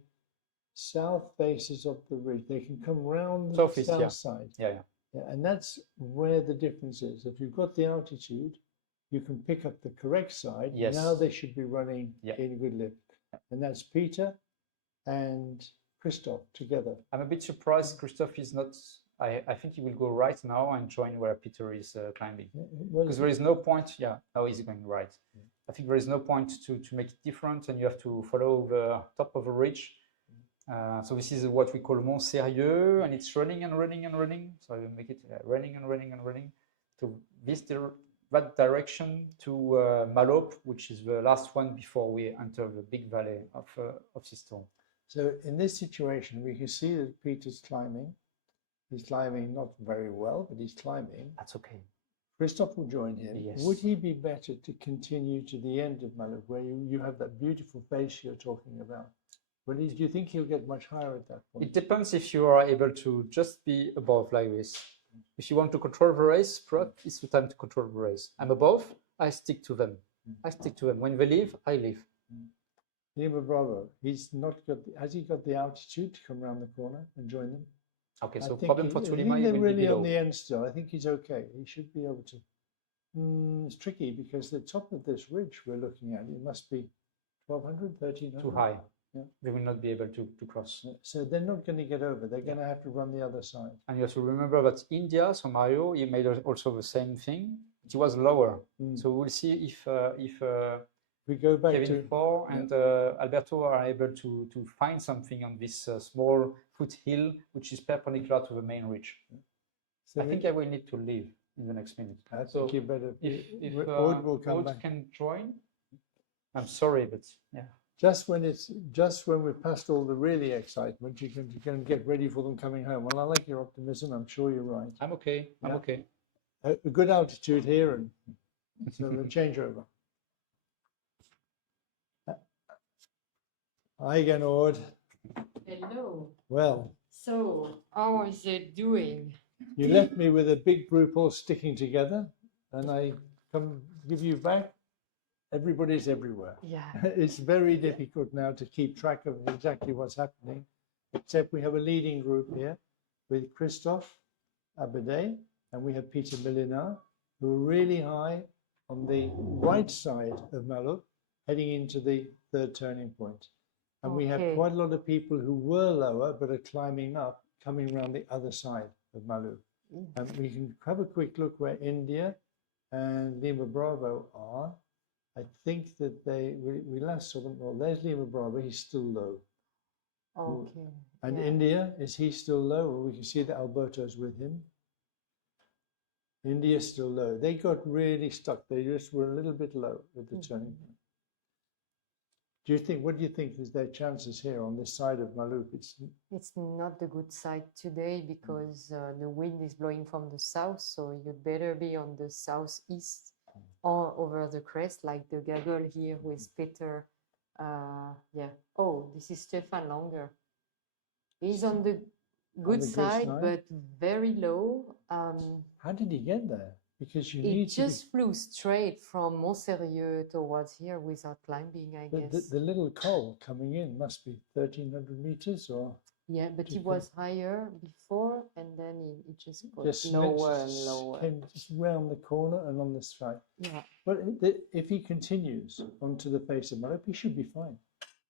south faces of the ridge, they can come round the south side. Yeah, and that's where the difference is. If you've got the altitude, you can pick up the correct side. Yes. Now they should be running in good lift. And that's Peter and Christophe together. I'm a bit surprised Christophe is not, I think he will go right now and join where Peter is climbing. Because there is no point, now he's going right. I think there is no point to make it different, and you have to follow the top of a ridge. So this is what we call Mont Sérieux, and it's running and running and running. So I will make it running and running and running to that direction to Malop, which is the last one before we enter the big valley of Cisteron. So in this situation, we can see that Peter's climbing. He's climbing not very well, but he's climbing. That's okay. Christophe will join him. Yes. Would he be better to continue to the end of Malop, where you have that beautiful face you're talking about? Well, do you think he'll get much higher at that point? It depends if you are able to just be above like this. If you want to control the race, it's the time to control the race. I'm above, I stick to them. I stick to them. When they leave, I leave. Lima Bravo, has he got the altitude to come around the corner and join them? Okay, so problem for Tulima, they're will really be below. on the end still. I think he's okay. He should be able to. It's tricky because the top of this ridge we're looking at, it must be 1,200, 1,300. Too high. Yeah. They will not be able to cross. So they're not going to get over. They're going to have to run the other side. And you have to remember that India, so Mario, he made also the same thing. It was lower. So we'll see if we go back Kevin to Four and Alberto are able to find something on this small foothill, which is perpendicular to the main ridge. So I think I will need to leave in the next minute. I think you better. If Aude will come back. can join, I'm sorry, but yeah. Just when we've passed all the really excitement, you can get ready for them coming home. Well, I like your optimism. I'm sure you're right. I'm okay. I'm okay. A good altitude here, and so the changeover. Hi again, Aude. Hello. Well. So, how is it doing? You left me with a big group all sticking together, and I come give you back. Everybody's everywhere. Yeah. It's very difficult now to keep track of exactly what's happening, except we have a leading group here with Christophe Abadé, and we have Peter Millinard, who are really high on the right side of Malop, heading into the third turning point. And we have quite a lot of people who were lower but are climbing up, coming around the other side of Malop. And we can have a quick look where India and Lima Bravo are. I think that we last saw them. Well, there's Lima Bravo. He's still low. Okay. And India, is he still low? Well, we can see that Alberto's with him. India's still low. They got really stuck. They just were a little bit low with the turning point. What do you think is their chances here on this side of Malop? It's not the good side today because the wind is blowing from the south, so you'd better be on the southeast or over the crest, like the gaggle here with Peter. Oh, this is Stefan Longer. He's on the good side, but very low. How did he get there? Because he just flew straight from Mont Sérieux towards here without climbing, I guess. The little col coming in must be 1,300 meters, or yeah, but he was higher before, and then he just got lower and lower. Came just round the corner and on this side. Yeah. But if he continues onto the face of Malop, he should be fine.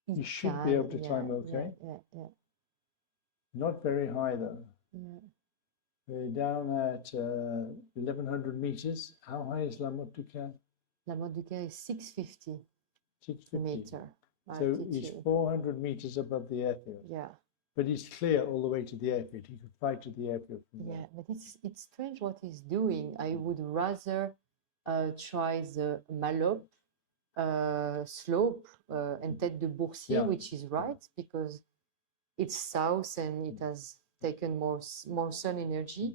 He should be able to climb okay. Yeah. Not very high though. Yeah. We're down at 1,100 meters. How high is La Motte du Caire? La Motte du Caire is 650 meter. So he's 400 meters above the airfield. Yeah. But he's clear all the way to the airfield. He could fly to the airfield from there. Yeah, but it's strange what he's doing. I would rather try the Malop slope and Tête de Boursier, which is right, because it's south and it has taken more sun energy.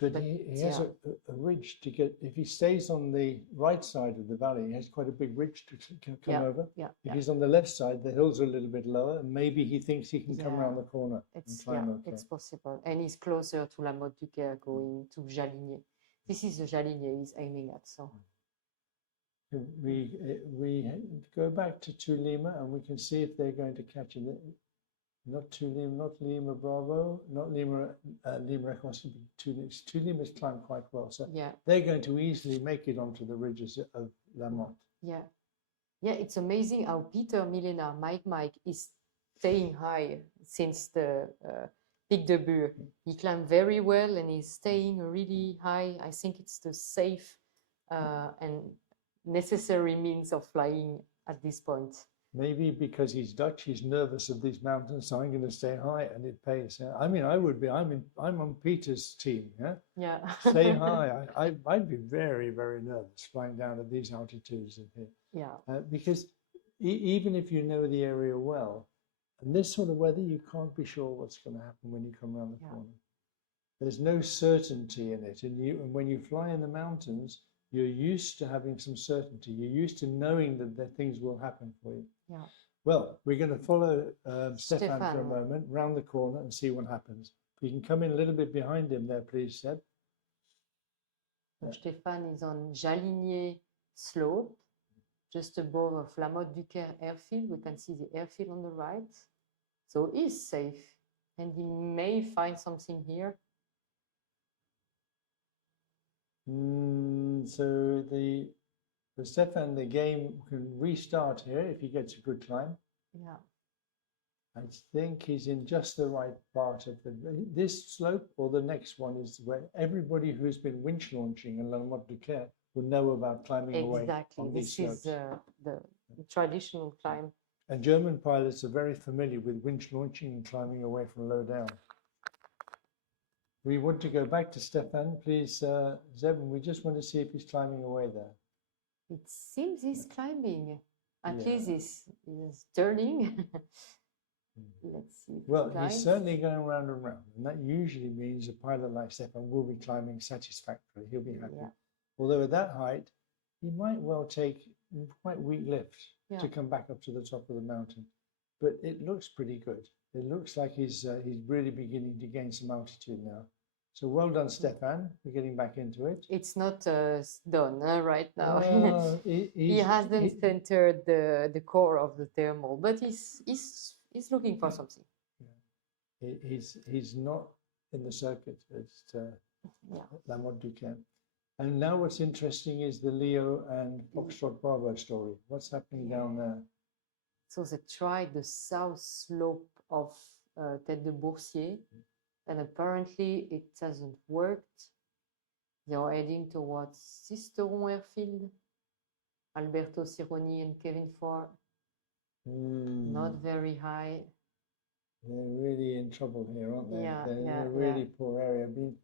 But But, he has yeah. a ridge to get, if he stays on the right side of the valley, he has quite a big ridge to come Yeah, over. yeah, If yeah. he's on the left side, the hills are a little bit lower, and maybe he thinks he can come Yeah. around the corner and It's climb okay. it's possible, and he's closer to La Motte du Caire, going to Jaligné. This is the Jaligné he's aiming at. So We go back to 2 Lima, and we can see if they're going to catch it. Not 2 Lima, not Lima Bravo, not Lima Lima Echo, 2 Lima's climbed quite well, so yeah, they're going to easily make it onto the ridges of La Motte. yeah, yeah. It's amazing how Peter Milena, Mike is staying high since the Pic de Bure. He climbed very well, and he's staying really high. I think it's the safe and necessary means of flying at this point. Maybe because he's Dutch, he's nervous of these mountains, so I'm going to stay high, and it pays. I mean, I would be. I'm on Peter's team. Yeah, Yeah. stay high. I'd be very, very nervous flying down at these altitudes in here. Yeah. Because even if you know the area well, in this sort of weather, you can't be sure what's going to happen when you come around the Yeah. corner. There's no certainty in it, and when you fly in the mountains, you're used to having some certainty. You're used to knowing that things will happen for you. Yeah. Well, we're going to follow Stefan for a Stefan. moment, round the corner, and see what happens. You can come in a little bit behind him there, please, Seb. So Stefan is on Jaligné slope, just above of La Motte du Caire airfield. We can see the airfield on the right. So he's safe, and he may find something here. So for Stefan, the game can restart here if he gets a good climb. Yeah. I think he's in just the right part of this slope, or the next one is where everybody who's been winch launching in La Motte du Caire will know about climbing away Exactly. on these This is slopes. the traditional climb. And German pilots are very familiar with winch launching and climbing away from low down. We want to go back to Stefan, please, Zeb, and we just want to see if he's climbing away there. It seems he's climbing. At Yeah. least he's turning. Let's see. if he Well, he's climbs. certainly going round and round, and that usually means a pilot like Stefan will be climbing satisfactorily. He'll be happy. Yeah. Although at that height, he might well take quite weak lift Yeah. to come back up to the top of the mountain. But it looks pretty good. It looks like he's really beginning to gain some altitude now. So well done, Stefan, for getting back into it. It's not done right now. Well, He hasn't entered the core of the thermal, but he's looking for something. He's not in the circuit at Yeah. La Motte du Caire. And now what's interesting is the Leo and Foxtrot Bravo story. What's happening down there? So they tried the south slope of Tête de Boursier, and apparently it hasn't worked. They are heading towards Sisteron airfield. Alberto Cironi and Kevin Ford, not very high. They're really in trouble here, aren't they? Yeah, They're in yeah, a really poor area. I mean,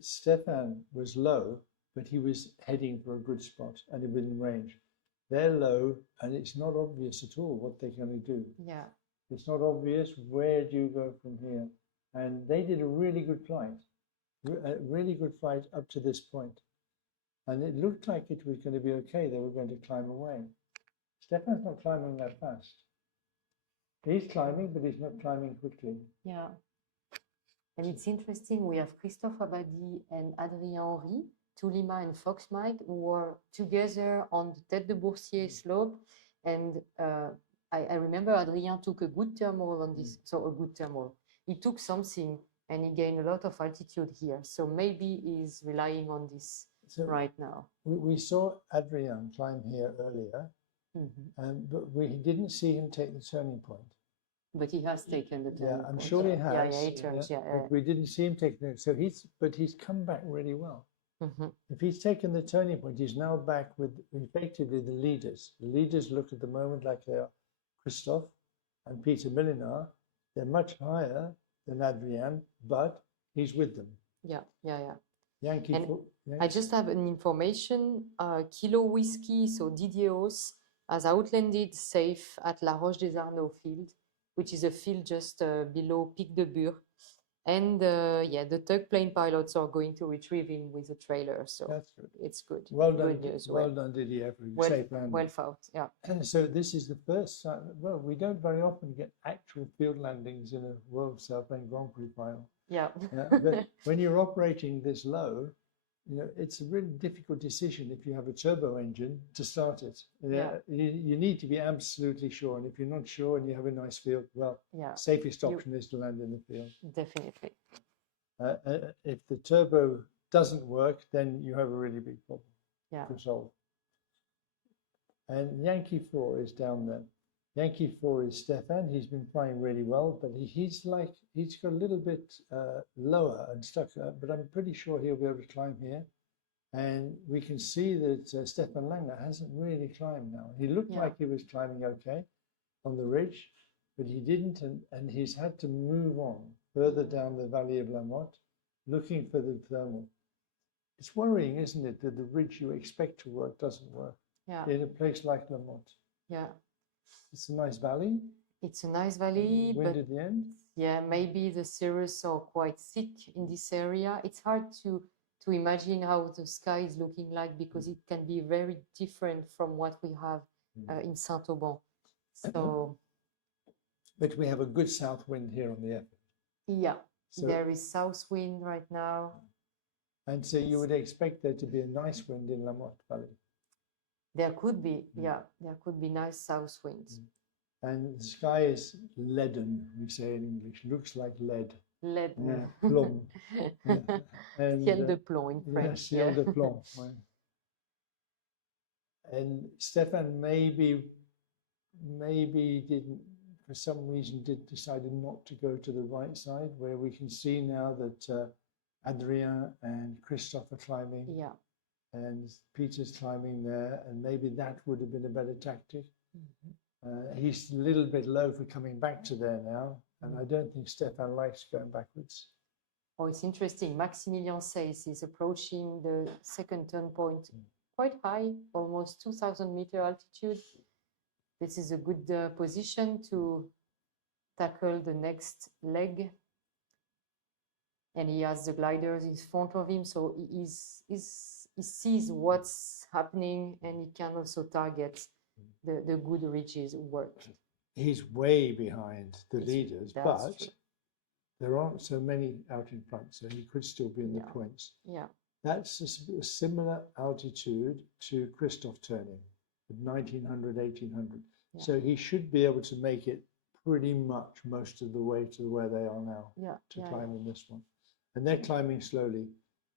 Stefan was low, but he was heading for a good spot and within range. They're low, and it's not obvious at all what they're going to do. Yeah. It's not obvious where do you go from here. And they did a really good flight, up to this point. And it looked like it was going to be okay. They were going to climb away. Stefan's not climbing that fast. He's climbing, but he's not climbing quickly. Yeah. And it's interesting, we have Christophe Abadi and Adrien Henry, 2 Lima and Fox Mike, who were together on the Tête de Boursier slope. And I remember Adrien took a good thermal on this, so a good thermal. He took something and he gained a lot of altitude here. So maybe he's relying on this right now. We saw Adrien climb here earlier, but we didn't see him take the turning point. But he has taken the turning I'm point. sure he has. Yeah, he turns, But we didn't see him take it. So he's come back really well. If he's taken the turning point, he's now back with effectively the leaders. The leaders look at the moment like they are Christophe and Peter Millenard. They're much higher than Adrien, but he's with them. Yeah. Yankee. And I just have an information. Kilo Whiskey, so Didier Hauss, has outlanded safe at La Roche des Arnaud field, which is a field just below Pic de Bure. And yeah, the tug plane pilots are going to retrieve him with a trailer, so That's good. it's good. Well done. Good news. Well done, Didier, for well, safe landing. well fought. Yeah. And so this is the first. Well, we don't very often get actual field landings in a World Sailplane Grand Prix final. Yeah. But when you're operating this low, you know, it's a really difficult decision if you have a turbo engine to start it. Yeah. You need to be absolutely sure. And if you're not sure and you have a nice field, well, Yeah. safest option is to land in the field. Definitely. If the turbo doesn't work, then you have a really big problem to solve. And Yankee 4 is down there. Yankee 4 is Stefan. He's been flying really well, but he's got a little bit lower and stuck, but I'm pretty sure he'll be able to climb here. And we can see that Stefan Langner hasn't really climbed now. He looked like he was climbing okay on the ridge, but he didn't, and he's had to move on further down the Valley of La Motte, looking for the thermal. It's worrying, isn't it, that the ridge you expect to work doesn't work in a place like La Motte. Yeah. It's a nice valley. It's a nice valley, Wind but at the end. yeah, maybe the cirrus are quite thick in this area. It's hard to imagine how the sky is looking like because it can be very different from what we have in Saint-Auban. So, but we have a good south wind here on the F. Yeah, so, there is south wind right now. And so you would expect there to be a nice wind in La Motte Valley. There could be, there could be nice south winds. And the sky is leaden, we say in English. Looks like lead. Lead. Yeah, plomb. Yeah. And, ciel de plomb in French. Ciel de plomb. Right. And Stefan maybe didn't, for some reason, decided not to go to the right side, where we can see now that Adrien and Christophe are climbing. Yeah. And Peter's climbing there, and maybe that would have been a better tactic. He's a little bit low for coming back to there now, and I don't think Stefan likes going backwards. Oh, it's interesting. Maximilian says he's approaching the second turn point quite high, almost 2,000-meter altitude. This is a good position to tackle the next leg. And he has the gliders in front of him, so he sees what's happening, and he can also target the good ridges work. He's way behind the leaders, but true. there aren't so many out in front, so he could still be in the points. Yeah. That's a similar altitude to Christophe turning, at 1900, 1800. Yeah. So he should be able to make it pretty much most of the way to where they are now to climb in this one. And they're climbing slowly.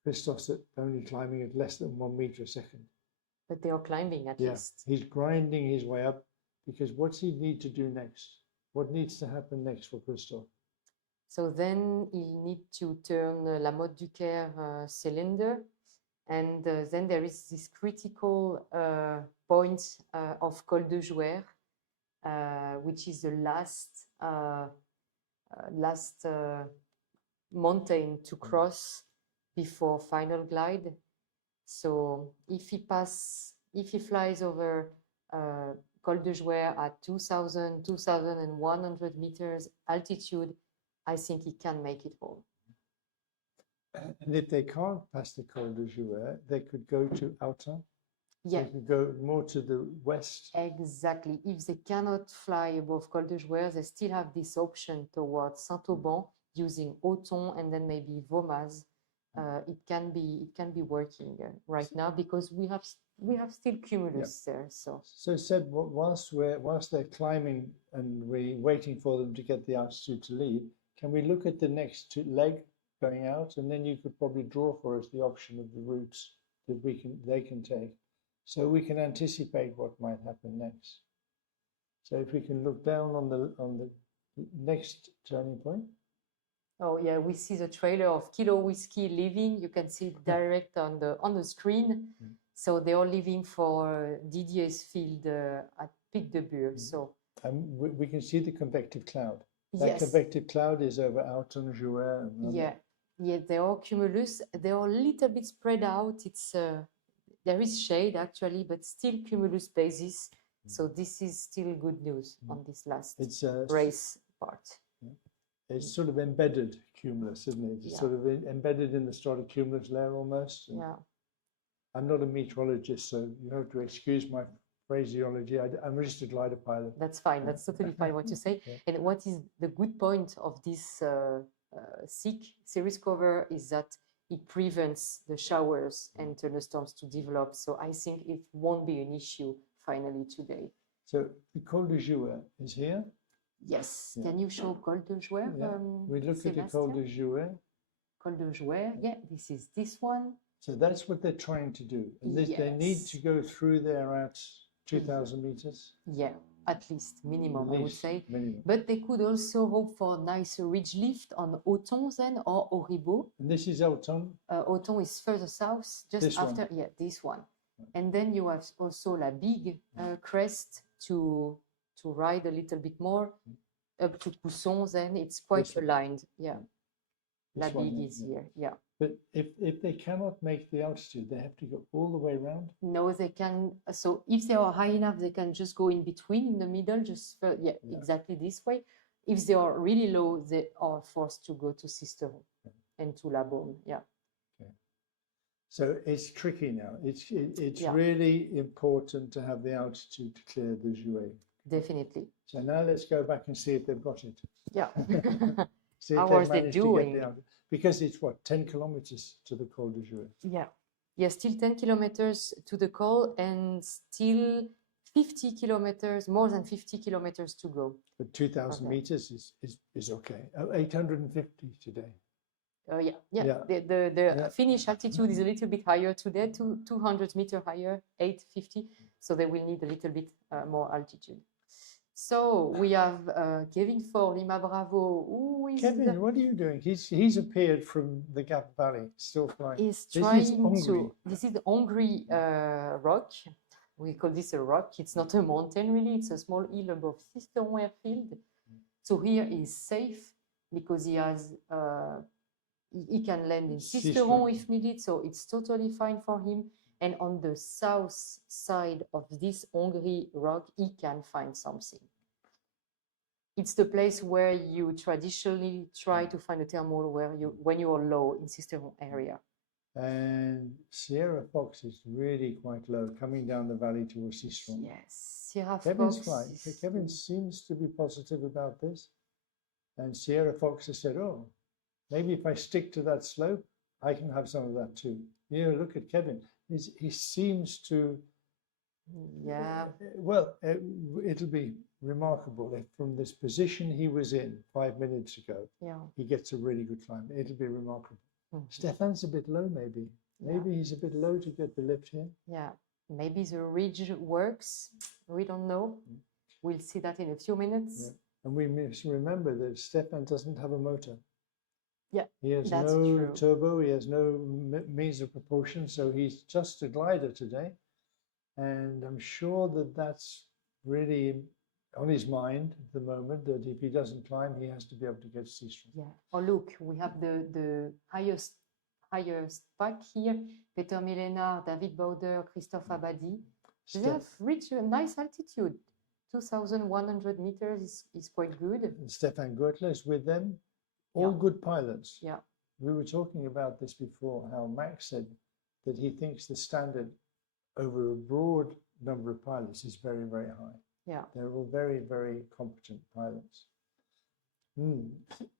Christophe's only climbing at less than 1 meter a second. But they are climbing at least. He's grinding his way up, because what's he need to do next? What needs to happen next for Christophe? So then he needs to turn La Motte du Caire cylinder, and then there is this critical point of Col de Jouer, which is the last mountain to cross before final glide. So if he flies over Col de Jouer at 2,000, 2,100 meters altitude, I think he can make it home. And if they can't pass the Col de Jouer, they could go to Autun. Yeah. They could go more to the west. Exactly. If they cannot fly above Col de Jouer, they still have this option towards Saint-Auban using Autun and then maybe Vaumaz. It can be working right now because we have still cumulus there. So Seb, whilst they're climbing and we're waiting for them to get the altitude to leave, can we look at the next leg going out, and then you could probably draw for us the option of the routes that they can take, so we can anticipate what might happen next. So if we can look down on the next turning point. Oh yeah, we see the trailer of Kilo Whiskey leaving. You can see it direct on the screen. So they are leaving for Didier's field at Pic de Bure. So we can see the convective cloud. That yes. convective cloud is over Autun, Jouer. Yeah, they are cumulus. They are a little bit spread out. It's there is shade actually, but still cumulus basis. So this is still good news on this last race part. It's sort of embedded cumulus, isn't it? It's Yeah. sort of embedded in the stratocumulus layer almost. And Yeah. I'm not a meteorologist, so you have to excuse my phraseology. I'm just a glider pilot. That's fine. That's totally fine what you say. Yeah. And what is the good point of this series cover is that it prevents the showers and thunderstorms to develop. So I think it won't be an issue finally today. So the Col de Jouet is here. Yes. Yeah. Can you show Col de Jouet? Yeah. We look at the Col de Jouet. Col de Jouet. Yeah, this is this one. So that's what they're trying to do. And they need Yes. to go through there at 2,000 meters. Yeah, at least minimum, I would Least say. minimum. But they could also hope for a nice ridge lift on Auton then or Auribeau. And this is Auton. Auton is further south, just This after, one. yeah, this one. And then you have also La Big crest to ride a little bit more up to Pousson. Then it's quite This one. aligned. Yeah, La This one, Big yeah, is yeah. here. Yeah. But if they cannot make the altitude, they have to go all the way around. No, they can. So if they are high enough, they can just go in between, in the middle, just yeah, exactly this way. If they are really low, they are forced to go to Sisteron and to La Baume. Yeah. So it's tricky now. It's Yeah. really important to have the altitude to clear the Jouet. Definitely. So now let's go back and see if they've got it. Yeah. See if How they've are they managed to get doing? the altitude. Because it's what, 10 kilometers to the Col de Jouet. Yeah. Yeah, still 10 kilometers to the col and still 50 kilometers, more than 50 kilometers to go. But 2,000 Okay. meters is okay. 850 today. Yeah. Yeah. The Yeah. finish altitude is a little bit higher today, 200 meters higher, 850. So they will need a little bit more altitude. So we have Kevin for Lima Bravo. Who is Kevin, what are you doing? He's appeared from the Gap Valley, still flying. is This is trying Hungary. to. This is the Hungry rock. We call this a rock. It's not a mountain really. It's a small hill above Sisteron airfield. So here is safe because he has. He can land in Sisteron if needed. So it's totally fine for him. And on the south side of this Hungry rock, he can find something. It's the place where you traditionally try to find a thermal when you are low in Sisteron area. And Sierra Fox is really quite low, coming down the valley towards Sisteron. Yes, Sierra Kevin's Fox. flying. Kevin seems to be positive about this. And Sierra Fox has said, oh, maybe if I stick to that slope, I can have some of that too. Yeah, look at Kevin. He seems to, Yeah. well, it'll be remarkable if from this position he was in 5 minutes ago, Yeah. he gets a really good climb. It'll be remarkable. Mhm. Stefan's a bit low, maybe. Yeah. Maybe he's a bit low to get the lift here. Yeah, maybe the ridge works. We don't know. We'll see that in a few minutes. Yeah. And we must remember that Stefan doesn't have a motor. Yeah, He has that's no true. turbo, he has no means of propulsion, so he's just a glider today. And I'm sure that that's really on his mind at the moment, that if he doesn't climb, he has to be able to get Seastrom. Yeah. Oh, look, we have the highest pack here. Peter Millenard, David Bauder, Christophe Abadi. They have reached a nice altitude. 2,100 meters is quite good. And Stefan Goetler is with them. All Yeah. good pilots. Yeah. We were talking about this before, how Max said that he thinks the standard over a broad number of pilots is very, very high. Yeah. They're all very, very competent pilots. Mm.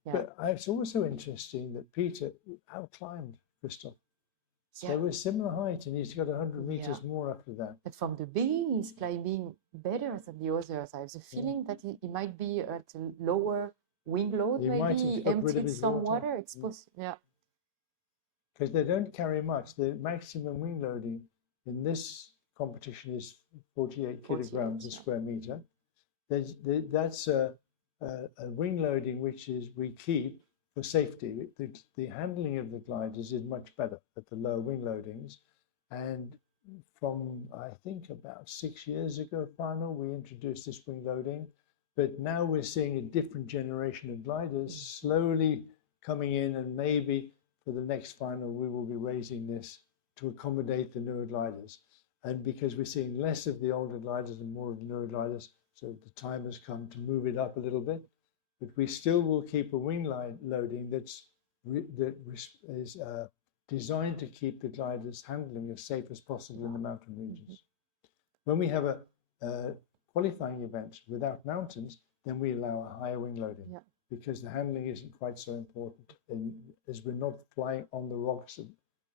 Yeah. But it's also interesting that Peter outclimbed Christoph. So Yeah. they were similar height, and he's got 100 meters Yeah. more after that. But from the beginning, he's climbing better than the others. I have the feeling that he might be at a lower wing load, He might have maybe got rid of emptied his some water. water. It's possible. Yeah. Because they don't carry much. The maximum wing loading in this competition is 48 kilograms a square meter. That's a wing loading which is we keep for safety. The handling of the gliders is much better at the lower wing loadings. And from, I think, about 6 years ago, final, we introduced this wing loading. But now we're seeing a different generation of gliders slowly coming in, and maybe for the next final, we will be raising this to accommodate the newer gliders. And because we're seeing less of the older gliders and more of the newer gliders, so the time has come to move it up a little bit. but we still will keep a wing loading that is designed to keep the gliders handling as safe as possible in the mountain regions. When we have a qualifying event without mountains, then we allow a higher wing loading because the handling isn't quite so important as we're not flying on the rocks and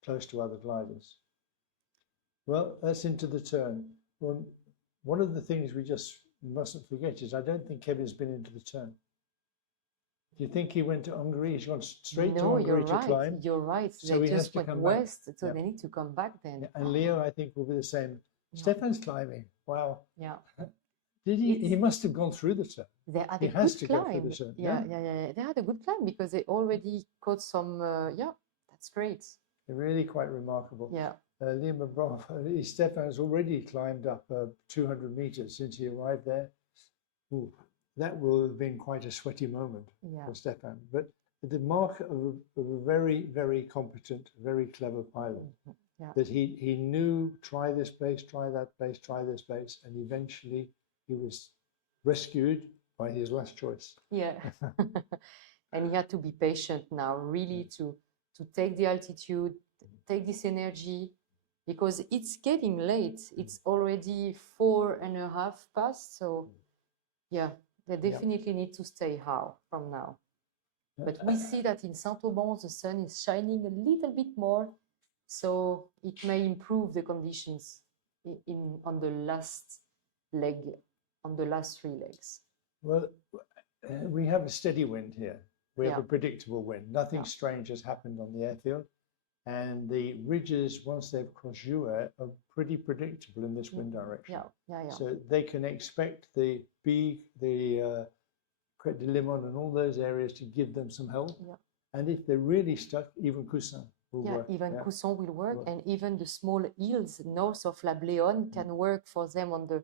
close to other gliders. Well, that's into the turn. Well, one of the things we just mustn't forget is I don't think Kevin's been into the turn. Do you think he went to Hungary? He's gone straight to Hungary to climb? You're right. So they he has just to went come west, back. so they need to come back then. Yeah, and Leo, I think, will be the same. Stefan's climbing. Wow. Yeah. Did he? He must have gone through the turn. They had He a has good to go through climb. the turn. Yeah. They had a good climb because they already caught some. That's great. Really quite remarkable. Yeah. Stefan's already climbed up 200 meters since he arrived there. Ooh, that will have been quite a sweaty moment for Stefan. But the mark of a very, very competent, very clever pilot. That he knew, try this base, try that base, try this base, and eventually he was rescued by his last choice. Yeah. And he had to be patient now, really, to take the altitude, take this energy, because it's getting late. It's already 4.5 past, so yeah, they definitely need to stay high from now. But we see that in Saint-Auban, the sun is shining a little bit more, so it may improve the conditions on the last leg, on the last 3 legs. Well, we have a steady wind here. We have a predictable wind. Nothing strange has happened on the airfield. And the ridges, once they've crossed Jouer, are pretty predictable in this wind direction. So they can expect the Big, the Crête de Limon and all those areas to give them some help. And if they're really stuck, even Cousin will work. Even Cousin will work, and even the small hills north of La Bléone can work for them on the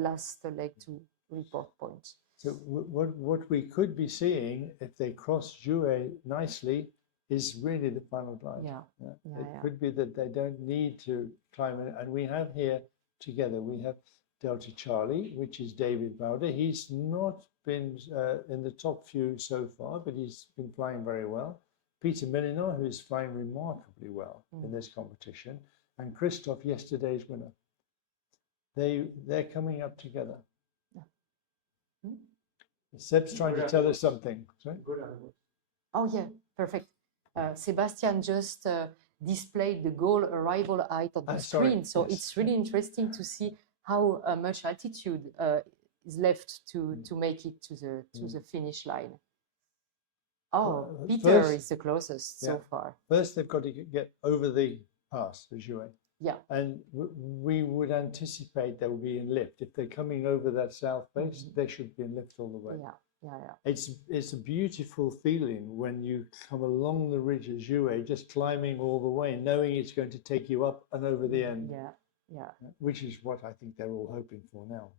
last leg to report points. So what we could be seeing, if they cross Jouer nicely, is really the final glide. It could be that they don't need to climb it. And we have here together, we have Delta Charlie, which is David Bowder. He's not been in the top few so far, but he's been flying very well. Peter Millinor, who is flying remarkably well in this competition, and Christophe, yesterday's winner. They're coming up together. Seb's trying to tell us something. Sorry? Oh yeah, perfect. Sebastian just displayed the goal arrival height on the screen, so it's really interesting to see how much altitude is left to make it to the finish line. Oh, Peter is the closest so far. First, they've got to get over the pass, the Jouer. Yeah. And we would anticipate they will be in lift. If they're coming over that south base, they should be in lift all the way. It's a beautiful feeling when you come along the ridge of Jouer, just climbing all the way, knowing it's going to take you up and over the end. Which is what I think they're all hoping for now.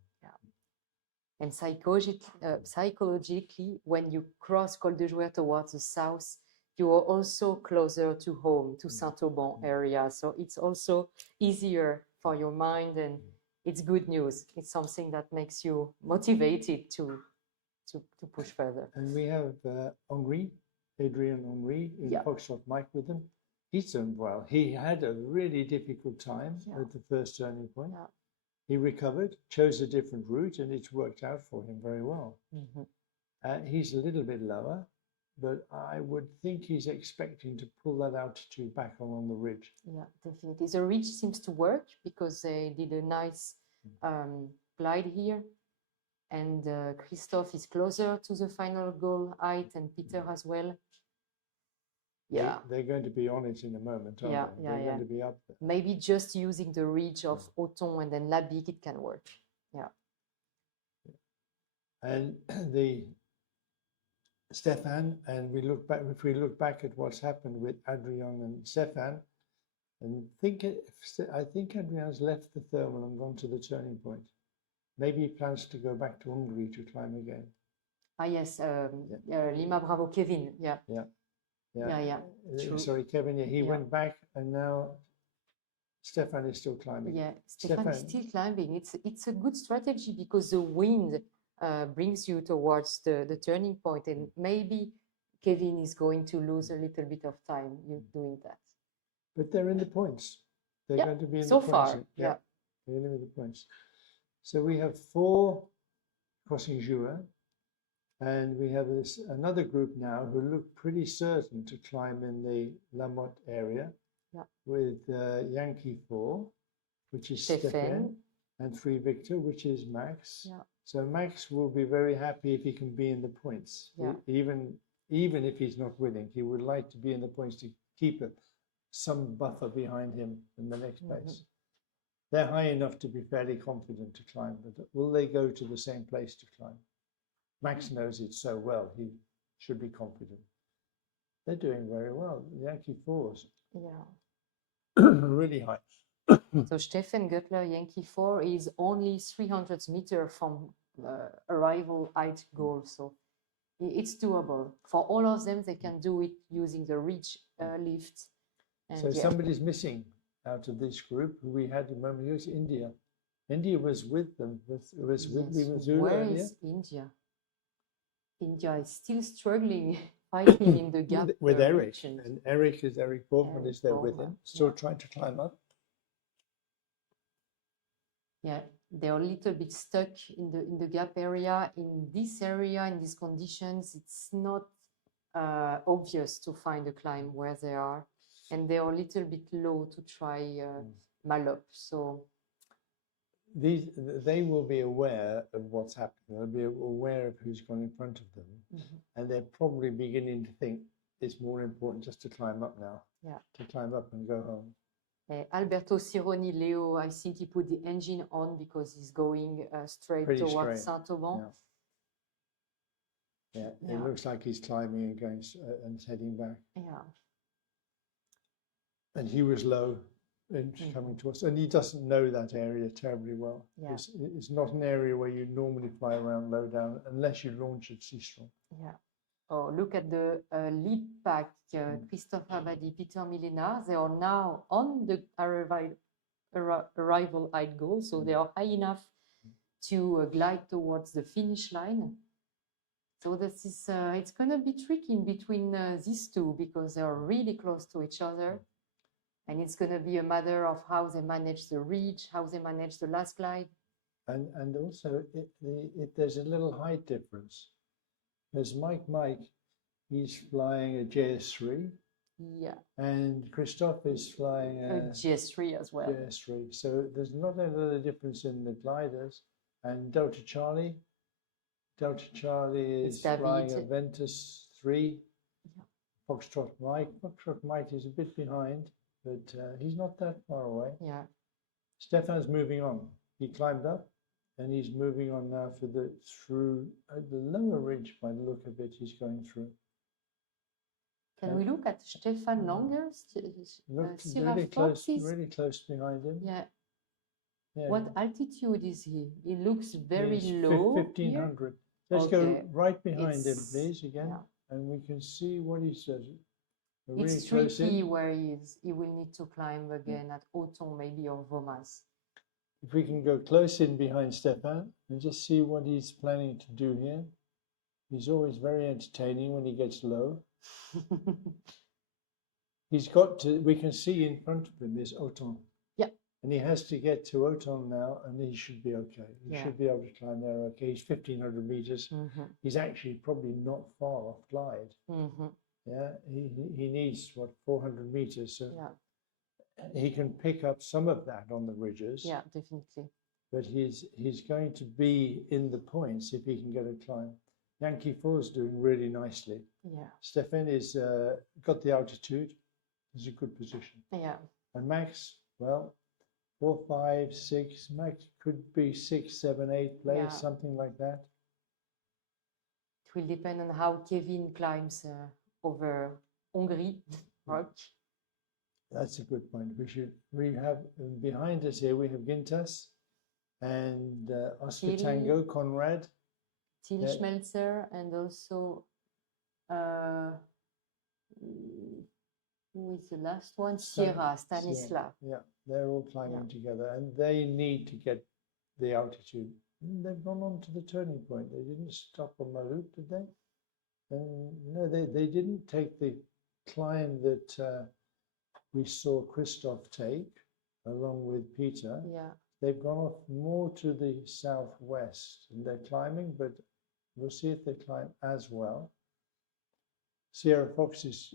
And psychologically, when you cross Col de Jouer towards the south, you are also closer to home, to Saint-Auban area. So it's also easier for your mind, and it's good news. It's something that makes you motivated to push further. And we have Henri, Adrian Henri, in Foxtrot Mike with them. He's done well. He had a really difficult time at the first turning point. He recovered, chose a different route, and it's worked out for him very well. He's a little bit lower, but I would think he's expecting to pull that altitude back along the ridge. Yeah, definitely. The ridge seems to work because they did a nice glide here. And Christophe is closer to the final goal height, and Peter as well. Yeah. They're going to be on it in a moment, aren't they? They're going to be up there. Maybe just using the ridge of Auton and then La Bique, it can work. Yeah. And the Stefan, and if we look back at what's happened with Adrian and Stefan, and I think Adrian's left the thermal and gone to the turning point. Maybe he plans to go back to Hungary to climb again. Ah yes, Lima Bravo Kevin. True. Sorry, Kevin. Yeah, he went back, and now Stefan is still climbing. Yeah, Stefan is still climbing. It's a good strategy because the wind brings you towards the turning point, and maybe Kevin is going to lose a little bit of time doing that. But they're in the points. They're Yeah, going to be in so the points. far, yeah. They're in the points. So we have 4 crossing Jouer, and we have another group now who look pretty certain to climb in the La Motte area, with Yankee 4, which is Stefan, and 3 Victor, which is Max. Yeah. So Max will be very happy if he can be in the points. Yeah. Even if he's not winning, he would like to be in the points to keep some buffer behind him in the next place. They're high enough to be fairly confident to climb, but will they go to the same place to climb? Max knows it so well, he should be confident. They're doing very well. The Yankee 4s. Yeah. Really high. So Stefan Göttler, Yankee 4, is only 300 meters from arrival height goal. So it's doable. For all of them, they can do it using the ridge lift. And So somebody's missing out of this group who we had a moment ago, is India. India was with them, was with Limassol Where earlier. is India? India is still struggling, fighting in the gap. With Eric. direction. And Eric Borgman is there with him, still trying to climb up. Yeah, they're a little bit stuck in the gap area. In this area, in these conditions, it's not obvious to find a climb where they are, and they are a little bit low to try Malop. So They will be aware of what's happening. They'll be aware of who's gone in front of them, and they're probably beginning to think it's more important just to climb up now. Yeah. To climb up and go home. Alberto Cironi, Leo, I think he put the engine on because he's going straight Pretty towards straight, Saint-Auban. Yeah. It Yeah. looks like he's climbing and going and heading back. Yeah. And he was low and coming to us, and he doesn't know that area terribly well. Yeah. It's not an area where you normally fly around low down unless you launch at Seastrom. Yeah. Oh, look at the lead pack, Christophe Abadi, Peter Milena. They are now on the arrival height goal, so they are high enough to glide towards the finish line. So this is it's going to be tricky in between these two because they are really close to each other, and it's going to be a matter of how they manage the reach, how they manage the last glide. And also, there's a little height difference. There's Mike, he's flying a JS3. Yeah. And Christophe is flying a GS3 as well. GS3. So there's not a little difference in the gliders. And Delta Charlie is flying a Ventus 3. Yeah. Foxtrot Mike is a bit behind, but he's not that far away. Yeah. Stefan's moving on. He climbed up. And he's moving on now through the lower ridge. By the look of it, he's going through. Can we look at Stefan longer? Look really close behind him. Yeah. What altitude is he? He looks very He's low. 1500. Let's go right behind him, please, again, and we can see what he says. It's tricky where he is. He will need to climb again at Auton, maybe, or Vomas. If we can go close in behind Stefan and just see what he's planning to do here. He's always very entertaining when he gets low. He's got to, we can see in front of him is Auton. Yeah. And he has to get to Auton now, and he should be okay. He should be able to climb there okay. He's 1500 meters. He's actually probably not far off glide. Yeah, he needs, 400 meters. So he can pick up some of that on the ridges. Yeah, definitely. But he's going to be in the points if he can get a climb. Yankee 4 is doing really nicely. Yeah. Stefan is got the altitude. He's a good position. Yeah. And Max, well, 4, 5, 6. Max could be 6, 7, 8 place, something like that. It will depend on how Kevin climbs over Hungary rock. That's a good point. We have behind us here, we have Gintas and Oscar Tango, Conrad. Till Schmelzer, and also who is the last one? Sierra, Stanislav. Yeah, they're all climbing together, and they need to get the altitude They've gone on to the turning point. They didn't stop on the loop, did they? No, they didn't take the climb that we saw Christoph take along with Peter. Yeah. They've gone off more to the southwest and they're climbing, but we'll see if they climb as well. Sierra Fox is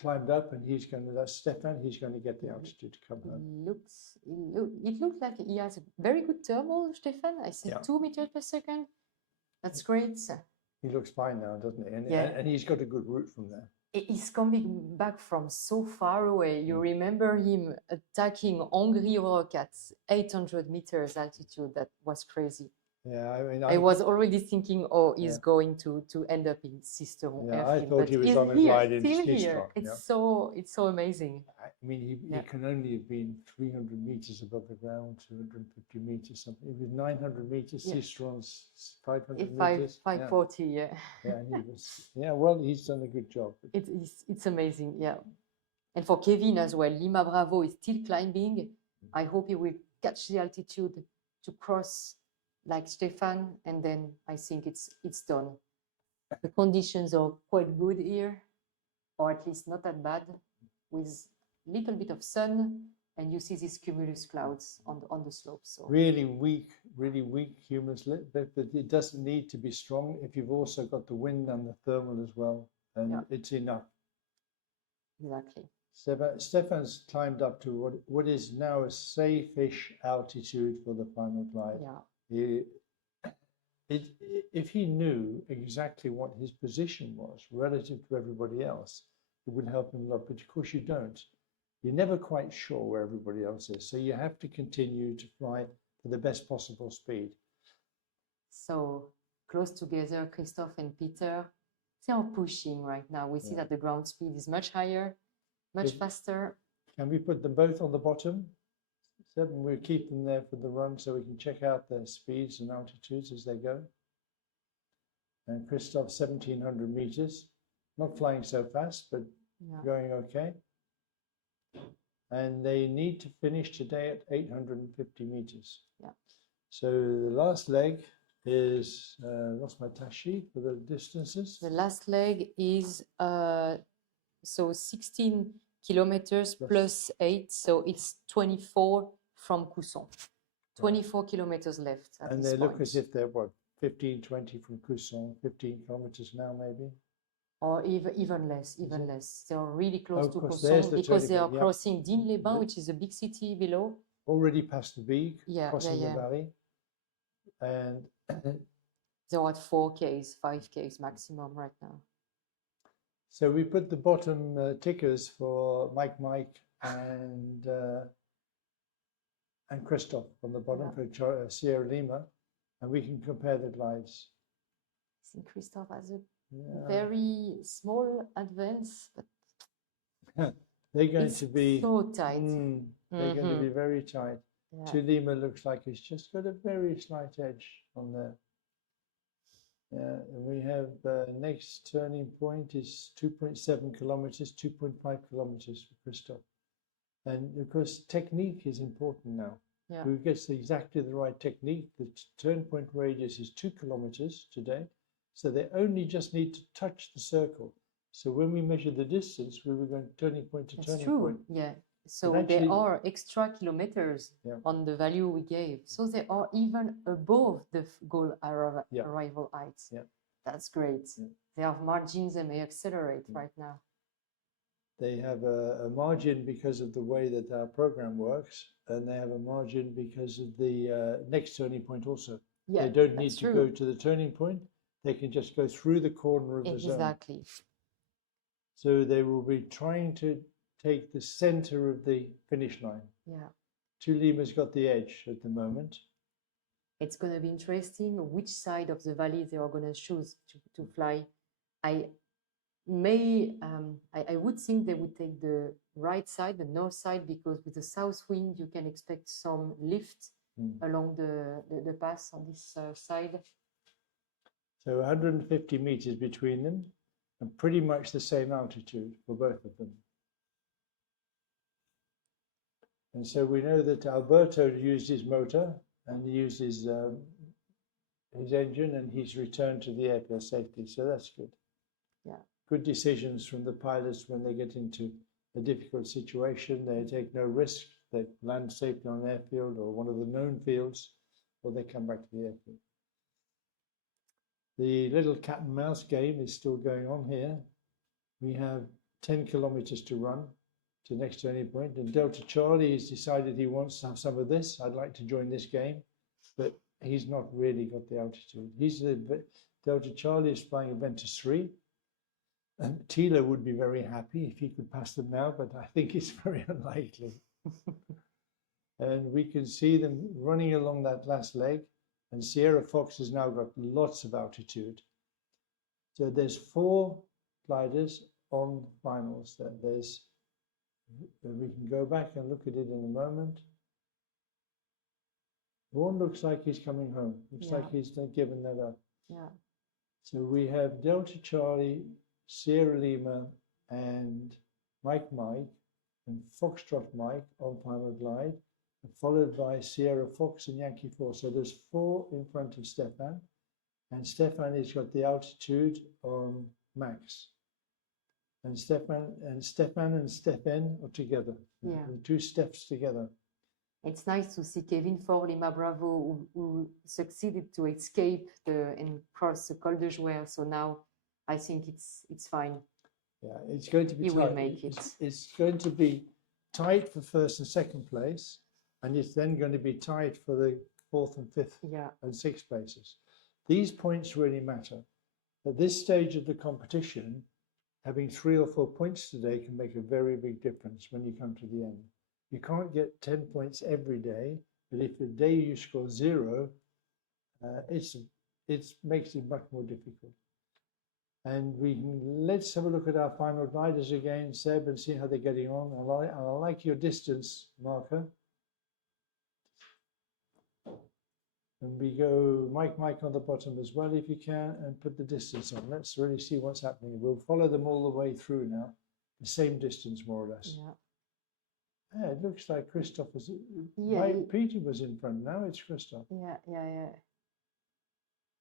climbed up and he's going to, that's Stefan, he's going to get the altitude to come home. It looks like he has a very good thermal, Stefan. I see 2 meters per second. That's great. He looks fine now, doesn't he? And, Yeah. and he's got a good route from there. He's coming back from so far away. You remember him attacking Hungry Rock at 800 meters altitude. That was crazy. Yeah, I mean, I was already thinking, oh, he's going to end up in Sisteron. Yeah, I airfield, thought but he was he's on a here, glide in still Sisteron, here. yeah. It's so amazing. I mean, he can only have been 300 meters above the ground, 250 meters, something. It was 900 meters, Sisteron's 500 meters. 540, yeah. Yeah, and he was, well, he's done a good job. It's amazing, yeah. And for Kevin as well, Lima Bravo is still climbing. I hope he will catch the altitude to cross like Stefan, and then I think it's done. The conditions are quite good here, or at least not that bad, with little bit of sun, and you see these cumulus clouds on the slopes. So. Really weak cumulus, but it doesn't need to be strong if you've also got the wind and the thermal as well, and it's enough. Exactly. Stefan's climbed up to what is now a safe-ish altitude for the final glide. Yeah. If he knew exactly what his position was relative to everybody else, it would help him a lot. But of course you don't. You're never quite sure where everybody else is. So you have to continue to fly for the best possible speed. So close together, Christoph and Peter, they are pushing right now. We see that the ground speed is much higher, much faster. Can we put them both on the bottom? We'll keep them there for the run so we can check out their speeds and altitudes as they go. And Christoph, 1700 meters, not flying so fast, but going okay. And they need to finish today at 850 meters. Yeah. So the last leg is, lost my task sheet for the distances. The last leg is so 16 kilometers plus 8, so it's 24 from Cousson. 24 kilometers left at and this they point. look as if they're, 15, 20 from Cousson, 15 kilometers now maybe? Or even less, less. They are really close to course, there's Cousson the because they are turning point, crossing Digne-les-Bains, which is a big city below. Already past the Bigue, Yeah, crossing the valley. And they're at 4Ks, 5Ks maximum right now. so we put the bottom tickers for Mike and Christoph on the bottom for Sierra Lima, and we can compare the glides. I think Christoph has a very small advance, but they're going to be so tight. They're going to be very tight. Yeah. To Lima looks like it's just got a very slight edge on there. Yeah, and we have next turning point is 2.7 kilometers, 2.5 kilometers for Christoph. And of course, technique is important now. Yeah. Who gets exactly the right technique? The turn point radius is 2 kilometers today. So they only just need to touch the circle. So when we measure the distance, we were going turning point to turning point. Yeah. So actually, there are extra kilometers on the value we gave. So they are even above the goal arrival heights. Yeah. That's great. Yeah. They have margins they may accelerate right now. They have a margin because of the way that our program works, and they have a margin because of the next turning point also. Yeah, they don't need that's to true. go to the turning point. They can just go through the corner of the zone. Exactly. So they will be trying to take the center of the finish line. Yeah. Lima's got the edge at the moment. It's going to be interesting which side of the valley they are going to choose to fly. I would think they would take the right side, the north side, because with the south wind, you can expect some lift along the pass on this side. So 150 meters between them, and pretty much the same altitude for both of them. And so we know that Alberto used his motor and he used his his engine and he's returned to the airfield safely. So that's good. Yeah. Good decisions from the pilots when they get into a difficult situation. They take no risk. They land safely on an airfield or one of the known fields, or they come back to the airfield. The little cat and mouse game is still going on here. We have 10 kilometers to run to the next turning point, and Delta Charlie has decided he wants to have some of this. I'd like to join this game, but he's not really got the altitude. Delta Charlie is flying a Ventus 3. And Tila would be very happy if he could pass them now, but I think it's very unlikely. And we can see them running along that last leg, and Sierra Fox has now got lots of altitude. So there's 4 gliders on finals. We can go back and look at it in a moment. One looks like he's coming home. Looks like he's given that up. Yeah. So we have Delta Charlie, Sierra Lima, and Mike and Foxtrot Mike on final glide, followed by Sierra Fox and Yankee 4. So there's 4 in front of Stefan, and Stefan has got the altitude on max. And Stefan and Stefan are together. Yeah. The 2 Stefs together. It's nice to see Kevin for Lima Bravo who succeeded to escape and cross the Col de Jouer. So now I think it's fine. Yeah, it's going to be He tight. will make it. It's going to be tight for 1st and 2nd place, and it's then going to be tight for the 4th and 5th and 6th places. These points really matter. At this stage of the competition, having 3 or 4 points today can make a very big difference when you come to the end. You can't get 10 points every day, but if the day you score 0, it makes it much more difficult. And let's have a look at our final gliders again, Seb, and see how they're getting on. I like your distance marker. And we go Mike on the bottom as well, if you can, and put the distance on. Let's really see what's happening. We'll follow them all the way through now, the same distance more or less. Yeah. Yeah, it looks like Christoph was. Yeah, Peter was in front. Now it's Christoph. Yeah.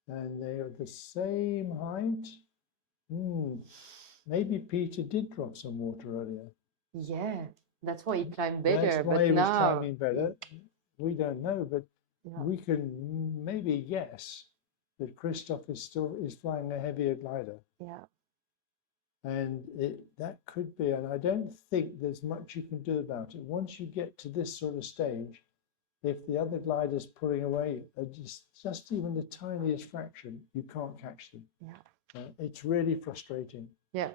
And they are the same height. Maybe Peter did drop some water earlier. Yeah, that's why he climbed better. That's why but he was now, climbing better. We don't know, but yeah. we can maybe guess that Christoph is flying a heavier glider. Yeah. And that could be, and I don't think there's much you can do about it. Once you get to this sort of stage, if the other glider's pulling away just even the tiniest fraction, you can't catch them. Yeah. It's really frustrating. Yeah.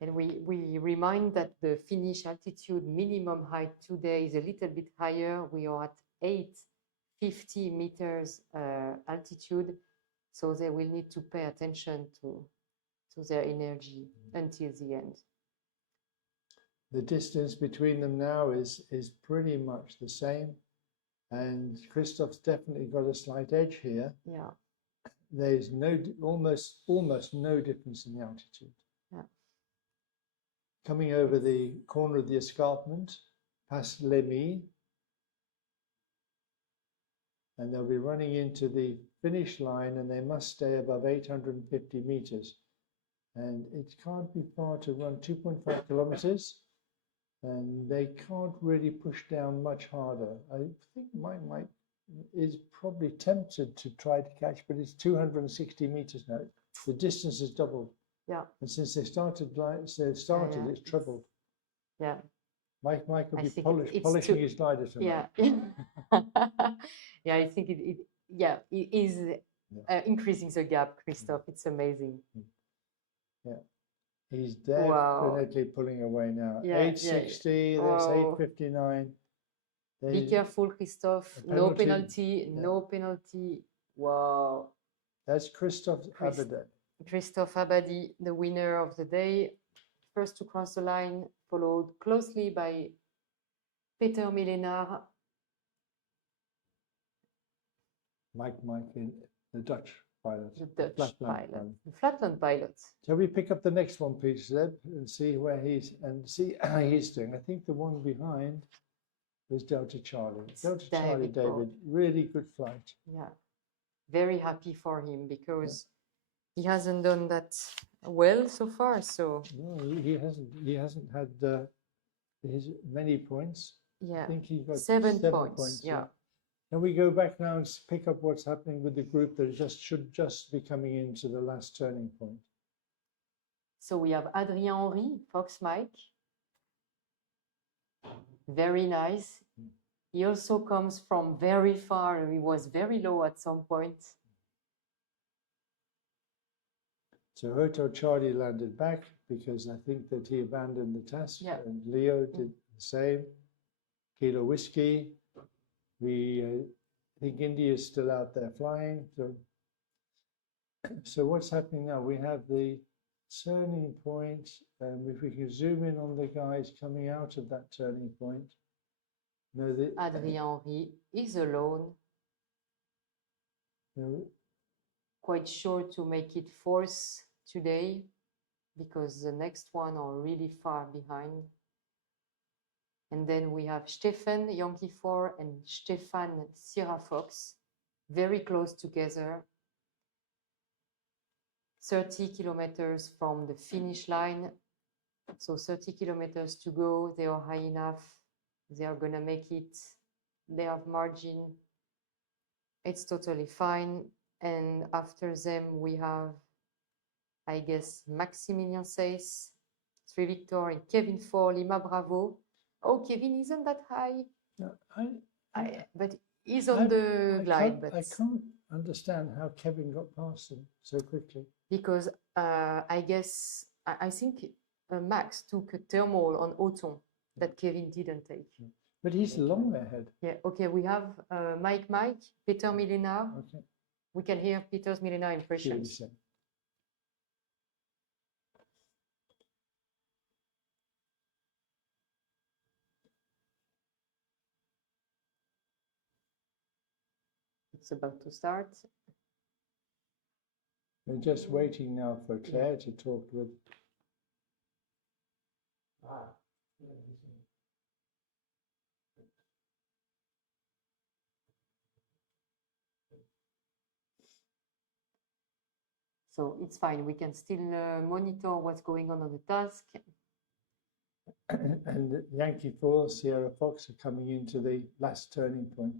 And we remind that the Finnish altitude minimum height today is a little bit higher. We are at 850 meters altitude, so they will need to pay attention to their energy until the end. The distance between them now is pretty much the same, and Christoph's definitely got a slight edge here. Yeah. There's almost no difference in the altitude. Yeah. Coming over the corner of the escarpment, past Lemmy, and they'll be running into the finish line, and they must stay above 850 meters. And it can't be far to run 2.5 kilometers, and they can't really push down much harder. I think Mike is probably tempted to try to catch, but it's 260 meters now. The distance has doubled. Yeah. And since they started, it's tripled. Yeah. Mike will be it's polishing his glider tonight. Yeah. Yeah, I think it is increasing the gap, Christoph. It's amazing. Yeah. He's definitely pulling away now. Yeah, 860, that's 859. Be careful, Christoph. No penalty, no penalty. Wow. That's Christoph Abadé. Christoph Abadé, the winner of the day. First to cross the line, followed closely by Peter Millenaar. Mike in the Dutch pilot. The Dutch pilot. The Flatland pilot. Shall we pick up the next one, please, Zeb, and see see how he's doing? I think the one behind was Delta Charlie. David, really good flight. Yeah. very happy for him because he hasn't done that well so far. So No, he hasn't. He hasn't had his many points. I yeah, think he got 7 points. Yeah. And we go back now and pick up what's happening with the group that should just be coming into the last turning point. So we have Adrien Henry, Fox Mike. Very nice. He also comes from very far. He was very low at some point. So Hotel Charlie landed back because I think that he abandoned the test. Yeah. And Leo did the same. Kilo Whiskey. I think India is still out there flying. So what's happening now? We have the turning point. If we can zoom in on the guys coming out of that turning point. No, Adrien Henry is alone. No, Quite sure to make it fourth today because the next one are really far behind. And then we have Stefan Yankee 4 and Stefan Sierra Fox, very close together. 30 kilometers from the finish line. So 30 kilometers to go. They are high enough. They are gonna make it. They have margin. It's totally fine. And after them, we have, I guess, Maximilien Seis, 3 Victor, and Kevin 4, Lima Bravo. Oh, Kevin isn't that high. no, But he's on the glide. I can't understand how Kevin got past him so quickly. Because I guess, I think Max took a thermal on Auton that Kevin didn't take. But he's long ahead. Yeah, okay, we have Mike, Peter Milena. Okay. We can hear Peter's Milena impressions. Seriously. It's about to start. We're just waiting now for Claire to talk with. So it's fine. We can still monitor what's going on the task. And Yankee 4, Sierra Fox are coming into the last turning point.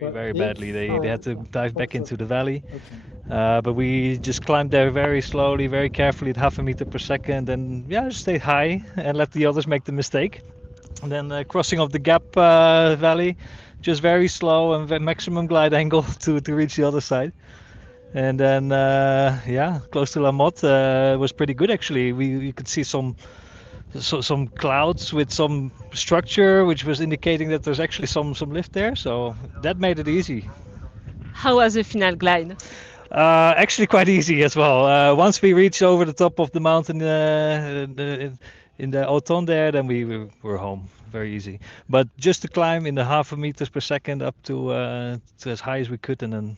Very badly. They had to dive back into the valley. Okay. But we just climbed there very slowly, very carefully at half a meter per second, and just stayed high and let the others make the mistake. And then crossing of the gap valley, just very slow and maximum glide angle to reach the other side. And then close to La Motte was pretty good actually. You could see some clouds with some structure, which was indicating that there's actually some lift there. So that made it easy. How was the final glide? Actually quite easy as well. Once we reached over the top of the mountain in the Auton there, then we were home. Very easy. But just to climb in the half a meters per second up to as high as we could, and then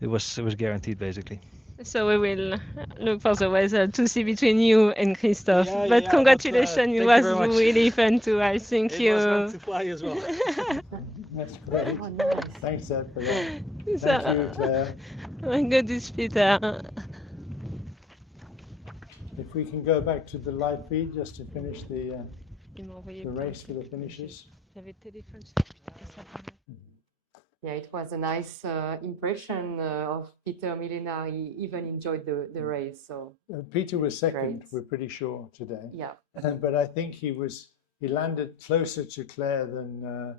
it was guaranteed basically. So we will look for the weather to see between you and Christophe. But congratulations, it was really fun too. I think it was fun to fly as well. That's great. Oh, nice. Thanks, Ed, for that. So, Thank you, Claire. my goodness, Peter. If we can go back to the live feed just to finish the race for the finishers. Yeah, it was a nice impression of Peter Milena. He even enjoyed the race. So Peter was second, Great. we're pretty sure today. yeah, But I think he landed closer to Claire than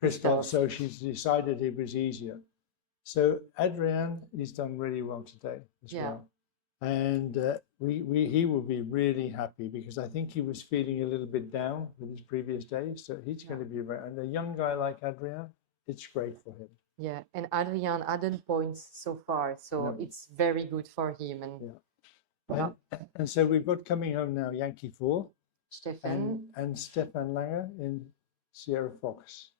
Christophe, so she's decided it was easier. So Adrien, he's done really well today as Yeah. well. And he will be really happy because I think he was feeling a little bit down with his previous days. So he's going to be very, and a young guy like Adrien, it's great for him. yeah. And Adrien hadn't points so far, so No. it's very good for him. And Yeah. And so we've got coming home now Yankee 4 Stefan, and Stefan Langer in Sierra Fox.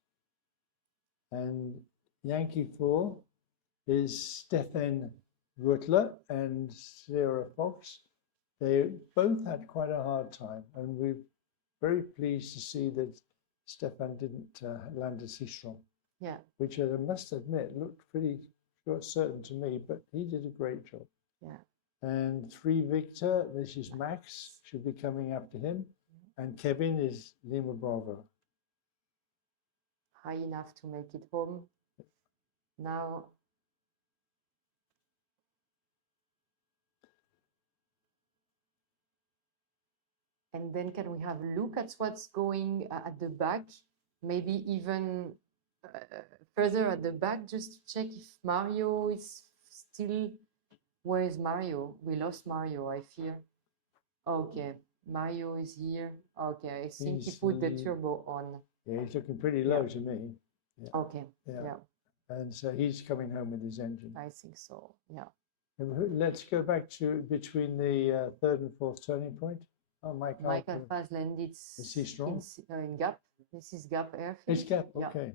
And Yankee 4 is Stefan Wurtler and Sierra Fox. They both had quite a hard time, and we're very pleased to see that Stefan didn't land a Citron, yeah, which I must admit looked pretty certain to me, but he did a great job. Yeah. And 3 Victor, this is Max, should be coming after him. And Kevin is Lima Bravo. High enough to make it home. Now, and then can we have a look at what's going at the back? Maybe even further at the back, just to check if Mario is still. Where is Mario? We lost Mario, I fear. Okay, Mario is here. Okay, I think he put the turbo on. Yeah, he's looking pretty low to me. Yeah. Okay, Yeah. yeah, And so he's coming home with his engine. I think so, yeah. Let's go back to between the 3rd and 4th turning point. Oh, Michael has landed is he strong? in gap. This is gap airfield. It's gap, Yeah. okay.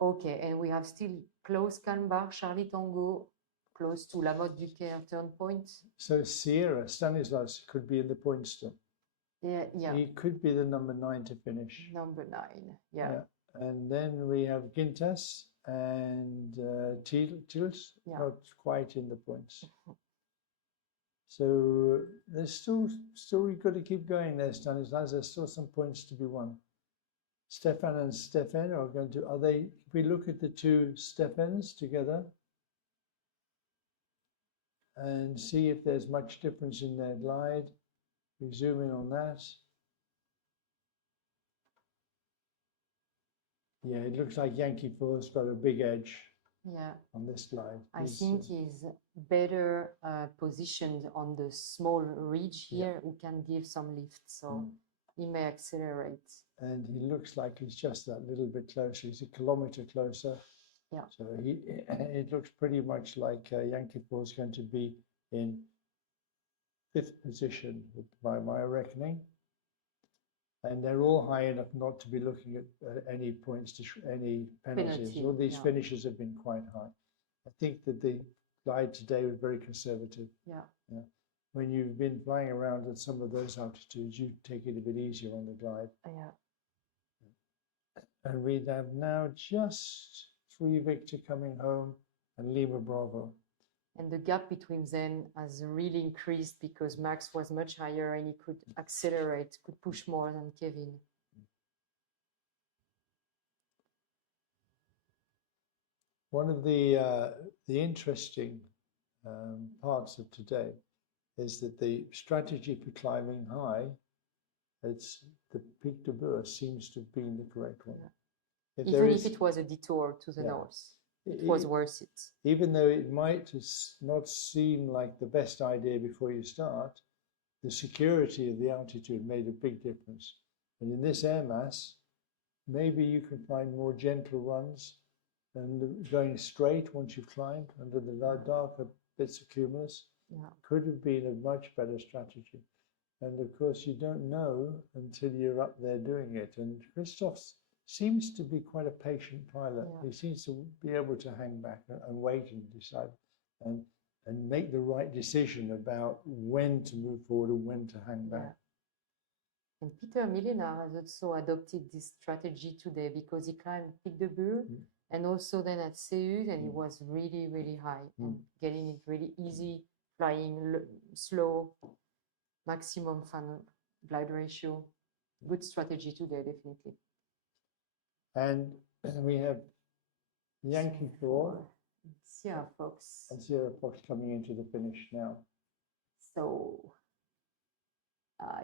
Okay, and we have still close Calmbar, Charlie Tango, close to La Motte du Caire turn point. So Sierra, Stanislas could be in the point still. Yeah, yeah. He could be the number 9 to finish. Number 9, yeah. And then we have Gintas and Tils, not quite in the points. So there's still we've got to keep going there, Stanislas. There's still some points to be won. Stefan and Stefan are going to, if we look at the 2 Stefans together and see if there's much difference in their glide. We zoom in on that. Yeah, it looks like Yankee 4's got a big edge. Yeah. On this glide. I think he's better positioned on the small ridge here, who can give some lift, so he may accelerate. And he looks like he's just that little bit closer. He's a kilometer closer. Yeah. So it looks pretty much like Yankee 4 is going to be in 5th position by my reckoning. And they're all high enough not to be looking at any points to any penalties. All these finishes have been quite high. I think that the glide today was very conservative. Yeah. Yeah. When you've been flying around at some of those altitudes, you take it a bit easier on the glide. Yeah. And we have now just 3 Victor coming home and Lima Bravo. And the gap between them has really increased because Max was much higher and he could accelerate, could push more than Kevin. One of the interesting parts of today is that the strategy for climbing high, it's the Pic de Bure seems to have been the correct one. Yeah. Even if it was a detour to the north. It was worth it. Even though it might not seem like the best idea before you start, the security of the altitude made a big difference. And in this air mass, maybe you can find more gentle runs and going straight once you've climbed under the darker bits of cumulus could have been a much better strategy. And of course, you don't know until you're up there doing it. And Christophe seems to be quite a patient pilot. He seems to be able to hang back and wait and decide and make the right decision about when to move forward and when to hang back. And Peter Millenard has also adopted this strategy today because he climbed Pic de Bure and also then at Seilplane, and he was really, really high and getting it really easy, flying slow, maximum fun glide ratio. Good strategy today, definitely. And we have Yankee 4 Sierra Fox. And Sierra Fox coming into the finish now. So,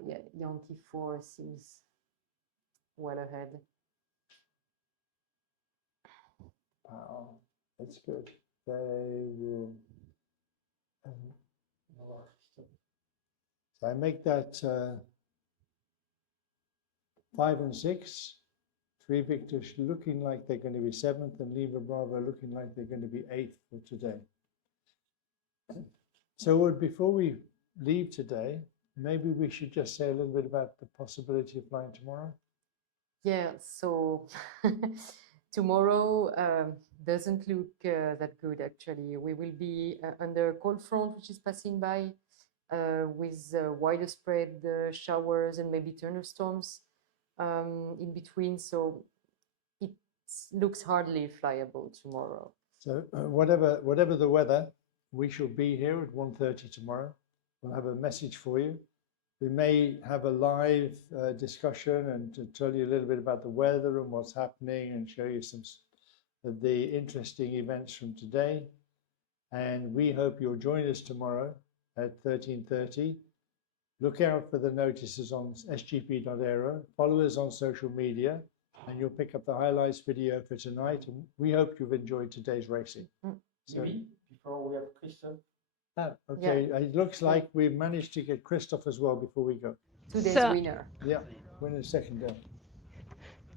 yeah, Yankee 4 seems well ahead. Wow, that's good. They will. So I make that 5 and 6. 3 Victor looking like they're going to be 7th, and Lima Bravo looking like they're going to be 8th for today. So before we leave today, maybe we should just say a little bit about the possibility of flying tomorrow. Yeah, so tomorrow doesn't look that good, actually. We will be under a cold front, which is passing by with wider spread showers and maybe thunderstorms in between. So it looks hardly flyable tomorrow. So whatever the weather, we shall be here at 1:30 tomorrow. We'll have a message for you. We may have a live discussion and to tell you a little bit about the weather and what's happening and show you some of the interesting events from today. And we hope you'll join us tomorrow at 13:30. Look out for the notices on sgp.aero. Follow us on social media, and you'll pick up the highlights video for tonight. And we hope you've enjoyed today's racing. So, Maybe before we have Christophe. okay, it looks like we've managed to get Christophe as well before we go. Today's So- winner. Yeah, winner second day.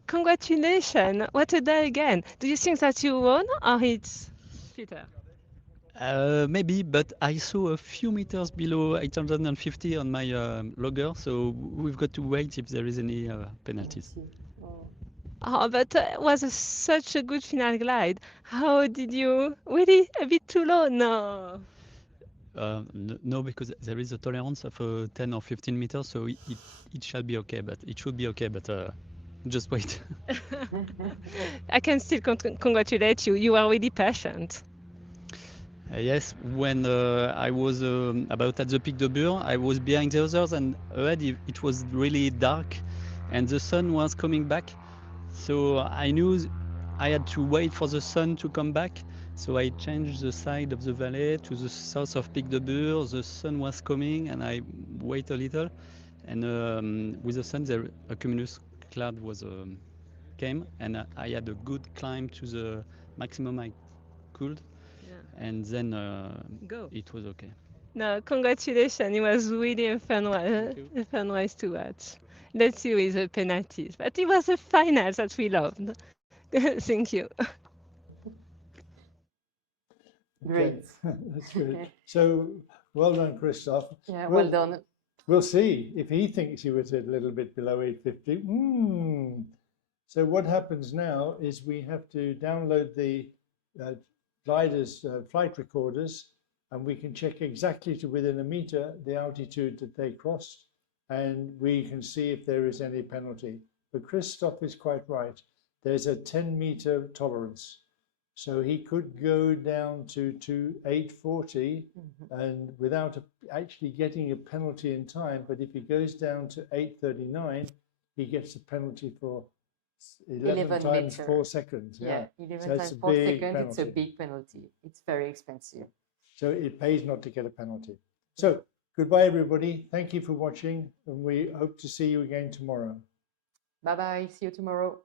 Congratulations! What a day again. Do you think that you won or it's Peter? Maybe, but I saw a few meters below 850 on my logger, so we've got to wait if there is any penalties. Oh, but it was such a good final glide. How did you? Really? A bit too low? No. No, because there is a tolerance of 10 or 15 meters, so it shall be okay, but it should be okay, but just wait. I can still congratulate you. You are really patient. Yes, when I was about at the Pic de Bure, I was behind the others, and ahead it was really dark, and the sun was coming back. So I knew I had to wait for the sun to come back. So I changed the side of the valley to the south of Pic de Bure. The sun was coming, and I wait a little. And with the sun, a cumulus cloud was came, and I had a good climb to the maximum I could. And then it was okay. No, congratulations. It was really a fun race to watch. Let's see with the penalties. But it was a final that we loved. Thank you. Great. That's good. So well done, Christophe. Yeah, well done. We'll see if he thinks he was a little bit below 850. So what happens now is we have to download the gliders flight recorders, and we can check exactly to within a meter the altitude that they crossed, and we can see if there is any penalty. But Christophe is quite right. There's a 10-meter tolerance. So he could go down to 840 and without actually getting a penalty in time. But if he goes down to 839, he gets a penalty for 11 times 4 seconds. Yeah, 11 so times 4 seconds, it's a big penalty. It's very expensive. So it pays not to get a penalty. So goodbye, everybody. Thank you for watching, and we hope to see you again tomorrow. Bye-bye. See you tomorrow.